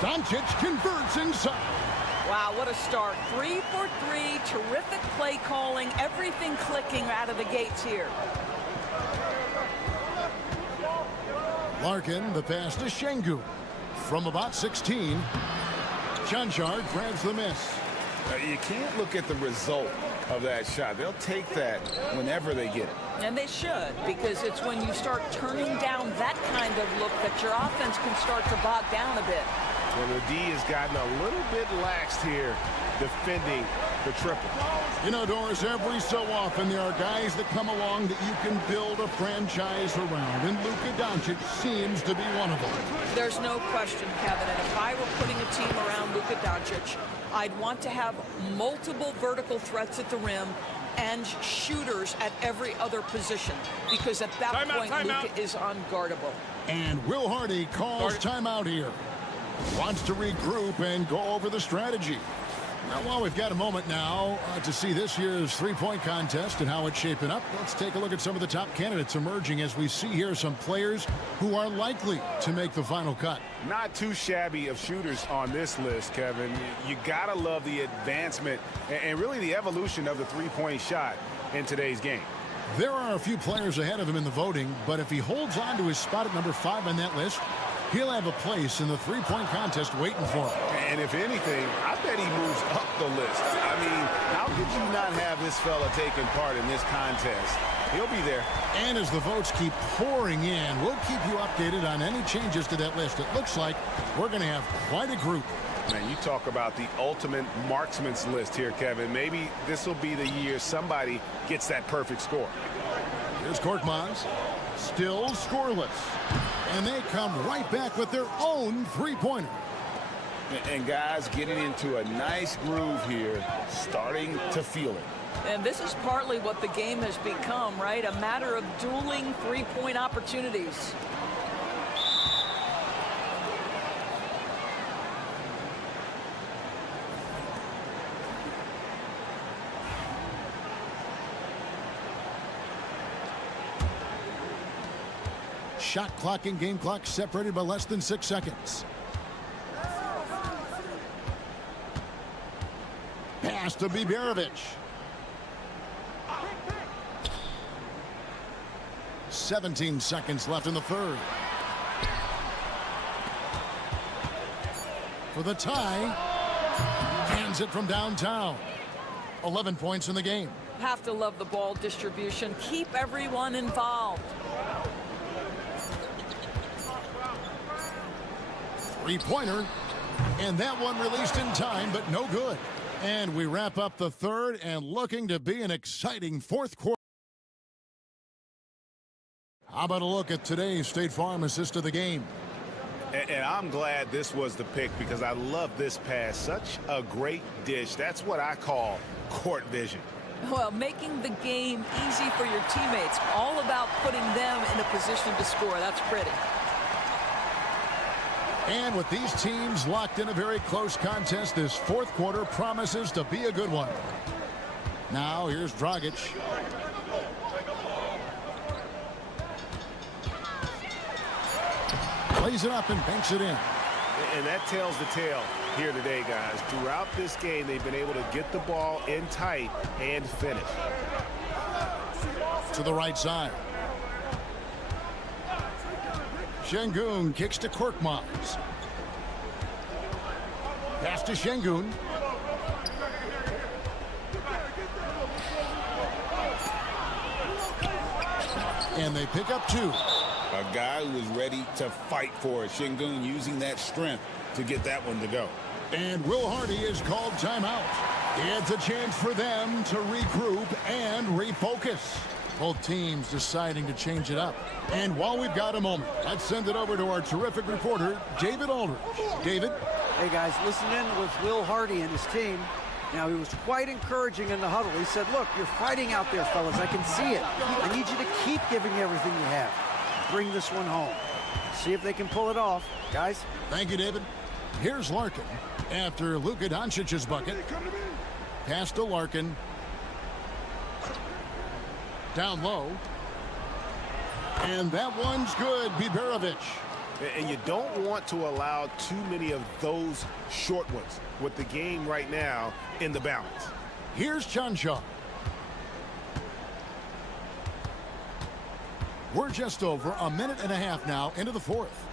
Doncic converts inside. Wow, what a start. 3 for 3. Terrific play calling. Everything clicking out of the gates here. Larkin, the pass to Şengün. From about 16. Cancar grabs the miss. You can't look at the result of that shot. They'll take that whenever they get it. And they should, because it's when you start turning down that kind of look that your offense can start to bog down a bit. Well, the D has gotten a little bit laxed here defending the triple. You know, Doris, every so often there are guys that come along that you can build a franchise around, and Luka Doncic seems to be one of them. There's no question, Kevin, and if I were putting a team around Luka Doncic, I'd want to have multiple vertical threats at the rim and shooters at every other position, because at that point, Luka is unguardable. And Will Hardy calls timeout here. Wants to regroup and go over the strategy. Now, while we've got a moment now to see this year's three-point contest and how it's shaping up, let's take a look at some of the top candidates emerging as we see here some players who are likely to make the final cut. Not too shabby of shooters on this list, Kevin. You gotta love the advancement and really the evolution of the three-point shot in today's game. There are a few players ahead of him in the voting, but if he holds on to his spot at number 5 on that list, he'll have a place in the three-point contest waiting for him. And if anything, I bet he moves up the list. I mean, how could you not have this fella taking part in this contest? He'll be there. And as the votes keep pouring in, we'll keep you updated on any changes to that list. It looks like we're going to have quite a group. Man, you talk about the ultimate marksman's list here, Kevin. Maybe this will be the year somebody gets that perfect score. Here's Korkmaz. Still scoreless. And they come right back with their own three-pointer. And guys getting into a nice groove here, starting to feel it. And this is partly what the game has become, right? A matter of dueling three-point opportunities. shot clock and game clock separated by less than 6 seconds. Pass to Biberovic. 17 seconds left in the third. For the tie. Hands it from downtown. 11 points in the game. Have to love the ball distribution. Keep everyone involved. Three-pointer. And that one released in time, but no good. And we wrap up the third and looking to be an exciting fourth quarter. How about a look at today's State Farm assist of the game? And I'm glad this was the pick because I love this pass. Such a great dish. That's what I call court vision. Well, making the game easy for your teammates. All about putting them in a position to score. That's pretty. And with these teams locked in a very close contest, this fourth quarter promises to be a good one. Now, here's Dragic. Plays it up and banks it in. And that tells the tale here today, guys. Throughout this game, they've been able to get the ball in tight and finish. To the right side. Şengün kicks to Korkmaz. Pass to Şengün. And they pick up two. A guy who is ready to fight for it. Şengün using that strength to get that one to go. And Will Hardy is called timeout. It's a chance for them to regroup and refocus. Both teams deciding to change it up. And while we've got a moment, let's send it over to our terrific reporter, David Aldridge. David? Hey, guys, listen in with Will Hardy and his team. Now, he was quite encouraging in the huddle. He said, look, you're fighting out there, fellas. I can see it. I need you to keep giving everything you have. Bring this one home. See if they can pull it off. Guys? Thank you, David. Here's Larkin after Luka Doncic's bucket. Pass to Larkin. Down low. And that one's good. Biberovic. And you don't want to allow too many of those short ones with the game right now in the balance. Here's Chanchan. We're just over a minute and a half now into the fourth.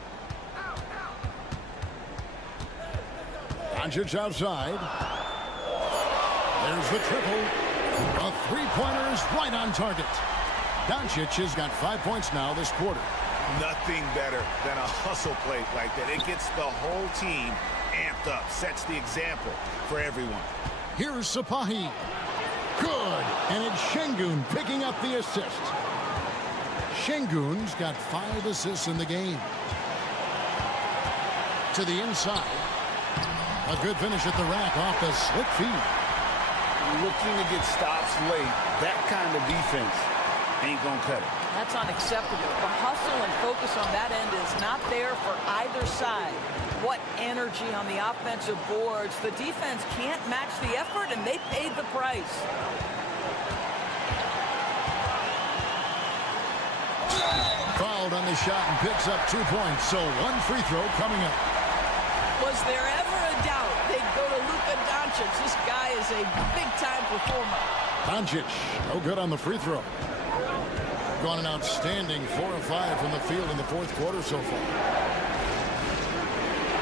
Doncic outside. There's the triple. A three-pointer is right on target. Doncic has got 5 points now this quarter. Nothing better than a hustle play like that. It gets the whole team amped up, sets the example for everyone. Here's Sapahi. Good. And it's Şengün picking up the assist. Şengün's got 5 assists in the game. To the inside. A good finish at the rack off the slick feed. Looking to get stops late. That kind of defense ain't gonna cut it. That's unacceptable. The hustle and focus on that end is not there for either side. What energy on the offensive boards. The defense can't match the effort, and they paid the price. Fouled on the shot and picks up 2 points. So one free throw coming up. Was there ever a doubt they'd go to Luka Doncic? This guy is a big-time performer. Doncic, no good on the free throw. Gone an outstanding 4 of 5 from the field in the fourth quarter so far.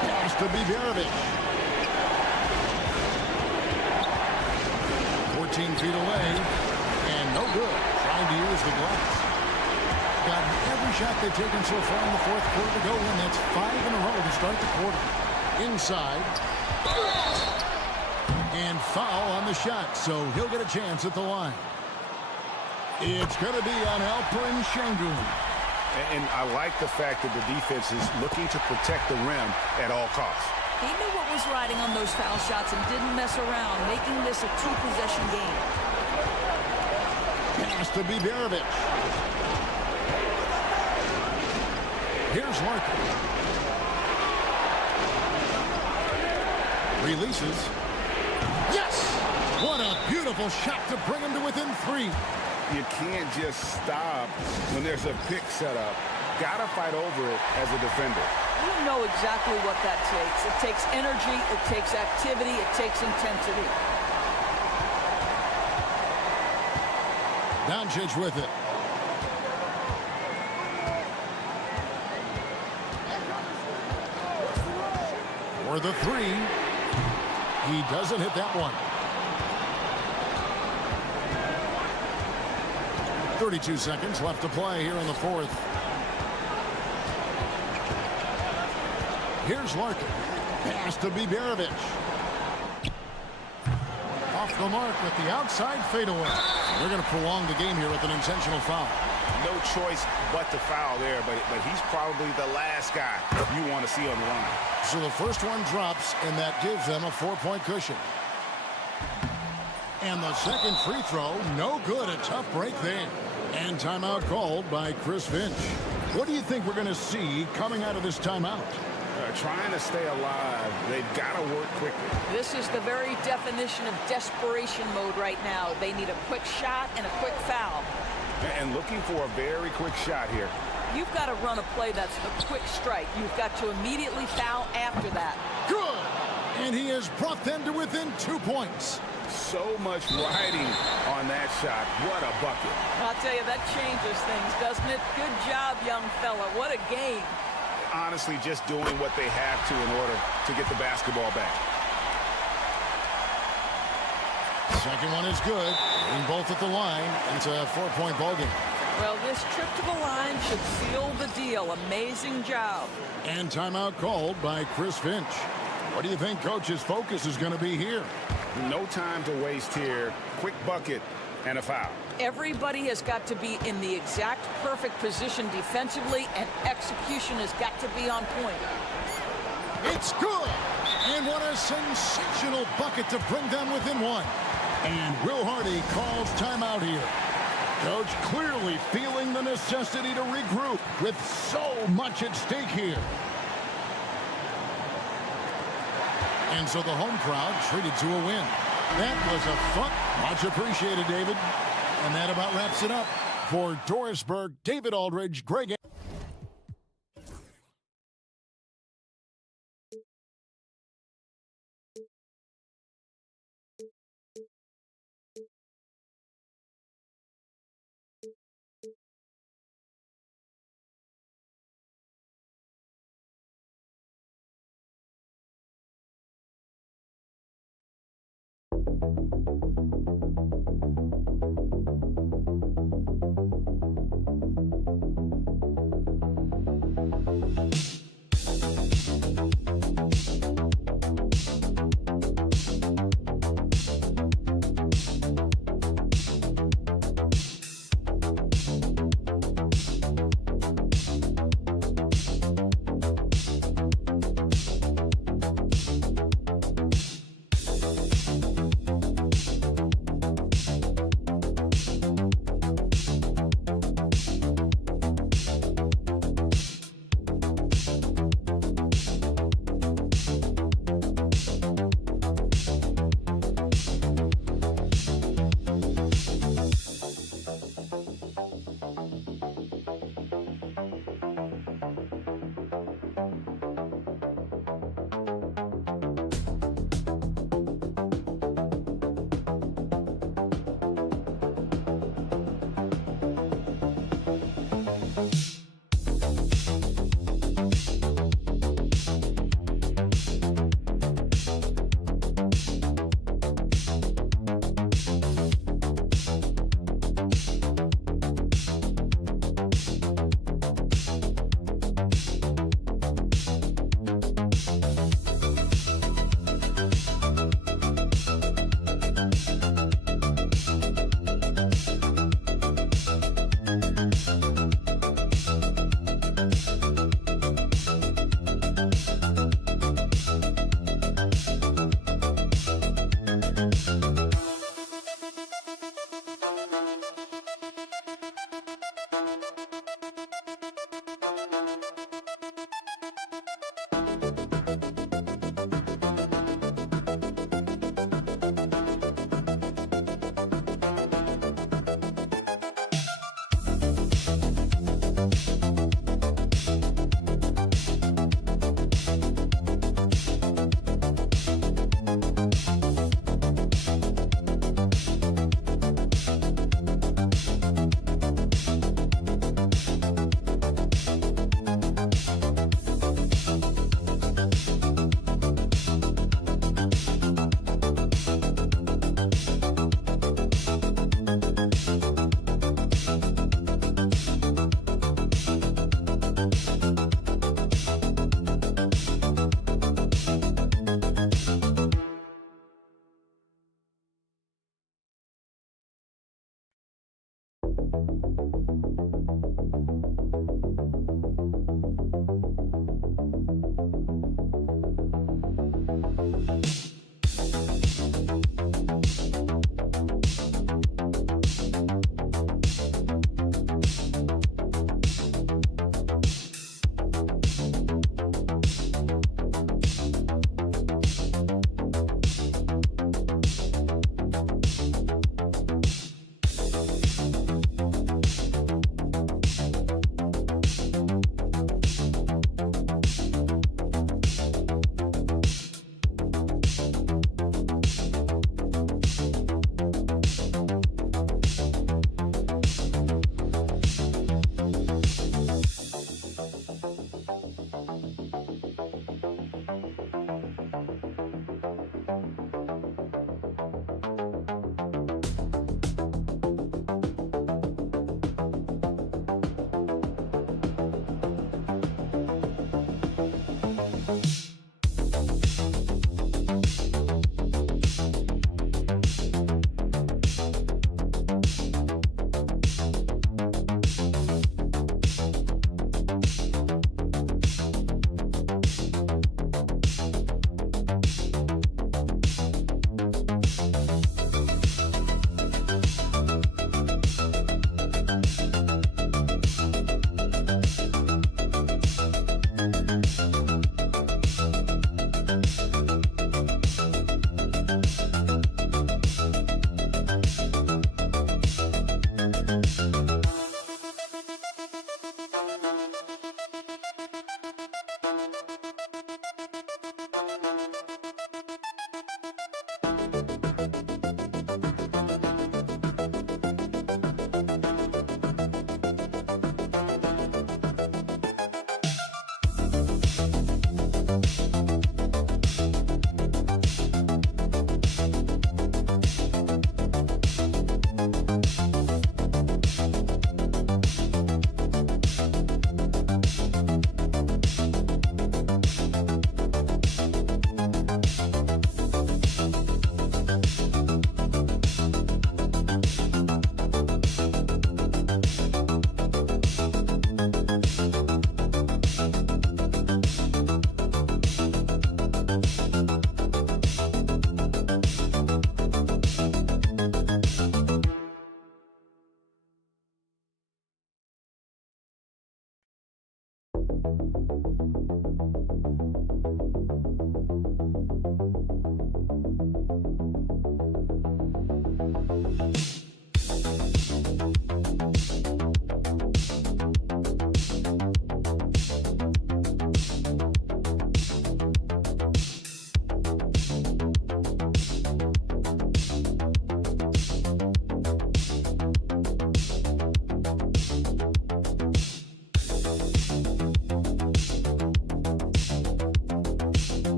Pass to Biberovic. 14 feet away. And no good. Trying to use the glass. Got every shot they've taken so far in the fourth quarter to go in. That's 5 in a row to start the quarter. Inside. And foul on the shot, so he'll get a chance at the line. It's going to be on Alperen Şengün. And I like the fact that the defense is looking to protect the rim at all costs. He knew what was riding on those foul shots and didn't mess around, making this a 2-possession game. Pass to Biberovic. Here's Larkin. Releases. Yes! What a beautiful shot to bring him to within 3. You can't just stop when there's a pick set up. got to fight over it as a defender. You know exactly what that takes. It takes energy, it takes activity, it takes intensity. Doncic with it. For the three. He doesn't hit that one. 32 seconds left to play here in the fourth. Here's Larkin. Pass to Biberovic. Off the mark with the outside fadeaway. They're going to prolong the game here with an intentional foul. No choice but to foul there, but he's probably the last guy you want to see on the line. So the first one drops, and that gives them a 4-point cushion. And the second free throw, no good. A tough break there. And timeout called by Chris Finch. What do you think we're going to see coming out of this timeout? Trying to stay alive. They've got to work quickly. This is the very definition of desperation mode right now. They need a quick shot and a quick foul. And looking for a very quick shot here. You've got to run a play that's a quick strike. You've got to immediately foul after that. Good! And he has brought them to within 2 points. So much riding on that shot. What a bucket. I'll tell you, that changes things, doesn't it? Good job, young fella. What a game. Honestly, just doing what they have to in order to get the basketball back. Second one is good. Being both at the line, and it's a 4-point ball game. Well, this trip to the line should seal the deal. Amazing job. And timeout called by Chris Finch. What do you think Coach's focus is going to be here? No time to waste here. Quick bucket and a foul. Everybody has got to be in the exact perfect position defensively, and execution has got to be on point. It's good! And what a sensational bucket to bring them within one. And Will Hardy calls timeout here. Coach clearly feeling the necessity to regroup with so much at stake here. And so the home crowd treated to a win. That was a fun. Much appreciated, David. And that about wraps it up. For Dorisburg, David Aldridge, Greg.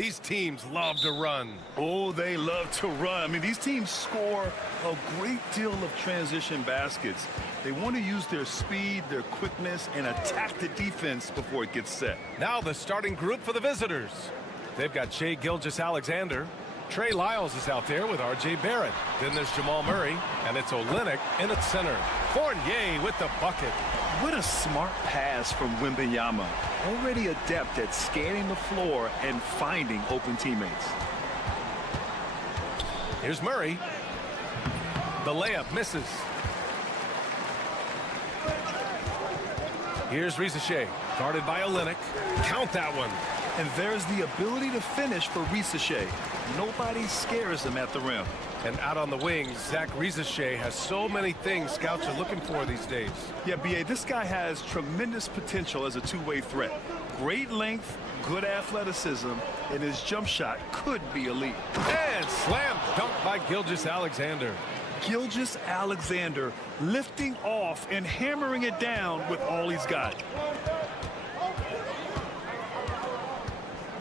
These teams love to run. Oh, they love to run. I mean, these teams score a great deal of transition baskets. They want to use their speed, their quickness, and attack the defense before it gets set. Now the starting group for the visitors. They've got Shai Gilgeous-Alexander. Trey Lyles is out there with R.J. Barrett. Then there's Jamal Murray, and it's Olynyk in its center. Fournier with the bucket. What a smart pass from Wembanyama. Already adept at scanning the floor and finding open teammates. Here's Murray. The layup misses. Here's Shai, guarded by Olynyk. Count that one. And there's the ability to finish for Shai. Nobody scares him at the rim. And out on the wings, Zach Shai has so many things scouts are looking for these days. Yeah, B.A., this guy has tremendous potential as a two-way threat. Great length, good athleticism, and his jump shot could be elite. And slam dunk by Gilgeous-Alexander. Gilgeous-Alexander lifting off and hammering it down with all he's got.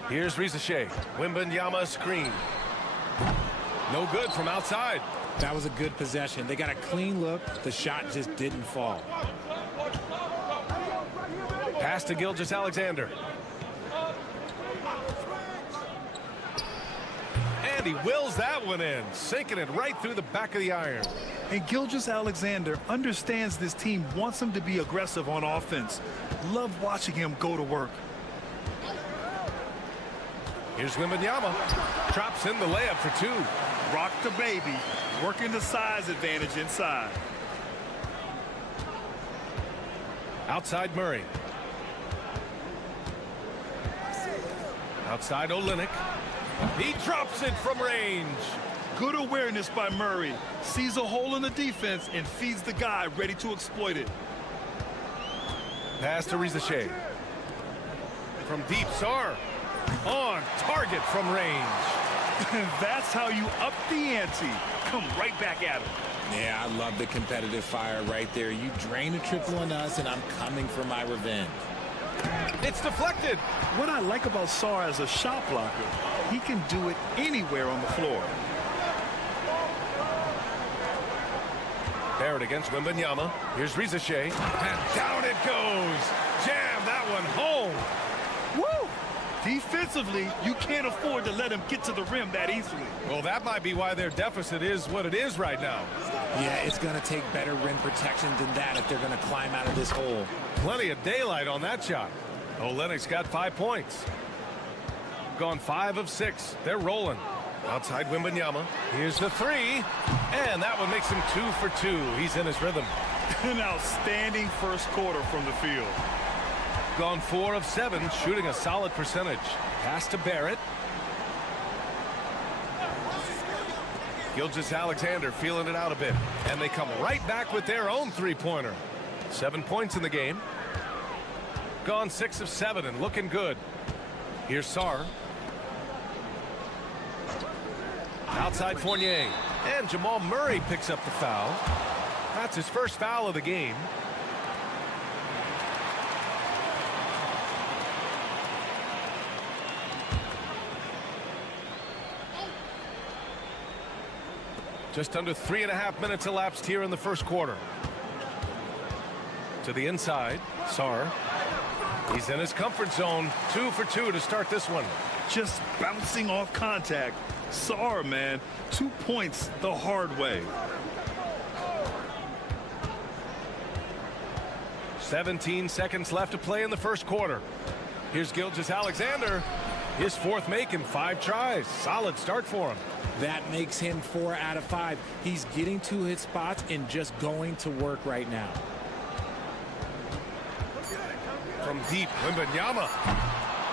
Here's Rizachet. Wembanyama screen. No good from outside. That was a good possession. They got a clean look. The shot just didn't fall. Pass to Gilgeous-Alexander. And he wills that one in, sinking it right through the back of the iron. And Gilgeous-Alexander understands this team wants him to be aggressive on offense. Love watching him go to work. Here's Wembanyama. Drops in the layup for two. Rock the baby, working the size advantage inside. Outside Murray. Outside Olynyk. He drops it from range. Good awareness by Murray. Sees a hole in the defense and feeds the guy ready to exploit it. Pass to Rizachet. From deep, Sarr. On target from range. That's how you up the ante. Come right back at him. Yeah, I love the competitive fire right there. You drain a triple on us, and I'm coming for my revenge. It's deflected. What I like about Sarr as a shot blocker, he can do it anywhere on the floor. Barrett against Wembanyama. Here's Rizachet. And down it goes. Jam that one home. Woo! Defensively, you can't afford to let him get to the rim that easily. Well, that might be why their deficit is what it is right now. Yeah, it's going to take better rim protection than that if they're going to climb out of this hole. Plenty of daylight on that shot. Olynyk's got 5 points. Gone 5 of 6. They're rolling. Outside Wembanyama. Here's the three. And that one makes him 2 for 2. He's in his rhythm. An outstanding first quarter from the field. Gone 4 of 7, shooting a solid percentage. Pass to Barrett. Gilgeous-Alexander feeling it out a bit. And they come right back with their own three-pointer. 7 points in the game. Gone 6 of 7 and looking good. Here's Sarr. Outside Fournier. And Jamal Murray picks up the foul. That's his first foul of the game. Just under 3.5 minutes elapsed here in the first quarter. To the inside, Sarr. He's in his comfort zone. 2 for 2 to start this one. Just bouncing off contact. Sarr, man, 2 points the hard way. 17 seconds left to play in the first quarter. Here's Gilgeous-Alexander. His fourth make in 5 tries. Solid start for him. That makes him 4 out of 5. He's getting to his spots and just going to work right now. From deep, Wembanyama.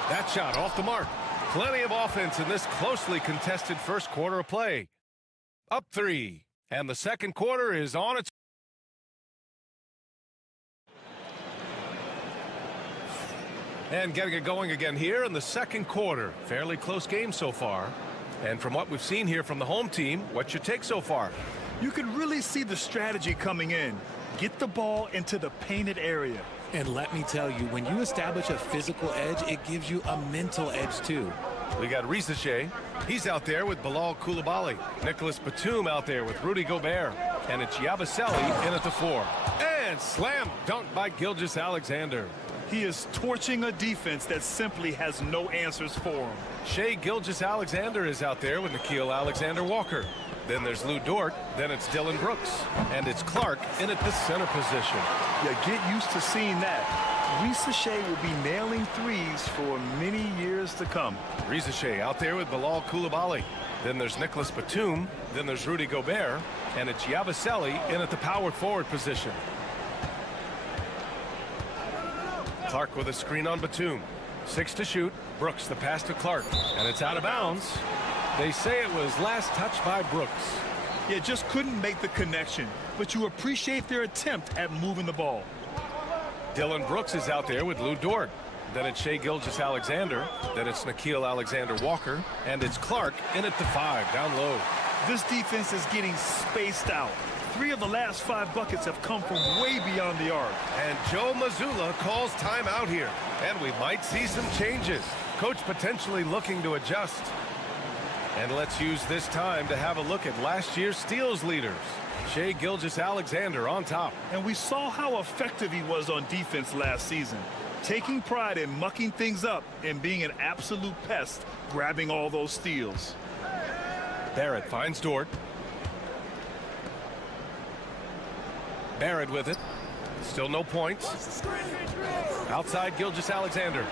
That shot off the mark. Plenty of offense in this closely contested first quarter of play. Up 3. And the second quarter is on its. And getting it going again here in the second quarter. Fairly close game so far. And from what we've seen here from the home team, what's your take so far? You can really see the strategy coming in. Get the ball into the painted area. And let me tell you, when you establish a physical edge, it gives you a mental edge too. We got Rizachet. He's out there with Bilal Coulibaly. Nicholas Batum out there with Rudy Gobert. And it's Yabusele in at the 4. And slam dunk by Gilgeous-Alexander. He is torching a defense that simply has no answers for him. Shai Gilgeous-Alexander is out there with Nickeil Alexander-Walker. Then there's Lou Dort. Then it's Dillon Brooks. And it's Clark in at the center position. Yeah, get used to seeing that. Rizachet will be nailing threes for many years to come. Rizachet out there with Bilal Coulibaly. Then there's Nicholas Batum. Then there's Rudy Gobert. And it's Yabusele in at the power forward position. Clark with a screen on Batum. 6 to shoot. Brooks the pass to Clark. And it's out of bounds. They say it was last touched by Brooks. Yeah, just couldn't make the connection. But you appreciate their attempt at moving the ball. Dillon Brooks is out there with Lou Dort. Then it's Shai Gilgeous-Alexander. Then it's Nickeil Alexander-Walker. And it's Clark in at the 5, down low. This defense is getting spaced out. 3 of the last 5 buckets have come from way beyond the arc. And Joe Mazzulla calls timeout here. And we might see some changes. Coach potentially looking to adjust. And let's use this time to have a look at last year's steals leaders. Shai Gilgeous-Alexander on top. And we saw how effective he was on defense last season. Taking pride in mucking things up and being an absolute pest, grabbing all those steals. Barrett finds Dort. Barrett with it. Still no points. Outside Gilgeous-Alexander.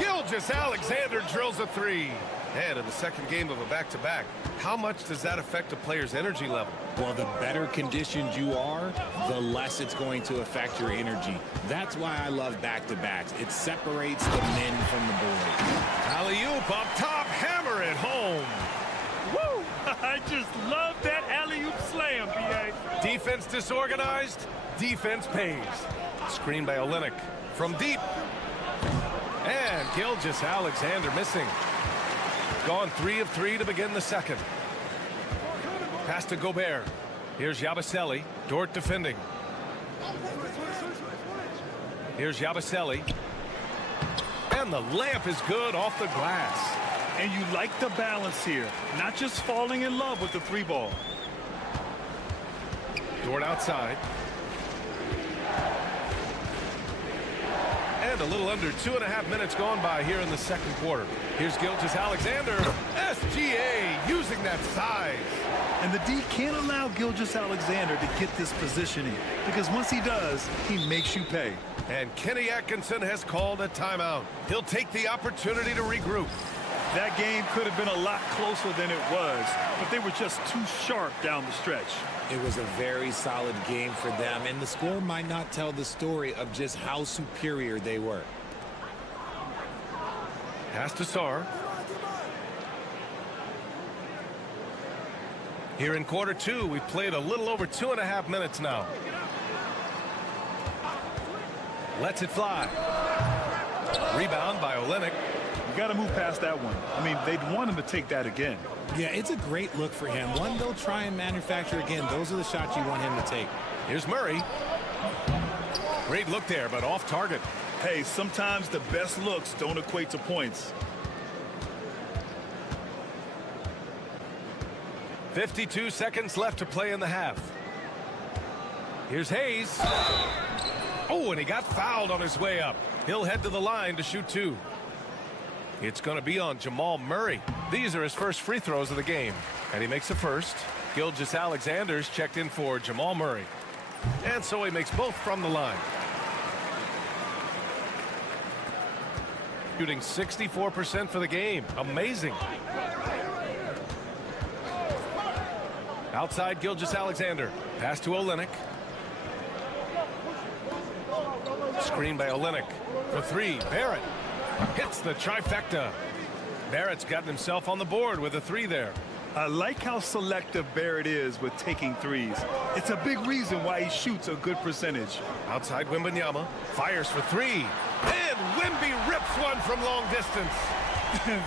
Gilgeous-Alexander drills a 3. And in the second game of a back-to-back, how much does that affect a player's energy level? Well, the better conditioned you are, the less it's going to affect your energy. That's why I love back-to-backs. It separates the men from the boys. Alley-oop up top, hammer it home. Woo! I just love that alley-oop slam, B.A. Defense disorganized, defense pays. Screen by Olynyk from deep. And Gilgeous-Alexander missing. Gone 3 of 3 to begin the second. Pass to Gobert. Here's Yabusele. Dort defending. Here's Yabusele. And the layup is good off the glass. And you like the balance here. Not just falling in love with the 3-ball. Dort outside. And a little under 2.5 minutes gone by here in the second quarter. Here's Gilgeous-Alexander. SGA using that size. And the D can't allow Gilgeous-Alexander to get this positioning, because once he does, he makes you pay. And Kenny Atkinson has called a timeout. He'll take the opportunity to regroup. That game could have been a lot closer than it was, but they were just too sharp down the stretch. It was a very solid game for them, and the score might not tell the story of just how superior they were. Pass to Sarr. Here in quarter 2, we've played a little over 2.5 minutes now. Lets it fly. Rebound by Olynyk. You got to move past that one. I mean, they'd want him to take that again. Yeah, it's a great look for him. One they'll try and manufacture again. Those are the shots you want him to take. Here's Murray. Great look there, but off target. Hey, sometimes the best looks don't equate to points. 52 seconds left to play in the half. Here's Hayes. Oh, and he got fouled on his way up. He'll head to the line to shoot 2. It's going to be on Jamal Murray. These are his first free throws of the game. And he makes the first. Gilgeous-Alexander's checked in for Jamal Murray. And so he makes both from the line. Shooting 64% for the game. Amazing. Outside Gilgeous-Alexander. Pass to Olynyk. Screen by Olynyk. For 3, Barrett. Hits the trifecta. Barrett's gotten himself on the board with a 3 there. I like how selective Barrett is with taking threes. It's a big reason why he shoots a good percentage. Outside Wembanyama. Fires for 3. And Wemby rips one from long distance.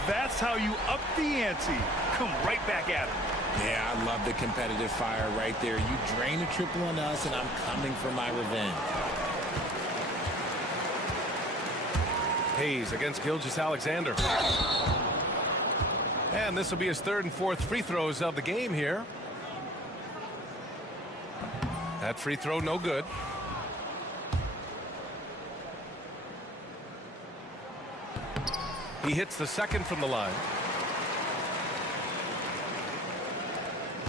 That's how you up the ante. Come right back at him. Yeah, I love the competitive fire right there. You drain a triple on us, and I'm coming for my revenge. Hayes against Gilgeous-Alexander. And this will be his 3rd and 4th free throws of the game here. That free throw no good. He hits the 2nd from the line.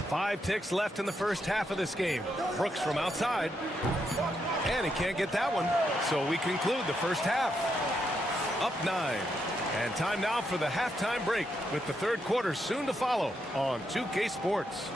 5 ticks left in the first half of this game. Brooks from outside. And he can't get that one. So we conclude the first half. Up 9. And time now for the halftime break, with the 3rd quarter soon to follow on 2K Sports.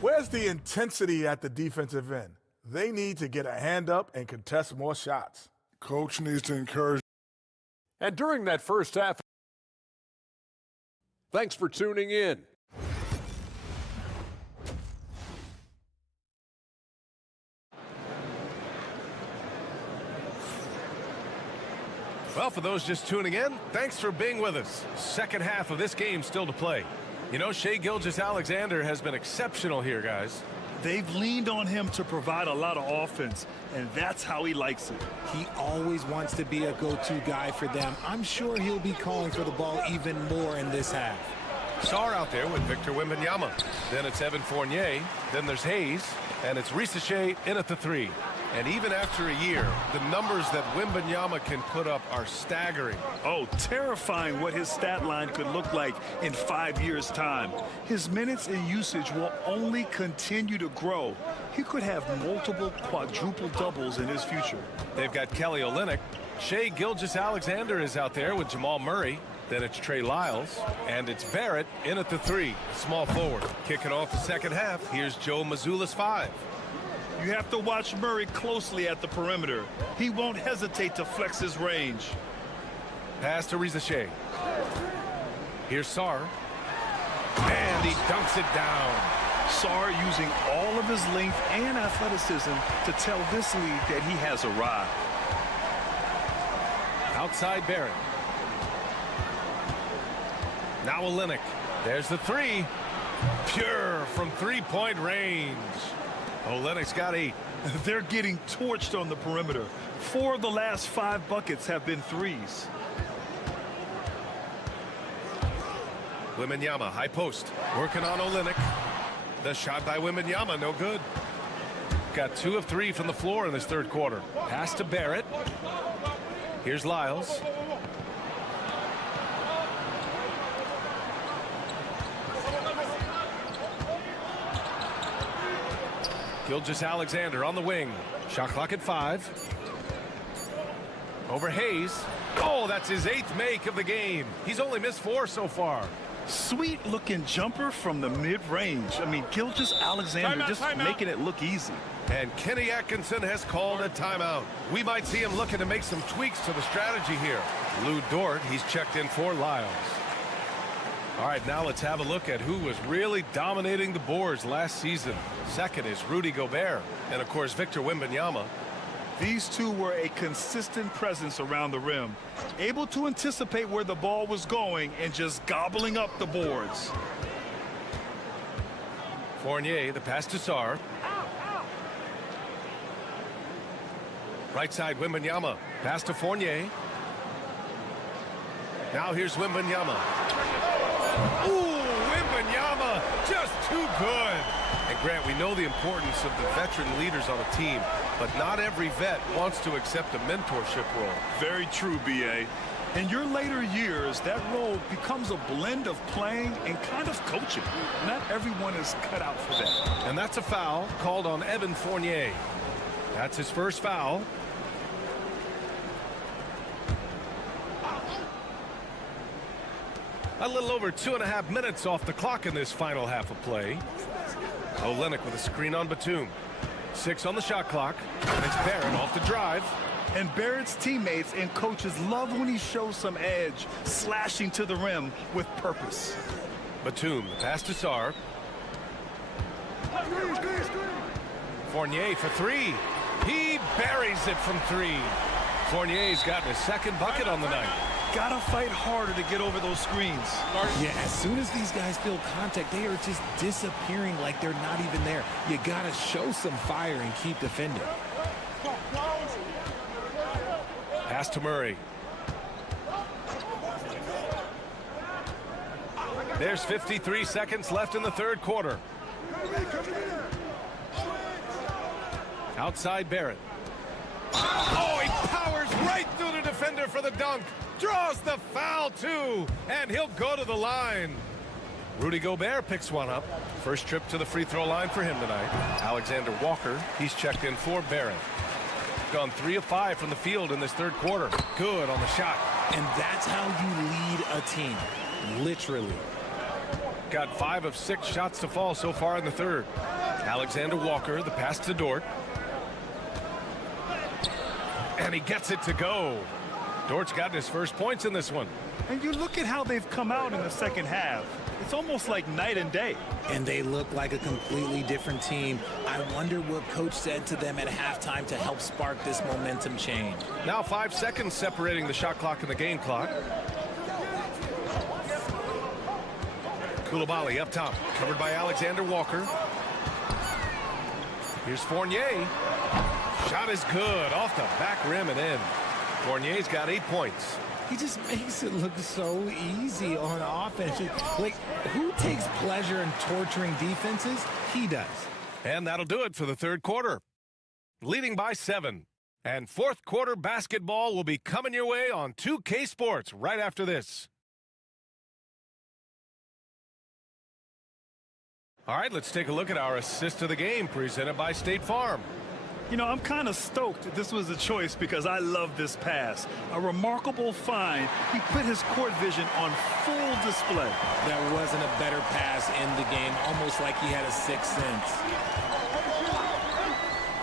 Where's the intensity at the defensive end? They need to get a hand up and contest more shots. Coach needs to encourage And during that first half, thanks for tuning in. Well, for those just tuning in, thanks for being with us. Second half of this game still to play. You know, Shai Gilgeous-Alexander has been exceptional here, guys. They've leaned on him to provide a lot of offense, and that's how he likes it. He always wants to be a go-to guy for them. I'm sure he'll be calling for the ball even more in this half. Sarr out there with Victor Wembanyama. Then it's Evan Fournier. Then there's Hayes. And it's Shai in at the 3. And even after a year, the numbers that Wembanyama can put up are staggering. Oh, terrifying what his stat line could look like in 5 years' time. His minutes and usage will only continue to grow. He could have multiple quadruple doubles in his future. They've got Kelly Olynyk. Shai Gilgeous-Alexander is out there with Jamal Murray. Then it's Trey Lyles. And it's Barrett in at the 3, small forward. Kicking off the second half, here's Joe Mazzulla's 5. You have to watch Murray closely at the perimeter. He won't hesitate to flex his range. Pass to Shai. Here's Sarr. And he dunks it down. Sarr using all of his length and athleticism to tell this league that he has arrived. Outside Barrett. Now Olynyk. There's the 3. Pure from three-point range. Olynyk's got 8. They're getting torched on the perimeter. 4 of the last 5 buckets have been threes. Wembanyama, high post. Working on Olynyk. The shot by Wembanyama, no good. Got 2 of 3 from the floor in this third quarter. Pass to Barrett. Here's Lyles. Gilgeous-Alexander on the wing. Shot clock at 5. Over Hayes. Oh, that's his 8th make of the game. He's only missed 4 so far. Sweet looking jumper from the mid-range. I mean, Gilgeous-Alexander just making it look easy. And Kenny Atkinson has called a timeout. We might see him looking to make some tweaks to the strategy here. Lou Dort, he's checked in for Lyles. All right, now let's have a look at who was really dominating the boards last season. Second is Rudy Gobert. And, of course, Victor Wembanyama. These two were a consistent presence around the rim, able to anticipate where the ball was going and just gobbling up the boards. Fournier, the pass to Sarr. Right side, Wembanyama. Pass to Fournier. Now here's Wembanyama. Ooh, Wembanyama, just too good. And Grant, we know the importance of the veteran leaders on a team, but not every vet wants to accept a mentorship role. Very true, B.A. In your later years, that role becomes a blend of playing and kind of coaching. Not everyone is cut out for that. And that's a foul called on Evan Fournier. That's his first foul. A little over 2.5 minutes off the clock in this final half of play. Olynyk with a screen on Batum. 6 on the shot clock. And it's Barrett off the drive. And Barrett's teammates and coaches love when he shows some edge, slashing to the rim with purpose. Batum, the pass to Sarr. Fournier for 3. He buries it from 3. Fournier's gotten his second bucket on the night. Gotta fight harder to get over those screens. Yeah, as soon as these guys feel contact, they are just disappearing like they're not even there. You gotta show some fire and keep defending. Pass to Murray. There's 53 seconds left in the third quarter. Outside Barrett. Oh, he powers right through the defender for the dunk. Draws the foul, too. And he'll go to the line. Rudy Gobert picks one up. First trip to the free throw line for him tonight. Alexander Walker, he's checked in for Barrett. Gone 3 of 5 from the field in this third quarter. Good on the shot. And that's how you lead a team. Literally. Got 5 of 6 shots to fall so far in the third. Alexander Walker, the pass to Dort. And he gets it to go. Dort's gotten his first points in this one. And you look at how they've come out in the second half. It's almost like night and day. And they look like a completely different team. I wonder what coach said to them at halftime to help spark this momentum change. Now 5 seconds separating the shot clock and the game clock. Koulibaly up top, covered by Alexander Walker. Here's Fournier. Shot is good, off the back rim and in. Fournier's got 8 points. He just makes it look so easy on offense. Like, who takes pleasure in torturing defenses? He does. And that'll do it for the third quarter. Leading by 7. And fourth quarter basketball will be coming your way on 2K Sports right after this. All right, let's take a look at our assist of the game presented by State Farm. You know, I'm kind of stoked this was a choice because I love this pass. A remarkable find. He put his court vision on full display. There wasn't a better pass in the game, almost like he had a sixth sense.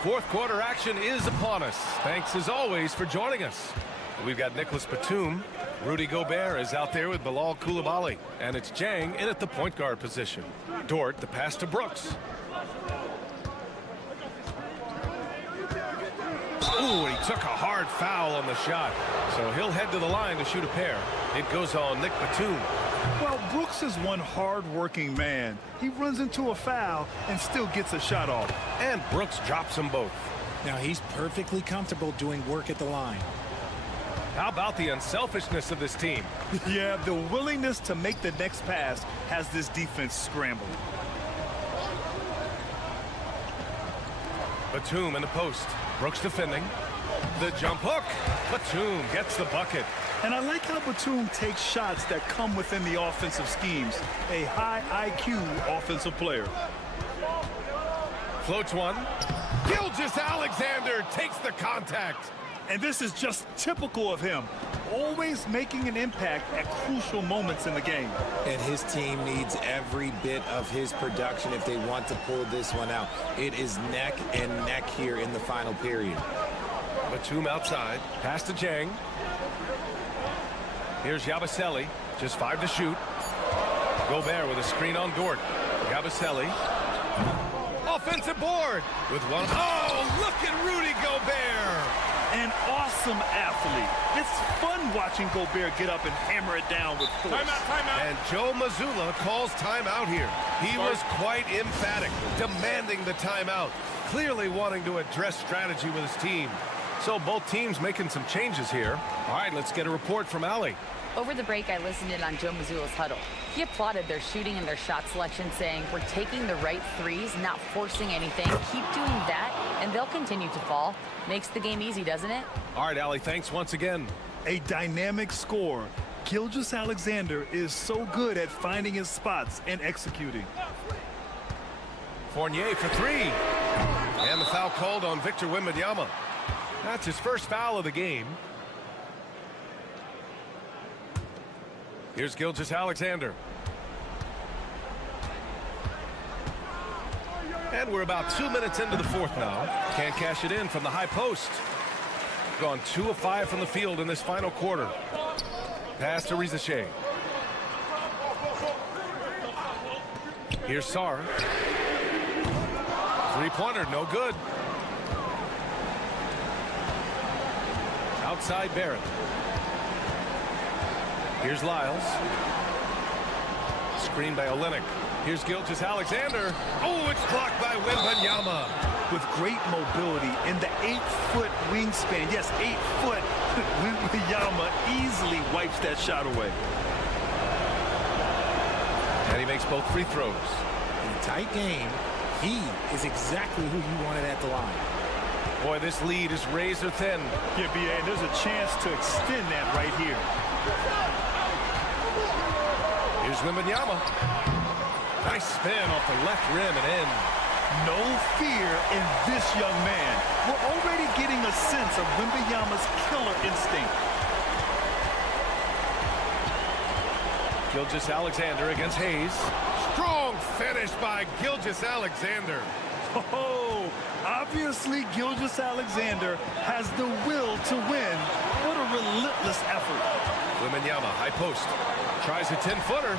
Fourth quarter action is upon us. Thanks as always for joining us. We've got Nicholas Batum. Rudy Gobert is out there with Bilal Koulibaly. And it's Jang in at the point guard position. Dort, the pass to Brooks. Ooh, he took a hard foul on the shot. So he'll head to the line to shoot a pair. It goes on Nick Batum. Well, Brooks is one hard-working man. He runs into a foul and still gets a shot off. And Brooks drops them both. Now he's perfectly comfortable doing work at the line. How about the unselfishness of this team? Yeah, the willingness to make the next pass has this defense scrambled. Batum in the post. Brooks defending. The jump hook. Batum gets the bucket. And I like how Batum takes shots that come within the offensive schemes. A high IQ offensive player. Floats one. Gilgeous-Alexander takes the contact. And this is just typical of him. Always making an impact at crucial moments in the game. And his team needs every bit of his production if they want to pull this one out. It is neck and neck here in the final period. Batum outside. Pass to Jang. Here's Yabusele. Just 5 to shoot. Gobert with a screen on Dort. Yabusele. Offensive board with one. Oh, look at Rudy Gobert. An awesome athlete. It's fun watching Gobert get up and hammer it down with force. Timeout. And Joe Mazzulla calls timeout here. He was quite emphatic, demanding the timeout, clearly wanting to address strategy with his team. So both teams making some changes here. All right, let's get a report from Allie. Over the break, I listened in on Joe Mazzulla's huddle. He applauded their shooting and their shot selection, saying, "We're taking the right threes, not forcing anything. Keep doing that, and they'll continue to fall." Makes the game easy, doesn't it? All right, Allie, thanks once again. A dynamic scorer. Gilgeous-Alexander is so good at finding his spots and executing. Fournier for 3. And the foul called on Victor Wembanyama. That's his first foul of the game. Here's Gilgeous-Alexander. And we're about 2 minutes into the fourth now. Can't cash it in from the high post. Gone 2 of 5 from the field in this final quarter. Pass to Rizache. Here's Sarr. Three-pointer, no good. Outside Barrett. Here's Lyles. Screen by Olynyk. Here's Gilgeous-Alexander. Oh, it's blocked by Wembanyama. With great mobility in the 8-foot wingspan. Yes, 8 foot. Wembanyama easily wipes that shot away. And he makes both free throws. In a tight game, he is exactly who you wanted at the line. Boy, this lead is razor thin. Yeah, B.A., and there's a chance to extend that right here. Here's Wembanyama. Nice spin off the left rim and in. No fear in this young man. We're already getting a sense of Wembanyama's killer instinct. Gilgeous-Alexander against Hayes. Strong finish by Gilgeous-Alexander. Oh, obviously Gilgeous-Alexander has the will to win. What a relentless effort. Wembanyama, high post. Tries a 10-footer,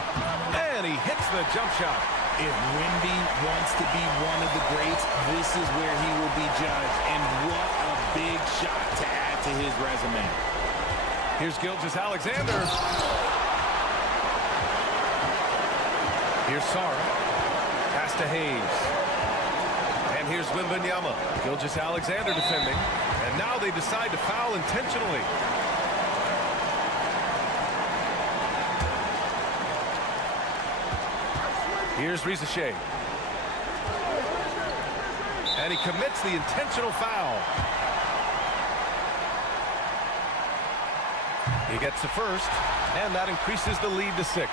and he hits the jump shot. If Wemby wants to be one of the greats, this is where he will be judged. And what a big shot to add to his resume. Here's Gilgeous-Alexander. Here's Sara. Pass to Hayes. And here's Wembanyama. Gilgeous-Alexander defending. And now they decide to foul intentionally. Here's Risache. And he commits the intentional foul. He gets the first, and that increases the lead to 6.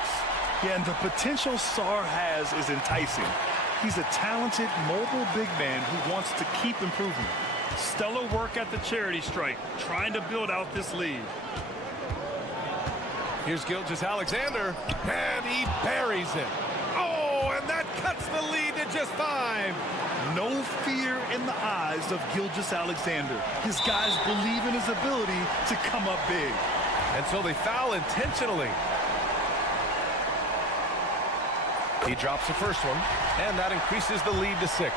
Yeah, and the potential Sar has is enticing. He's a talented, mobile big man who wants to keep improving. Stellar work at the charity stripe, trying to build out this lead. Here's Gilgeous-Alexander, and he buries it. Oh, and that cuts the lead to just 5. No fear in the eyes of Gilgeous-Alexander. His guys believe in his ability to come up big. And so they foul intentionally. He drops the first one, and that increases the lead to 6.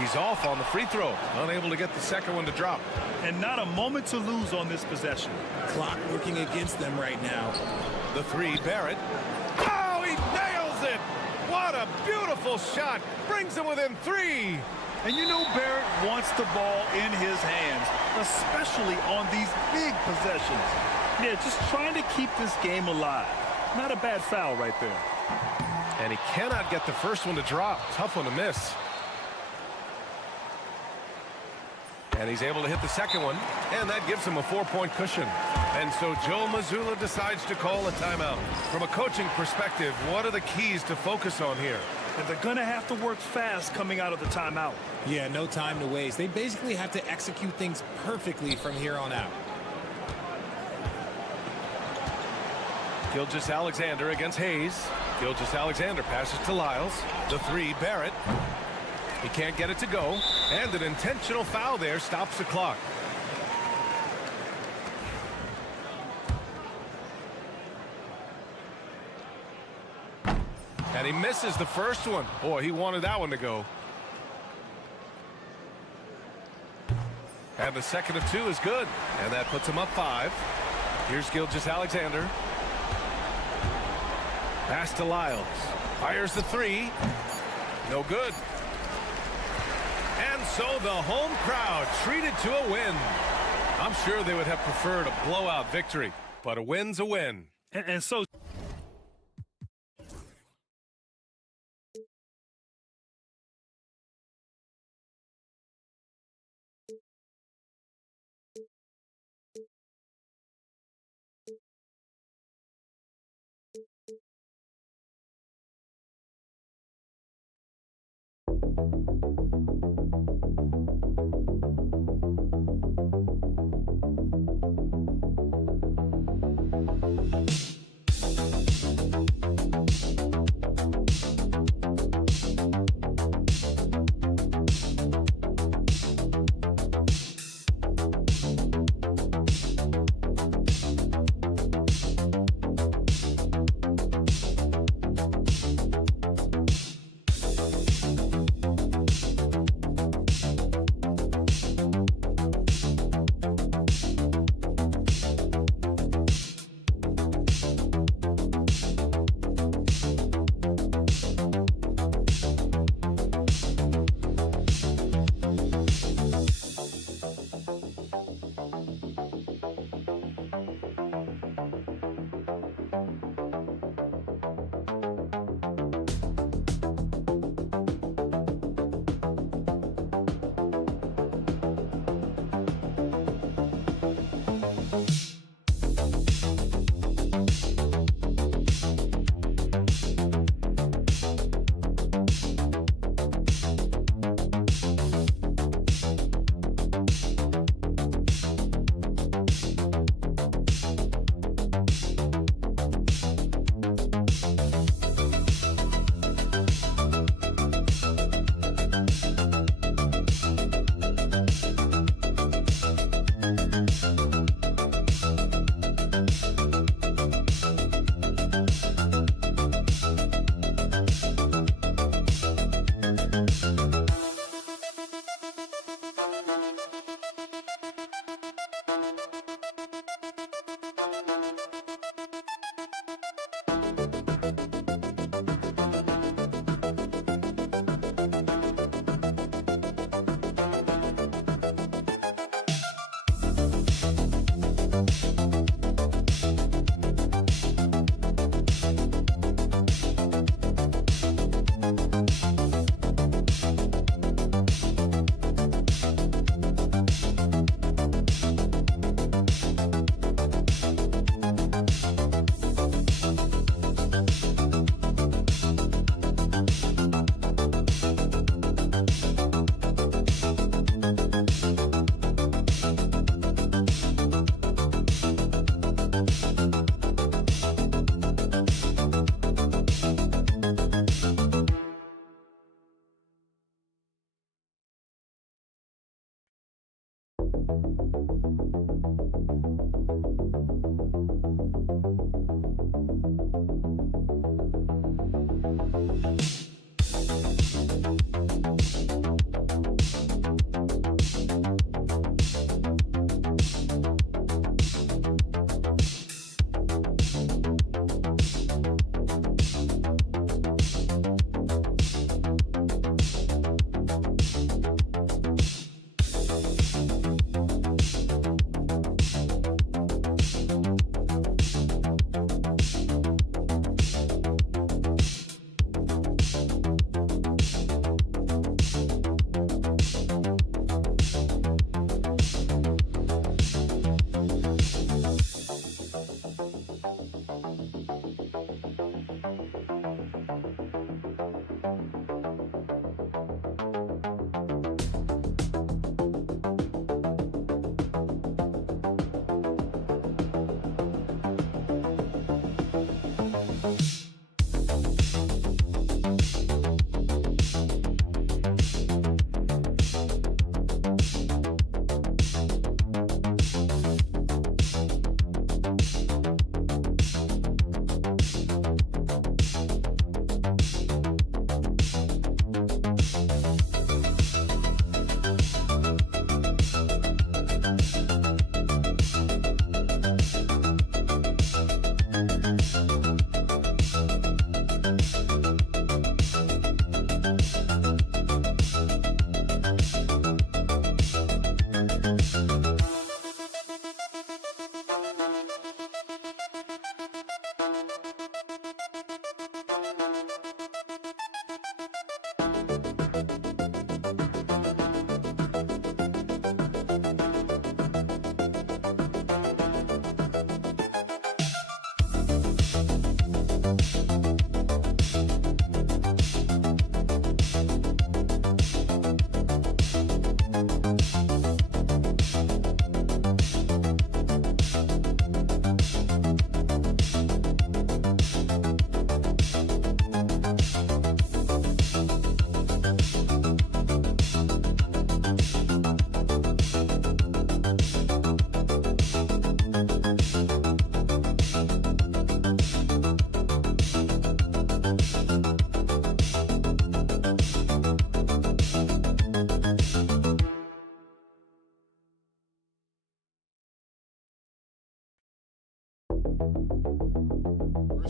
He's off on the free throw, unable to get the second one to drop. And not a moment to lose on this possession. Clock working against them right now. The 3, Barrett. Oh, he nails it! What a beautiful shot! Brings him within 3. And you know Barrett wants the ball in his hands, especially on these big possessions. Yeah, just trying to keep this game alive. Not a bad foul right there. And he cannot get the first one to drop. Tough one to miss. And he's able to hit the second one, and that gives him a 4-point cushion. And so Joe Mazzulla decides to call a timeout. From a coaching perspective, what are the keys to focus on here? And they're going to have to work fast coming out of the timeout. Yeah, no time to waste. They basically have to execute things perfectly from here on out. Gilgeous-Alexander against Hayes. Gilgeous-Alexander passes to Lyles. The 3, Barrett. He can't get it to go, and an intentional foul there stops the clock. And he misses the first one. Boy, he wanted that one to go. And the second of 2 is good, and that puts him up 5. Here's Gilgeous-Alexander. Pass to Lyles. Fires the 3. No good. And so the home crowd treated to a win. I'm sure they would have preferred a blowout victory, but a win's a win. And so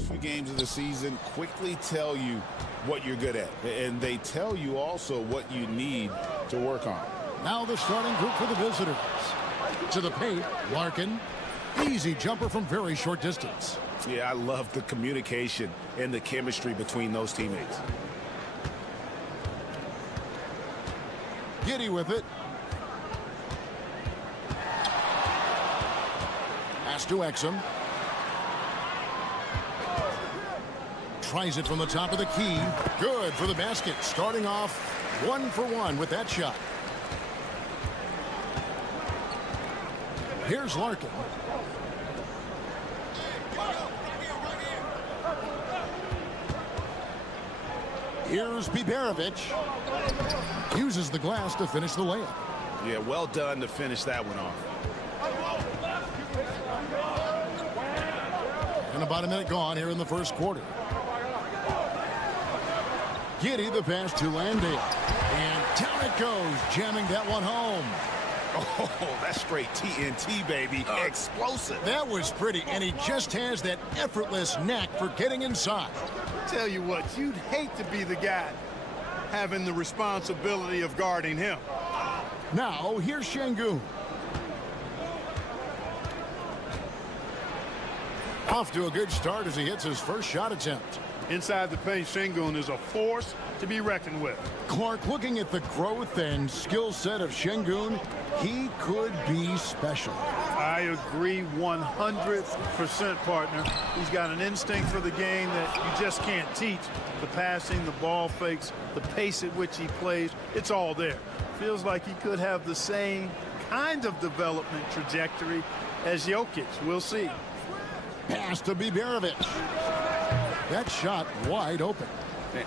Few games of the season quickly tell you what you're good at, and they tell you also what you need to work on. Now the starting group for the visitors. To the paint, Larkin. Easy jumper from very short distance. Yeah, I love the communication and the chemistry between those teammates. Giddy with it. Pass to Exum. Tries it from the top of the key. Good for the basket. Starting off 1 for 1 with that shot. Here's Larkin. Here's Biberovic. Uses the glass to finish the layup. Yeah, well done to finish that one off. And about a minute gone here in the first quarter. Giddy the pass to Landale. And down it goes, jamming that one home. Oh, that's straight TNT, baby. Explosive. That was pretty, and he just has that effortless knack for getting inside. Tell you what, you'd hate to be the guy having the responsibility of guarding him. Now, here's Şengün. Off to a good start as he hits his first shot attempt. Inside the paint, Şengün is a force to be reckoned with. Clark, looking at the growth and skill set of Şengün, he could be special. I agree 100%, partner. He's got an instinct for the game that you just can't teach. The passing, the ball fakes, the pace at which he plays, it's all there. Feels like he could have the same kind of development trajectory as Jokic. We'll see. Pass to Biberovic. That shot wide open.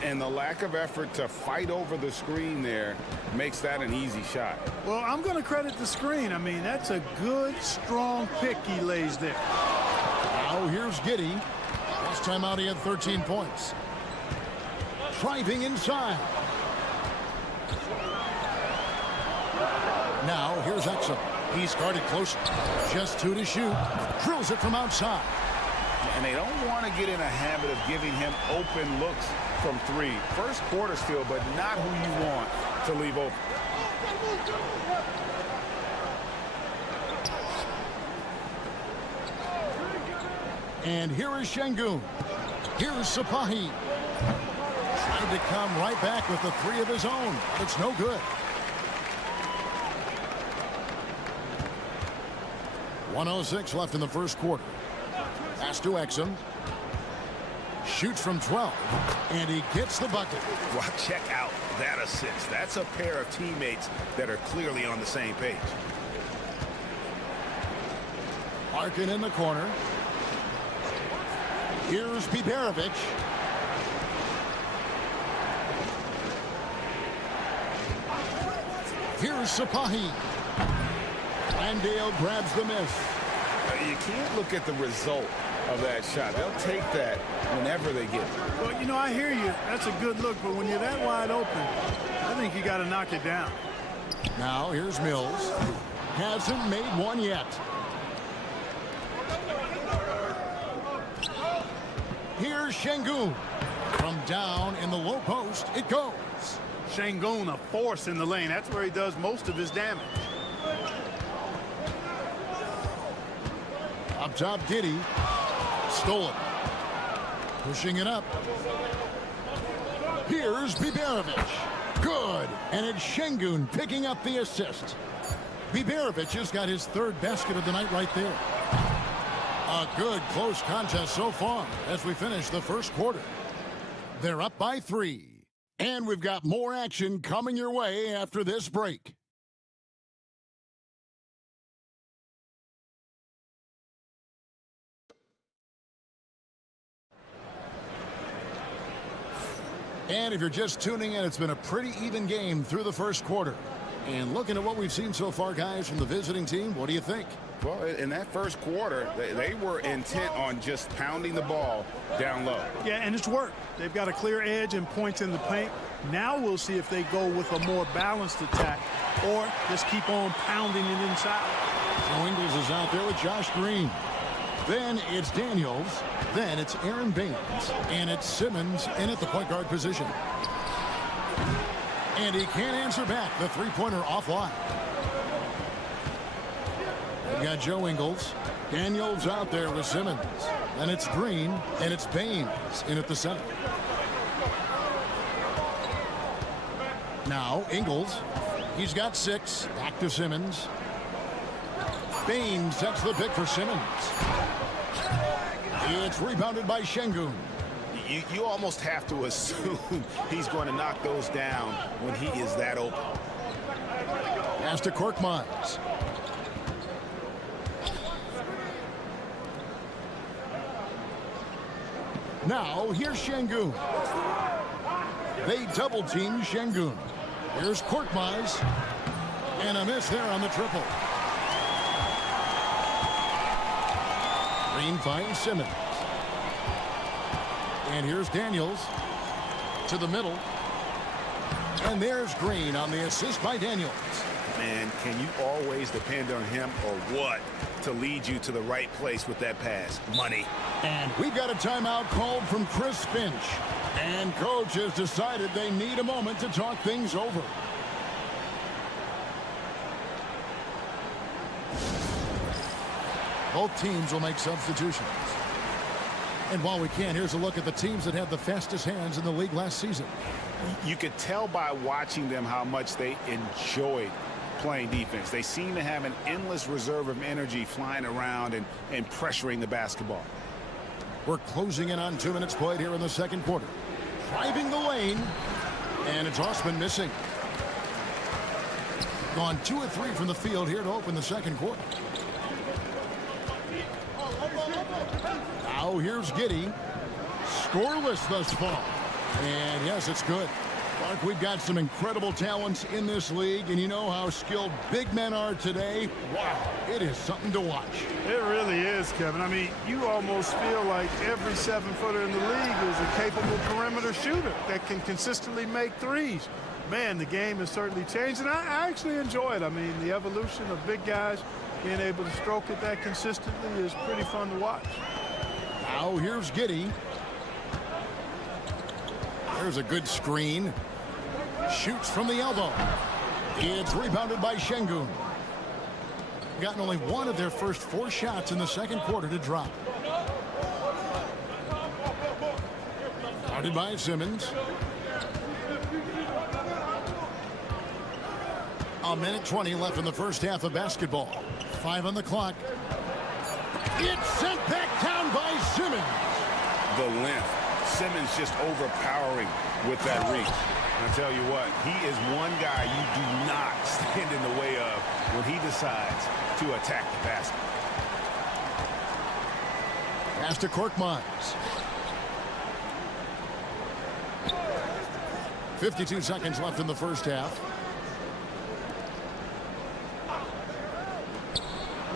And the lack of effort to fight over the screen there makes that an easy shot. Well, I'm going to credit the screen. I mean, that's a good, strong pick he lays there. Now here's Giddey. Last time out he had 13 points. Driving inside. Now here's Exum. He's guarded close. Just 2 to shoot. Drills it from outside. And they don't want to get in a habit of giving him open looks from 3. First quarter still, but not who you want to leave open. And here is Şengün. Here's Sapahi. Trying to come right back with the 3 of his own. But it's no good. 1:06 left in the first quarter. Pass to Exum. Shoots from 12. And he gets the bucket. Well, check out that assist. That's a pair of teammates that are clearly on the same page. Larkin in the corner. Here's Biberovic. Here's Sapahi. Landale grabs the miss. You can't look at the result of that shot. They'll take that whenever they get it. Well, you know, I hear you. That's a good look, but when you're that wide open, I think you got to knock it down. Now here's Mills. Hasn't made one yet. Here's Şengün. From down in the low post, it goes. Şengün, a force in the lane. That's where he does most of his damage. Up top, Giddey. Stolen. Pushing it up. Here's Biberovic. Good. And it's Şengün picking up the assist. Biberovic has got his 3rd basket of the night right there. A good close contest so far as we finish the first quarter. They're up by 3. And we've got more action coming your way after this break. And if you're just tuning in, it's been a pretty even game through the first quarter. And looking at what we've seen so far, guys, from the visiting team, what do you think? Well, in that first quarter, they were intent on just pounding the ball down low. Yeah, and it's worked. They've got a clear edge and points in the paint. Now we'll see if they go with a more balanced attack or just keep on pounding it inside. Joe Ingles is out there with Josh Green. Then it's Daniels. Then it's Aaron Baines. And it's Simmons in at the point guard position. And he can't answer back. The three-pointer offline. We've got Joe Ingles. Daniels out there with Simmons. And it's Green. And it's Baines in at the center. Now Ingles. He's got 6. Back to Simmons. Baines sets the pick for Simmons. It's rebounded by Şengün. You almost have to assume he's going to knock those down when he is that open. Pass to Korkmaz. Now here's Şengün. They double team Şengün. Here's Korkmaz. And a miss there on the triple. Green finds Simmons. And here's Daniels to the middle. And there's Green on the assist by Daniels. Man, can you always depend on him or what to lead you to the right place with that pass? Money. And we've got a timeout called from Chris Finch. And coach has decided they need a moment to talk things over. Both teams will make substitutions. And while we can, here's a look at the teams that had the fastest hands in the league last season. You could tell by watching them how much they enjoyed playing defense. They seem to have an endless reserve of energy flying around and pressuring the basketball. We're closing in on 2 minutes played here in the second quarter. Driving the lane. And it's Osman missing. Gone 2 of 3 from the field here to open the second quarter. Now here's Giddey. Scoreless thus far. And yes, it's good. Mark, we've got some incredible talents in this league, and you know how skilled big men are today. Wow, it is something to watch. It really is, Kevin. I mean, you almost feel like every 7-footer in the league is a capable perimeter shooter that can consistently make threes. Man, the game has certainly changed, and I actually enjoy it. I mean, the evolution of big guys being able to stroke it that consistently is pretty fun to watch. Now here's Giddey. There's a good screen. Shoots from the elbow. It's rebounded by Şengün. Gotten only one of their first 4 shots in the second quarter to drop. Guarded by Simmons. A minute 20 left in the first half of basketball. 5 on the clock. It's sent back down by Simmons. The length. Simmons just overpowering with that reach. And I tell you what, he is one guy you do not stand in the way of when he decides to attack the basket. Pass to Korkmaz. 52 seconds left in the first half.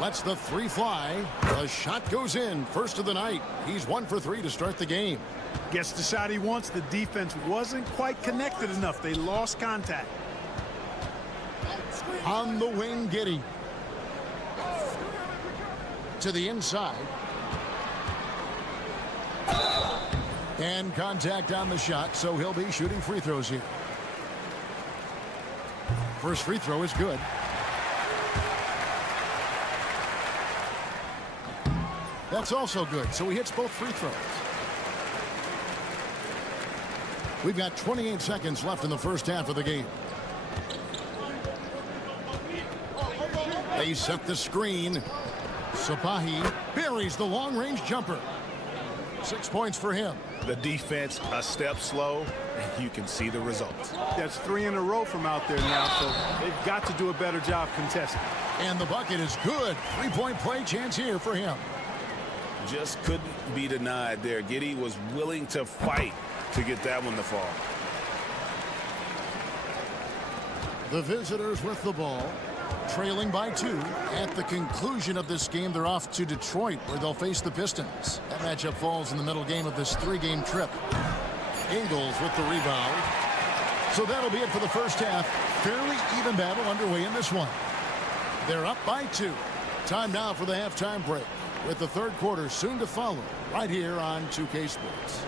Lets the 3 fly. The shot goes in. First of the night. He's 1 for 3 to start the game. Gets the shot he wants. The defense wasn't quite connected enough. They lost contact. On the wing, Giddey. To the inside. And contact on the shot, so he'll be shooting free throws here. First free throw is good. That's also good, so he hits both free throws. We've got 28 seconds left in the first half of the game. They set the screen. Sapahi buries the long-range jumper. 6 points for him. The defense a step slow, and you can see the results. That's 3 in a row from out there now, so they've got to do a better job contesting. And the bucket is good. 3-point play chance here for him. Just couldn't be denied there. Giddey was willing to fight to get that one to fall. The visitors with the ball, trailing by 2. At the conclusion of this game, they're off to Detroit, where they'll face the Pistons. That matchup falls in the middle game of this 3-game trip. Ingles with the rebound. So that'll be it for the first half. Fairly even battle underway in this one. They're up by 2. Time now for the halftime break, with the third quarter soon to follow, right here on 2K Sports.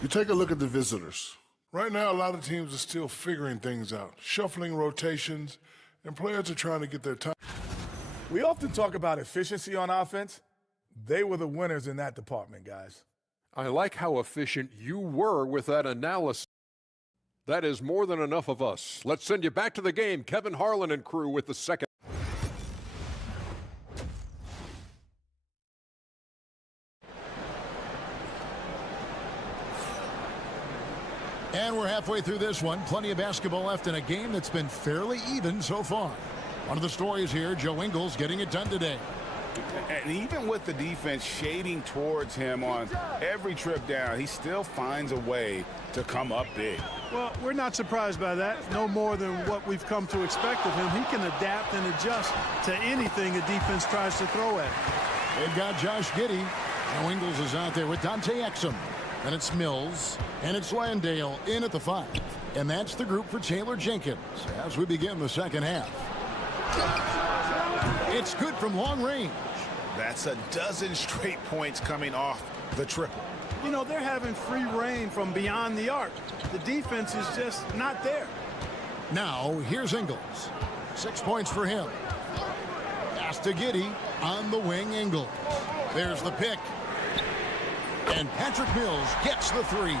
You take a look at the visitors. Right now, a lot of teams are still figuring things out, shuffling rotations, and players are trying to get their time. We often talk about efficiency on offense. They were the winners in that department, guys. I like how efficient you were with that analysis. That is more than enough of us. Let's send you back to the game. Kevin Harlan and crew with the second. And we're halfway through this one. Plenty of basketball left in a game that's been fairly even so far. One of the stories here, Joe Ingles getting it done today. And even with the defense shading towards him on every trip down, he still finds a way to come up big. Well, we're not surprised by that. No more than what we've come to expect of him. He can adapt and adjust to anything a defense tries to throw at him. They've got Josh Giddey. Joe Ingles is out there with Dante Exum. And it's Mills. And it's Landale in at the 5. And that's the group for Taylor Jenkins as we begin the second half. It's good from long range. That's a dozen straight points coming off the triple. You know, they're having free reign from beyond the arc. The defense is just not there. Now, here's Ingles. 6 points for him. Pass to Giddey on the wing, Ingles. There's the pick. And Patrick Mills gets the 3.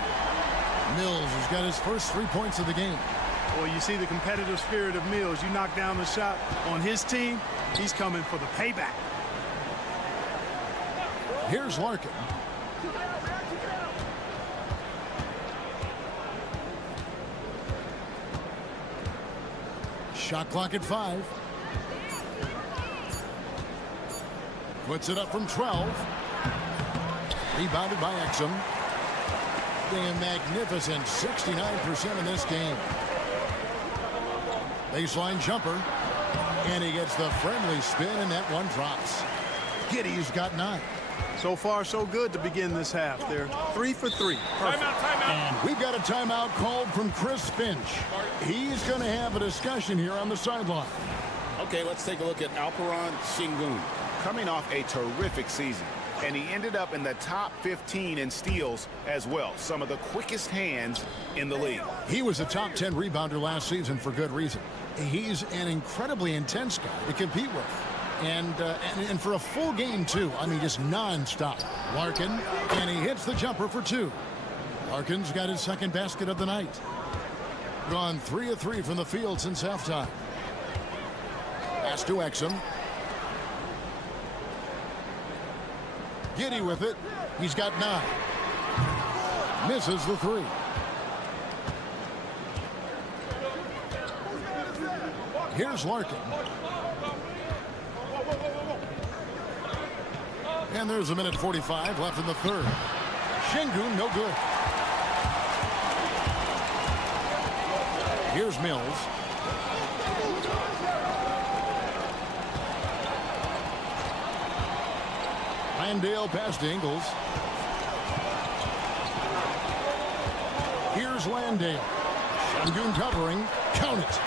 Mills has got his first 3 points of the game. Well, you see the competitive spirit of Mills. You knock down the shot on his team, he's coming for the payback. Here's Larkin. Shot clock at 5. Puts it up from 12. Rebounded by Exum. A magnificent 69% in this game. Baseline jumper. And he gets the friendly spin, and that one drops. Giddey's got 9. So far, so good to begin this half. They're 3 for 3. Perfect. Timeout. And we've got a timeout called from Chris Finch. He's going to have a discussion here on the sideline. Okay, let's take a look at Alperon Şengün. Coming off a terrific season, and he ended up in the top 15 in steals as well. Some of the quickest hands in the league. He was a top 10 rebounder last season for good reason. He's an incredibly intense guy to compete with. And for a full game, too. I mean, just nonstop. Larkin, and he hits the jumper for 2. Larkin's got his second basket of the night. Gone 3 of 3 from the field since halftime. Pass to Exum. Giddey with it. He's got 9. Misses the 3. Here's Larkin. And there's a minute 45 left in the third. Şengün, no good. Here's Mills. Landale past to Ingles. Here's Landale. Şengün covering. Count it.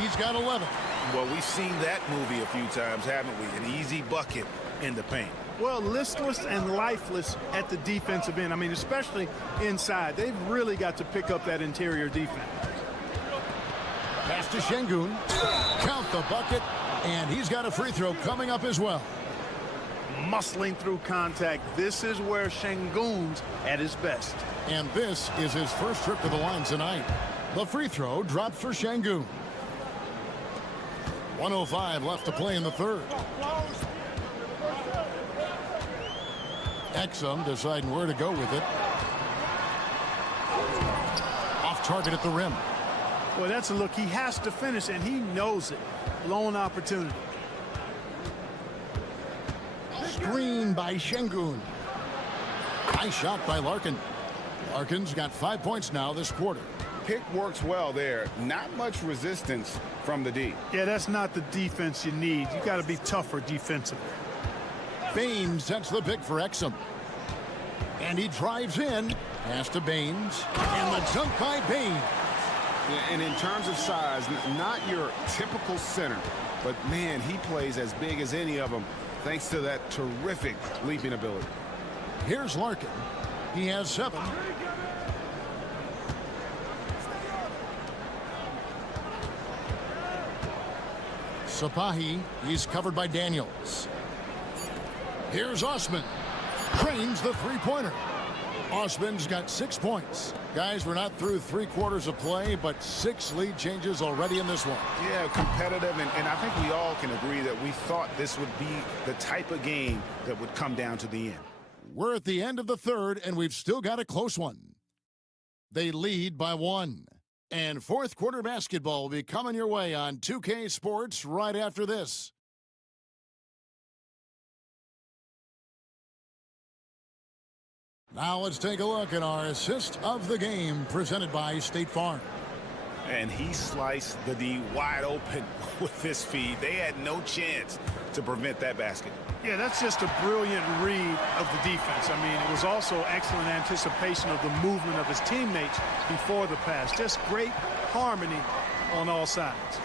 He's got 11. Well, we've seen that movie a few times, haven't we? An easy bucket in the paint. Well, listless and lifeless at the defensive end. I mean, especially inside. They've really got to pick up that interior defense. Pass to Şengün. Count the bucket. And he's got a free throw coming up as well. Muscling through contact. This is where Şengün's at his best. And this is his first trip to the line tonight. The free throw drops for Şengün. 1:05 left to play in the third. Exum deciding where to go with it. Off target at the rim. Well, that's a look he has to finish, and he knows it. Lone opportunity. Screen by Şengün. Nice shot by Larkin. Larkin's got 5 points now this quarter. Pick works well there. Not much resistance from the D. Yeah, that's not the defense you need. You got to be tougher defensively. Baines sets the pick for Exum. And he drives in. Pass to Baines. And the dunk by Baines. And in terms of size, not your typical center. But, man, he plays as big as any of them thanks to that terrific leaping ability. Here's Larkin. He has 7. Sapahi, he's covered by Daniels. Here's Osman. Cranes the three-pointer. Osman's got 6 points. Guys, we're not through 3 quarters of play, but 6 lead changes already in this one. Yeah, competitive, and I think we all can agree that we thought this would be the type of game that would come down to the end. We're at the end of the third, and we've still got a close one. They lead by 1. And fourth quarter basketball will be coming your way on 2K Sports right after this. Now let's take a look at our assist of the game presented by State Farm. And he sliced the D wide open with this feed. They had no chance to prevent that basket. Yeah, that's just a brilliant read of the defense. I mean, it was also excellent anticipation of the movement of his teammates before the pass. Just great harmony on all sides.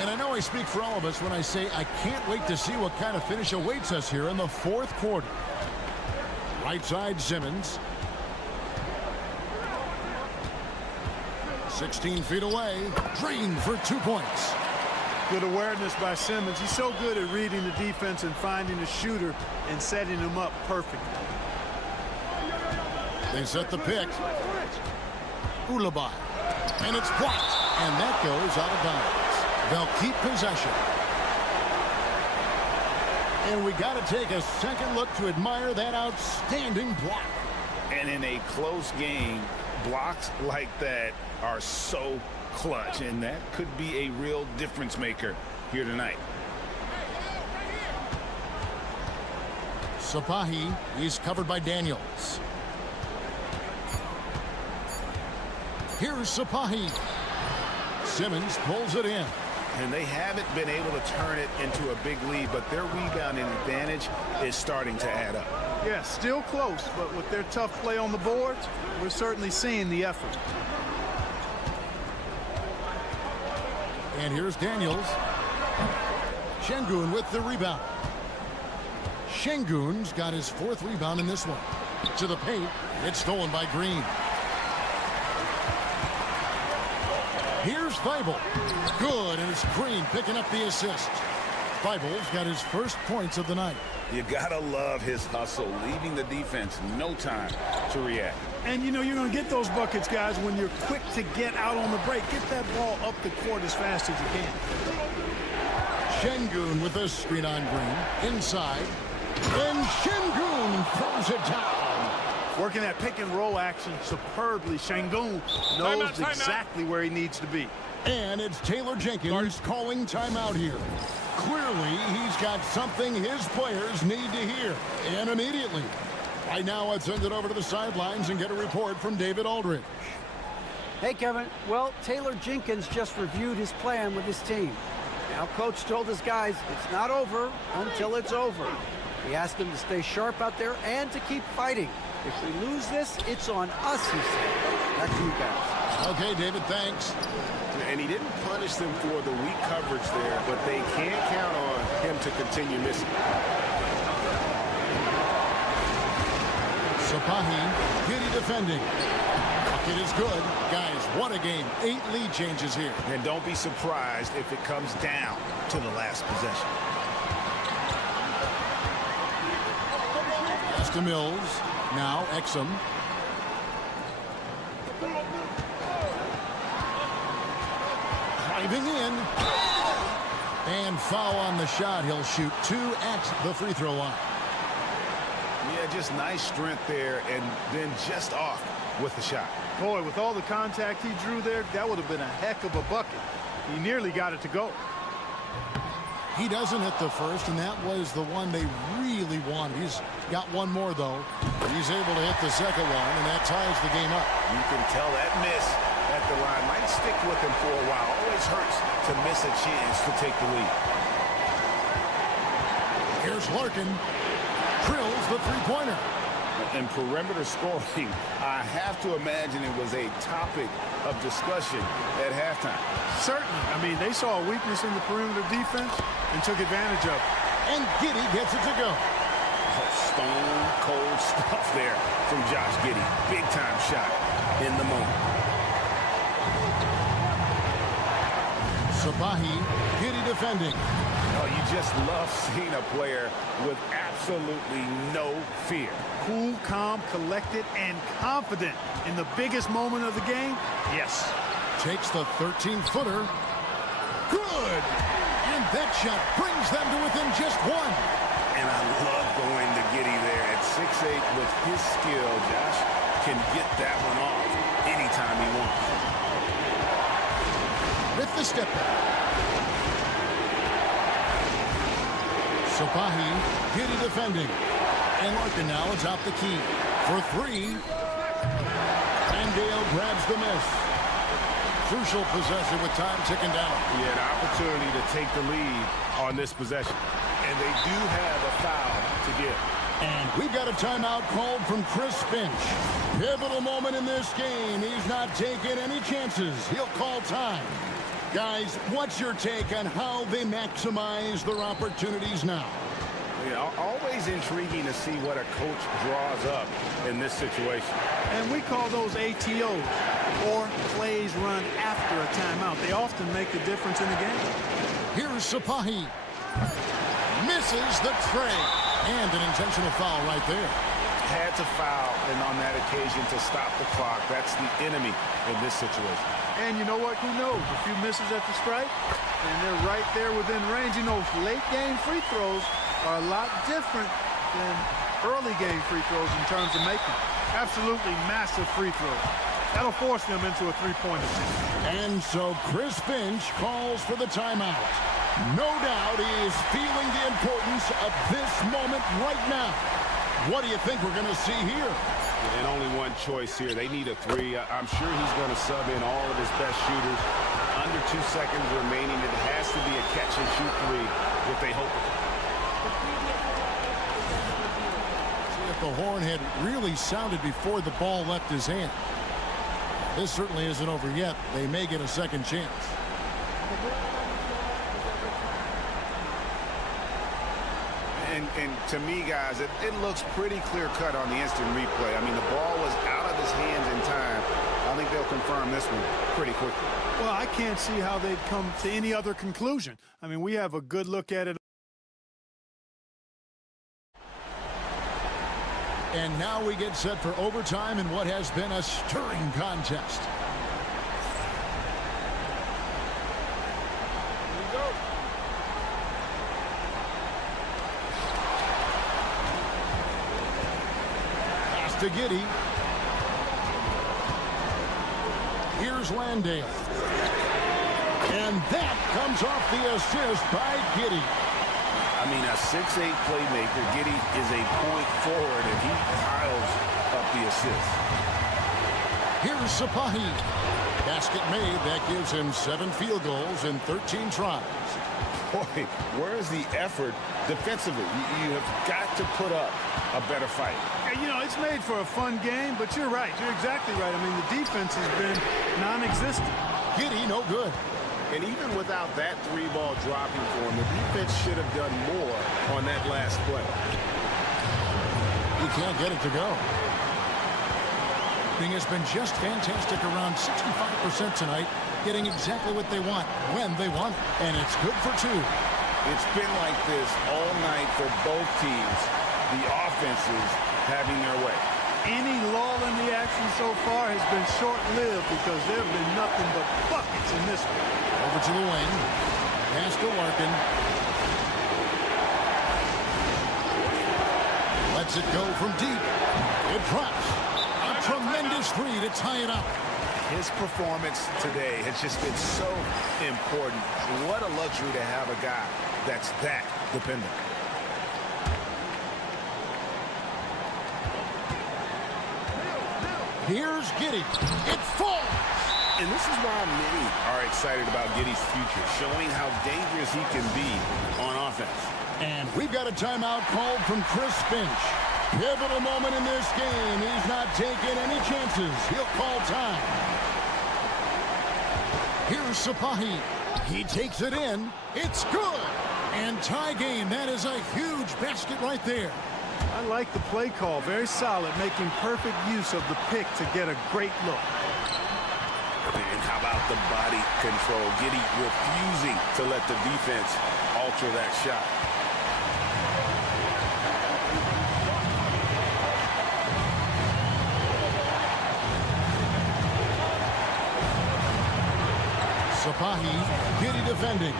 And I know I speak for all of us when I say I can't wait to see what kind of finish awaits us here in the fourth quarter. Right side, Simmons. 16 feet away. Drained for 2 points. Good awareness by Simmons. He's so good at reading the defense and finding the shooter and setting him up perfectly. They set the pick. Ulabai. And it's blocked. And that goes out of bounds. They'll keep possession. And we got to take a second look to admire that outstanding block. And in a close game, blocks like that are so clutch, and that could be a real difference maker here tonight. Sapahi, he's covered by Daniels. Here's Sapahi. Simmons pulls it in. And they haven't been able to turn it into a big lead, but their rebounding advantage is starting to add up. Yeah, still close, but with their tough play on the boards, we're certainly seeing the effort. And here's Daniels. Şengün with the rebound. Şengün's got his 4th rebound in this one. To the paint. It's stolen by Green. Here's Thibault. Good, and it's Green picking up the assist. Thibault's got his first points of the night. You gotta love his hustle, leaving the defense no time to react. And you know you're going to get those buckets, guys, when you're quick to get out on the break. Get that ball up the court as fast as you can. Şengün with a screen on Green. Inside. And Şengün throws it down. Working that pick and roll action superbly. Şengün knows exactly where he needs to be. And it's Taylor Jenkins calling timeout here. Clearly, he's got something his players need to hear, and immediately. Right now, let's send it over to the sidelines and get a report from David Aldridge. Hey, Kevin. Well, Taylor Jenkins just reviewed his plan with his team. Now, Coach told his guys it's not over until it's over. He asked them to stay sharp out there and to keep fighting. If we lose this, it's on us, he said. Back to you guys. Okay, David, thanks. And he didn't punish them for the weak coverage there, but they can't count on him to continue missing. Sapahi, giddy defending. Bucket is good. Guys, what a game. 8 lead changes here. And don't be surprised if it comes down to the last possession. Pass to Mills. Now, Exum. Driving in. And foul on the shot. He'll shoot 2 at the free throw line. Yeah, just nice strength there, and then just off with the shot. Boy, with all the contact he drew there, that would have been a heck of a bucket. He nearly got it to go. He doesn't hit the first, and that was the one they really wanted. He's got one more, though. He's able to hit the second one, and that ties the game up. You can tell that miss at the line might stick with him for a while. Always hurts to miss a chance to take the lead. Here's Larkin. Drills the three-pointer. And perimeter scoring, I have to imagine it was a topic of discussion at halftime. Certainly. I mean, they saw a weakness in the perimeter defense and took advantage of it. And Giddey gets it to go. Stone cold stuff there from Josh Giddey. Big time shot in the moment. Sapahi, Giddey defending. Oh, you just love seeing a player with absolutely no fear. Cool, calm, collected, and confident in the biggest moment of the game. Yes. Takes the 13-footer. Good. And that shot brings them to within just 1. And I love going to Giddey there at 6'8". With his skill, Josh can get that one off anytime he wants. With the step back. Sapahi, Giddey defending. And Larkin now is out the key. For 3. And Dale grabs the miss. Crucial possession with time ticking down. He had an opportunity to take the lead on this possession. And they do have a foul to give. And we've got a timeout called from Chris Finch. Pivotal moment in this game. He's not taking any chances. He'll call time. Guys, what's your take on how they maximize their opportunities now? Yeah, always intriguing to see what a coach draws up in this situation. And we call those ATOs, or plays run after a timeout. They often make the difference in the game. Here's Sapahi. Misses the tray. And an intentional foul right there. Had to foul, and on that occasion to stop the clock. That's the enemy in this situation. And you know what? Who knows? A few misses at the stripe, and they're right there within range. You know, late game free throws are a lot different than early game free throws in terms of making. Absolutely massive free throws. That'll force them into a three-pointer. And so Chris Finch calls for the timeout. No doubt he is feeling the importance of this moment right now. What do you think we're going to see here? And only one choice here. They need a three. I'm sure he's going to sub in all of his best shooters. Under 2 seconds remaining. It has to be a catch-and-shoot three if they hope. See if the horn had really sounded before the ball left his hand. This certainly isn't over yet. They may get a second chance. And to me, guys, it looks pretty clear-cut on the instant replay. I mean, the ball was out of his hands in time. I think they'll confirm this one pretty quickly. Well, I can't see how they'd come to any other conclusion. I mean, we have a good look at it. And now we get set for overtime in what has been a stirring contest. Here we go. Pass to Giddey. Here's Landale. And that comes off the assist by Giddey. I mean, a 6'8 playmaker. Giddey is a point forward, and he piles up the assist. Here's Sapahi. Basket made. That gives him 7 field goals in 13 tries. Boy, where's the effort defensively? You have got to put up a better fight. Yeah, you know, it's made for a fun game, but you're right. You're exactly right. I mean, the defense has been non-existent. Giddey, no good. And even without that 3-ball dropping for him, the defense should have done more on that last play. He can't get it to go. He has been just fantastic, around 65% tonight, getting exactly what they want, when they want, and it's good for 2. It's been like this all night for both teams. The offenses having their way. Any lull in the action so far has been short-lived because there have been nothing but buckets in this one. Over to the wing. Pass to Larkin. Lets it go from deep. It drops. A tremendous three to tie it up. His performance today has just been so important. What a luxury to have a guy that's that dependent. Here's Giddey. It falls. And this is why many are excited about Giddey's future, showing how dangerous he can be on offense. And we've got a timeout called from Chris Finch. Pivotal moment in this game. He's not taking any chances. He'll call time. Here's Sapahi. He takes it in. It's good. And tie game. That is a huge basket right there. I like the play call. Very solid, making perfect use of the pick to get a great look. And how about the body control? Giddey refusing to let the defense alter that shot. Sapahi, Giddey defending.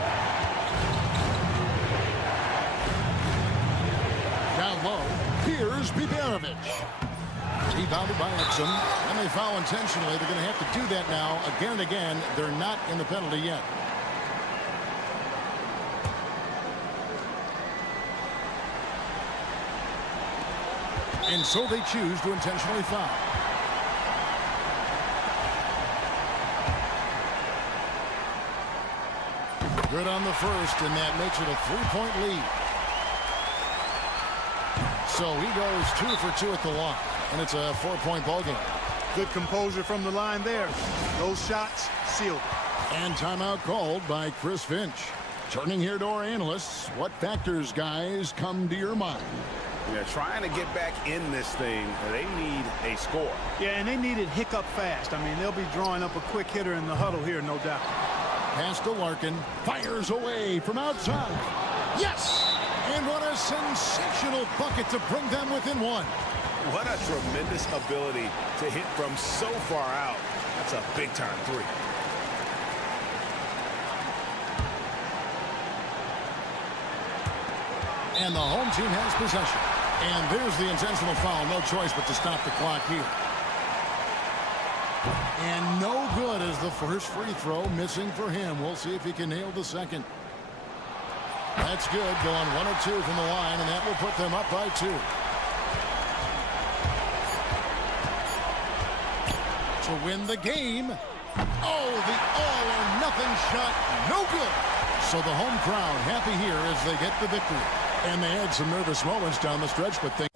Down low, here's Biberovic. Rebounded by Exum, and they foul intentionally. They're going to have to do that now again and again. They're not in the penalty yet. And so they choose to intentionally foul. Good on the first, and that makes it a 3-point lead. So he goes 2 for 2 at the line, and it's a 4-point ball game. Good composure from the line there. Those shots sealed. And timeout called by Chris Finch. Turning here to our analysts, what factors, guys, come to your mind? They're trying to get back in this thing. They need a score. Yeah, and they need it hiccup fast. I mean, they'll be drawing up a quick hitter in the huddle here, no doubt. Pass to Larkin. Fires away from outside. Yes! And what a sensational bucket to bring them within 1. What a tremendous ability to hit from so far out. That's a big-time 3. And the home team has possession. And there's the intentional foul. No choice but to stop the clock here. And no good as the first free throw missing for him. We'll see if he can nail the second. That's good, going 1 or 2 from the line, and that will put them up by 2. To win the game. Oh, the all-or-nothing shot, no good. So the home crowd happy here as they get the victory. And they had some nervous moments down the stretch, but things...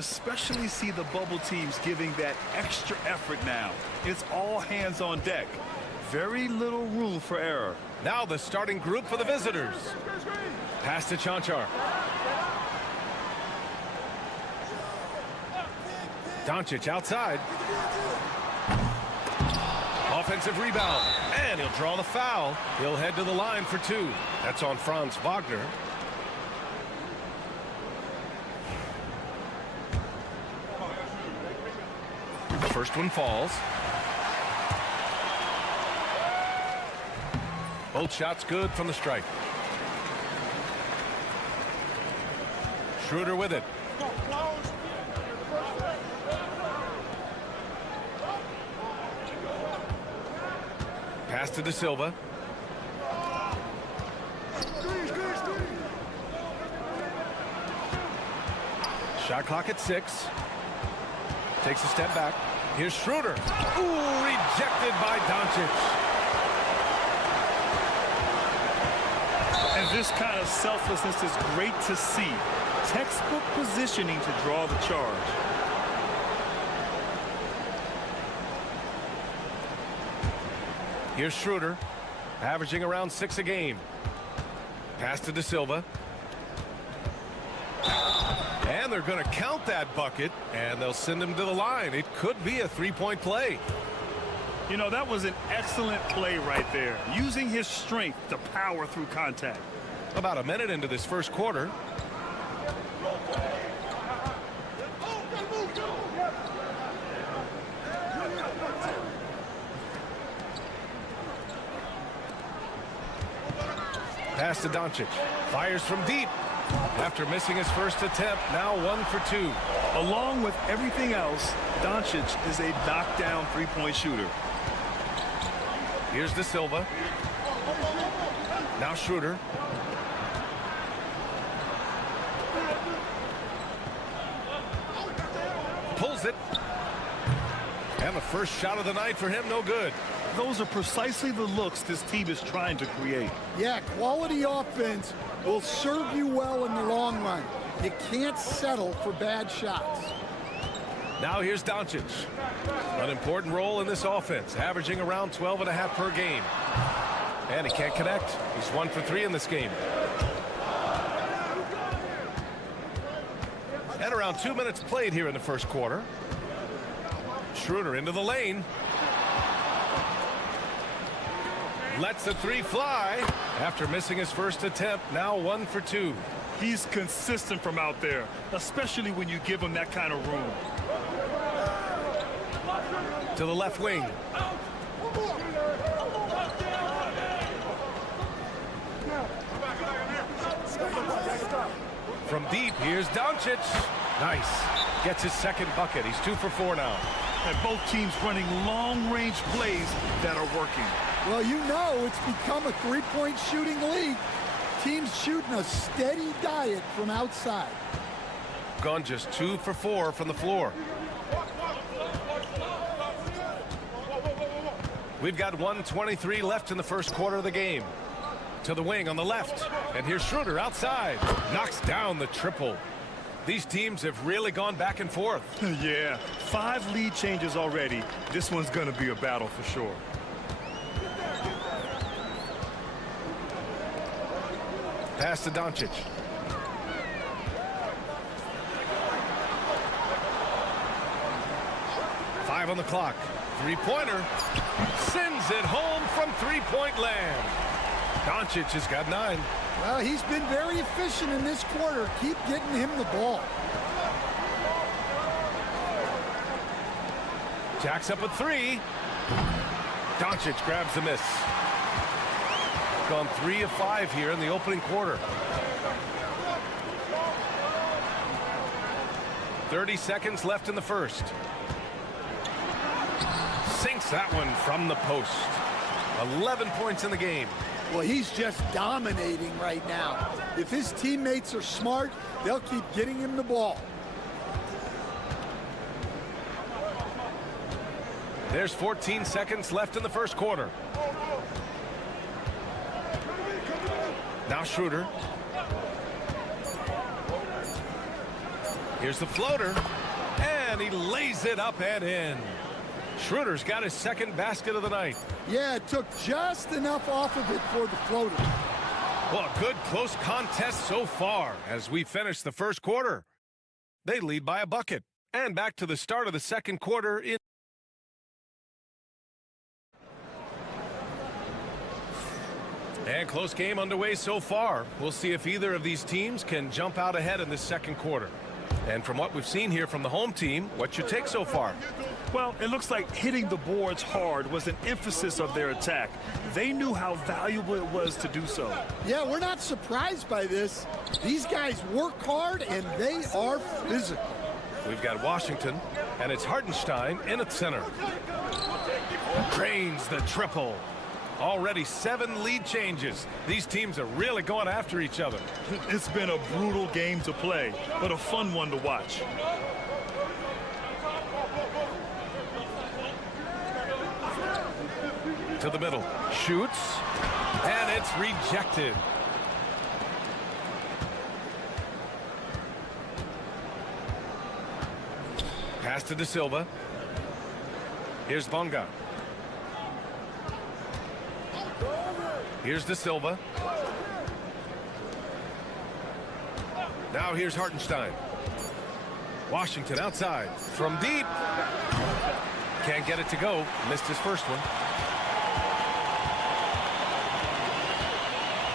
especially see the bubble teams giving that extra effort now. It's all hands on deck. Very little room for error. Now the starting group for the visitors. Pass to Chanchar. Doncic outside. Offensive rebound. And he'll draw the foul. He'll head to the line for 2. That's on Franz Wagner. First one falls. Both shots good from the stripe. Schroeder with it. Pass to De Silva. Shot clock at 6. Takes a step back. Here's Schroeder. Ooh, rejected by Doncic. And this kind of selflessness is great to see. Textbook positioning to draw the charge. Here's Schroeder, averaging around 6 a game. Pass to De Silva. And they're going to count that bucket, and they'll send him to the line. It could be a three-point play. You know, that was an excellent play right there, using his strength to power through contact. About a minute into this first quarter. Pass to Doncic. Fires from deep. After missing his first attempt, now 1 for 2. Along with everything else, Doncic is a knockdown three-point shooter. Here's De Silva. Now Schroeder. Pulls it. And the first shot of the night for him, no good. Those are precisely the looks this team is trying to create. Yeah, quality offense will serve you well in the long run. You can't settle for bad shots. Now here's Doncic. An important role in this offense, averaging around 12.5 per game. And he can't connect. He's 1 for 3 in this game. And around 2 minutes played here in the first quarter. Schroeder into the lane. Lets the three fly. After missing his first attempt, now 1 for 2. He's consistent from out there, especially when you give him that kind of room. To the left wing. From deep, here's Doncic. Nice. Gets his second bucket. He's 2 for 4 now. And both teams running long-range plays that are working. Well, you know it's become a three-point shooting league. Teams shooting a steady diet from outside. Gone just 2 for 4 from the floor. We've got 1:23 left in the first quarter of the game. To the wing on the left. And here's Schroeder outside. Knocks down the triple. These teams have really gone back and forth. Yeah, 5 lead changes already. This one's going to be a battle for sure. Pass to Doncic. Five on the clock. Three-pointer. Sends it home from three-point land. Doncic has got 9. Well, he's been very efficient in this quarter. Keep getting him the ball. Jacks up a 3. Doncic grabs the miss. Gone 3 of 5 here in the opening quarter. 30 seconds left in the first. Sinks that one from the post. 11 points in the game. Well, he's just dominating right now. If his teammates are smart, they'll keep getting him the ball. There's 14 seconds left in the first quarter. Now Schroeder. Here's the floater. And he lays it up and in. Schroeder's got his second basket of the night. Yeah, it took just enough off of it for the floater. Well, a good close contest so far as we finish the first quarter. They lead by a bucket. And back to the start of the second quarter in. And close game underway so far. We'll see if either of these teams can jump out ahead in this second quarter. And from what we've seen here from the home team, what's your take so far? Well, it looks like hitting the boards hard was an emphasis of their attack. They knew how valuable it was to do so. Yeah, we're not surprised by this. These guys work hard, and they are physical. We've got Washington, and it's Hartenstein in at center. Drains the triple. Already 7 lead changes. These teams are really going after each other. It's been a brutal game to play, but a fun one to watch. To the middle. Shoots. And it's rejected. Pass to De Silva. Here's Bonga. Here's De Silva. Now here's Hartenstein. Washington outside. From deep. Can't get it to go. Missed his first one.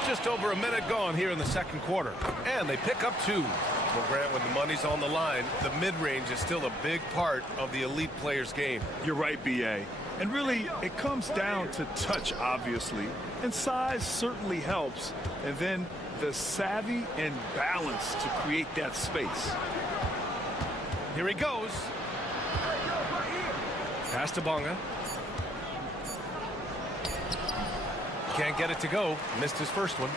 Just over a minute gone here in the second quarter. And they pick up 2. Well, Grant, when the money's on the line, the mid-range is still a big part of the elite player's game. You're right, B.A. And really, it comes down to touch, obviously. And size certainly helps. And then the savvy and balance to create that space. Here he goes. Pass to Bonga. Can't get it to go. Missed his first one.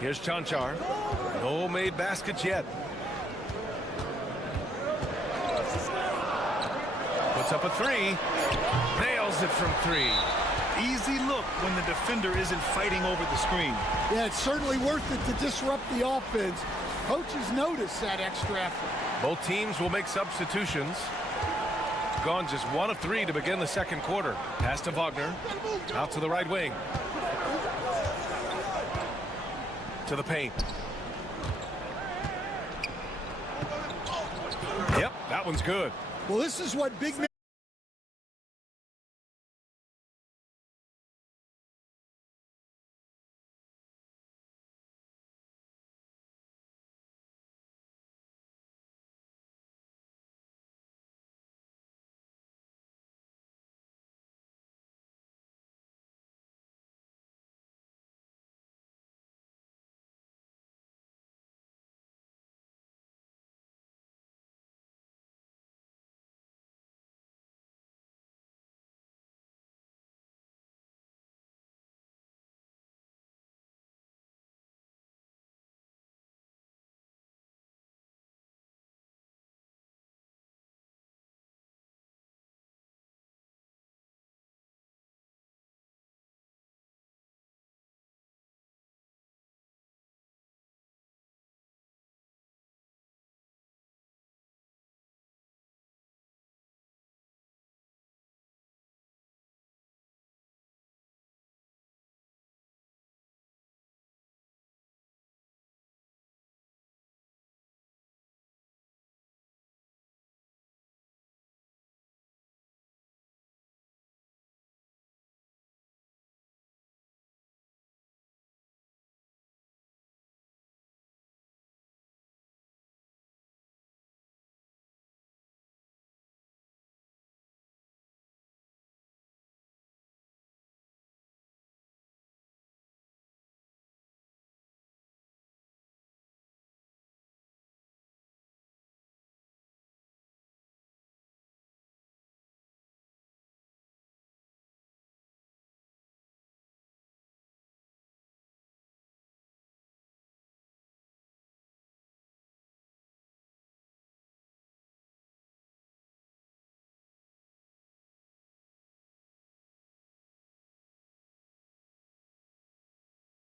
Here's Chanchar. No made baskets yet. Puts up a three. Nails it from three. Easy look when the defender isn't fighting over the screen. Yeah, it's certainly worth it to disrupt the offense. Coaches notice that extra effort. Both teams will make substitutions. Gone just 1 of 3 to begin the second quarter. Pass to Wagner. Out to the right wing. To the paint. Yep, that one's good. Well, this is what big men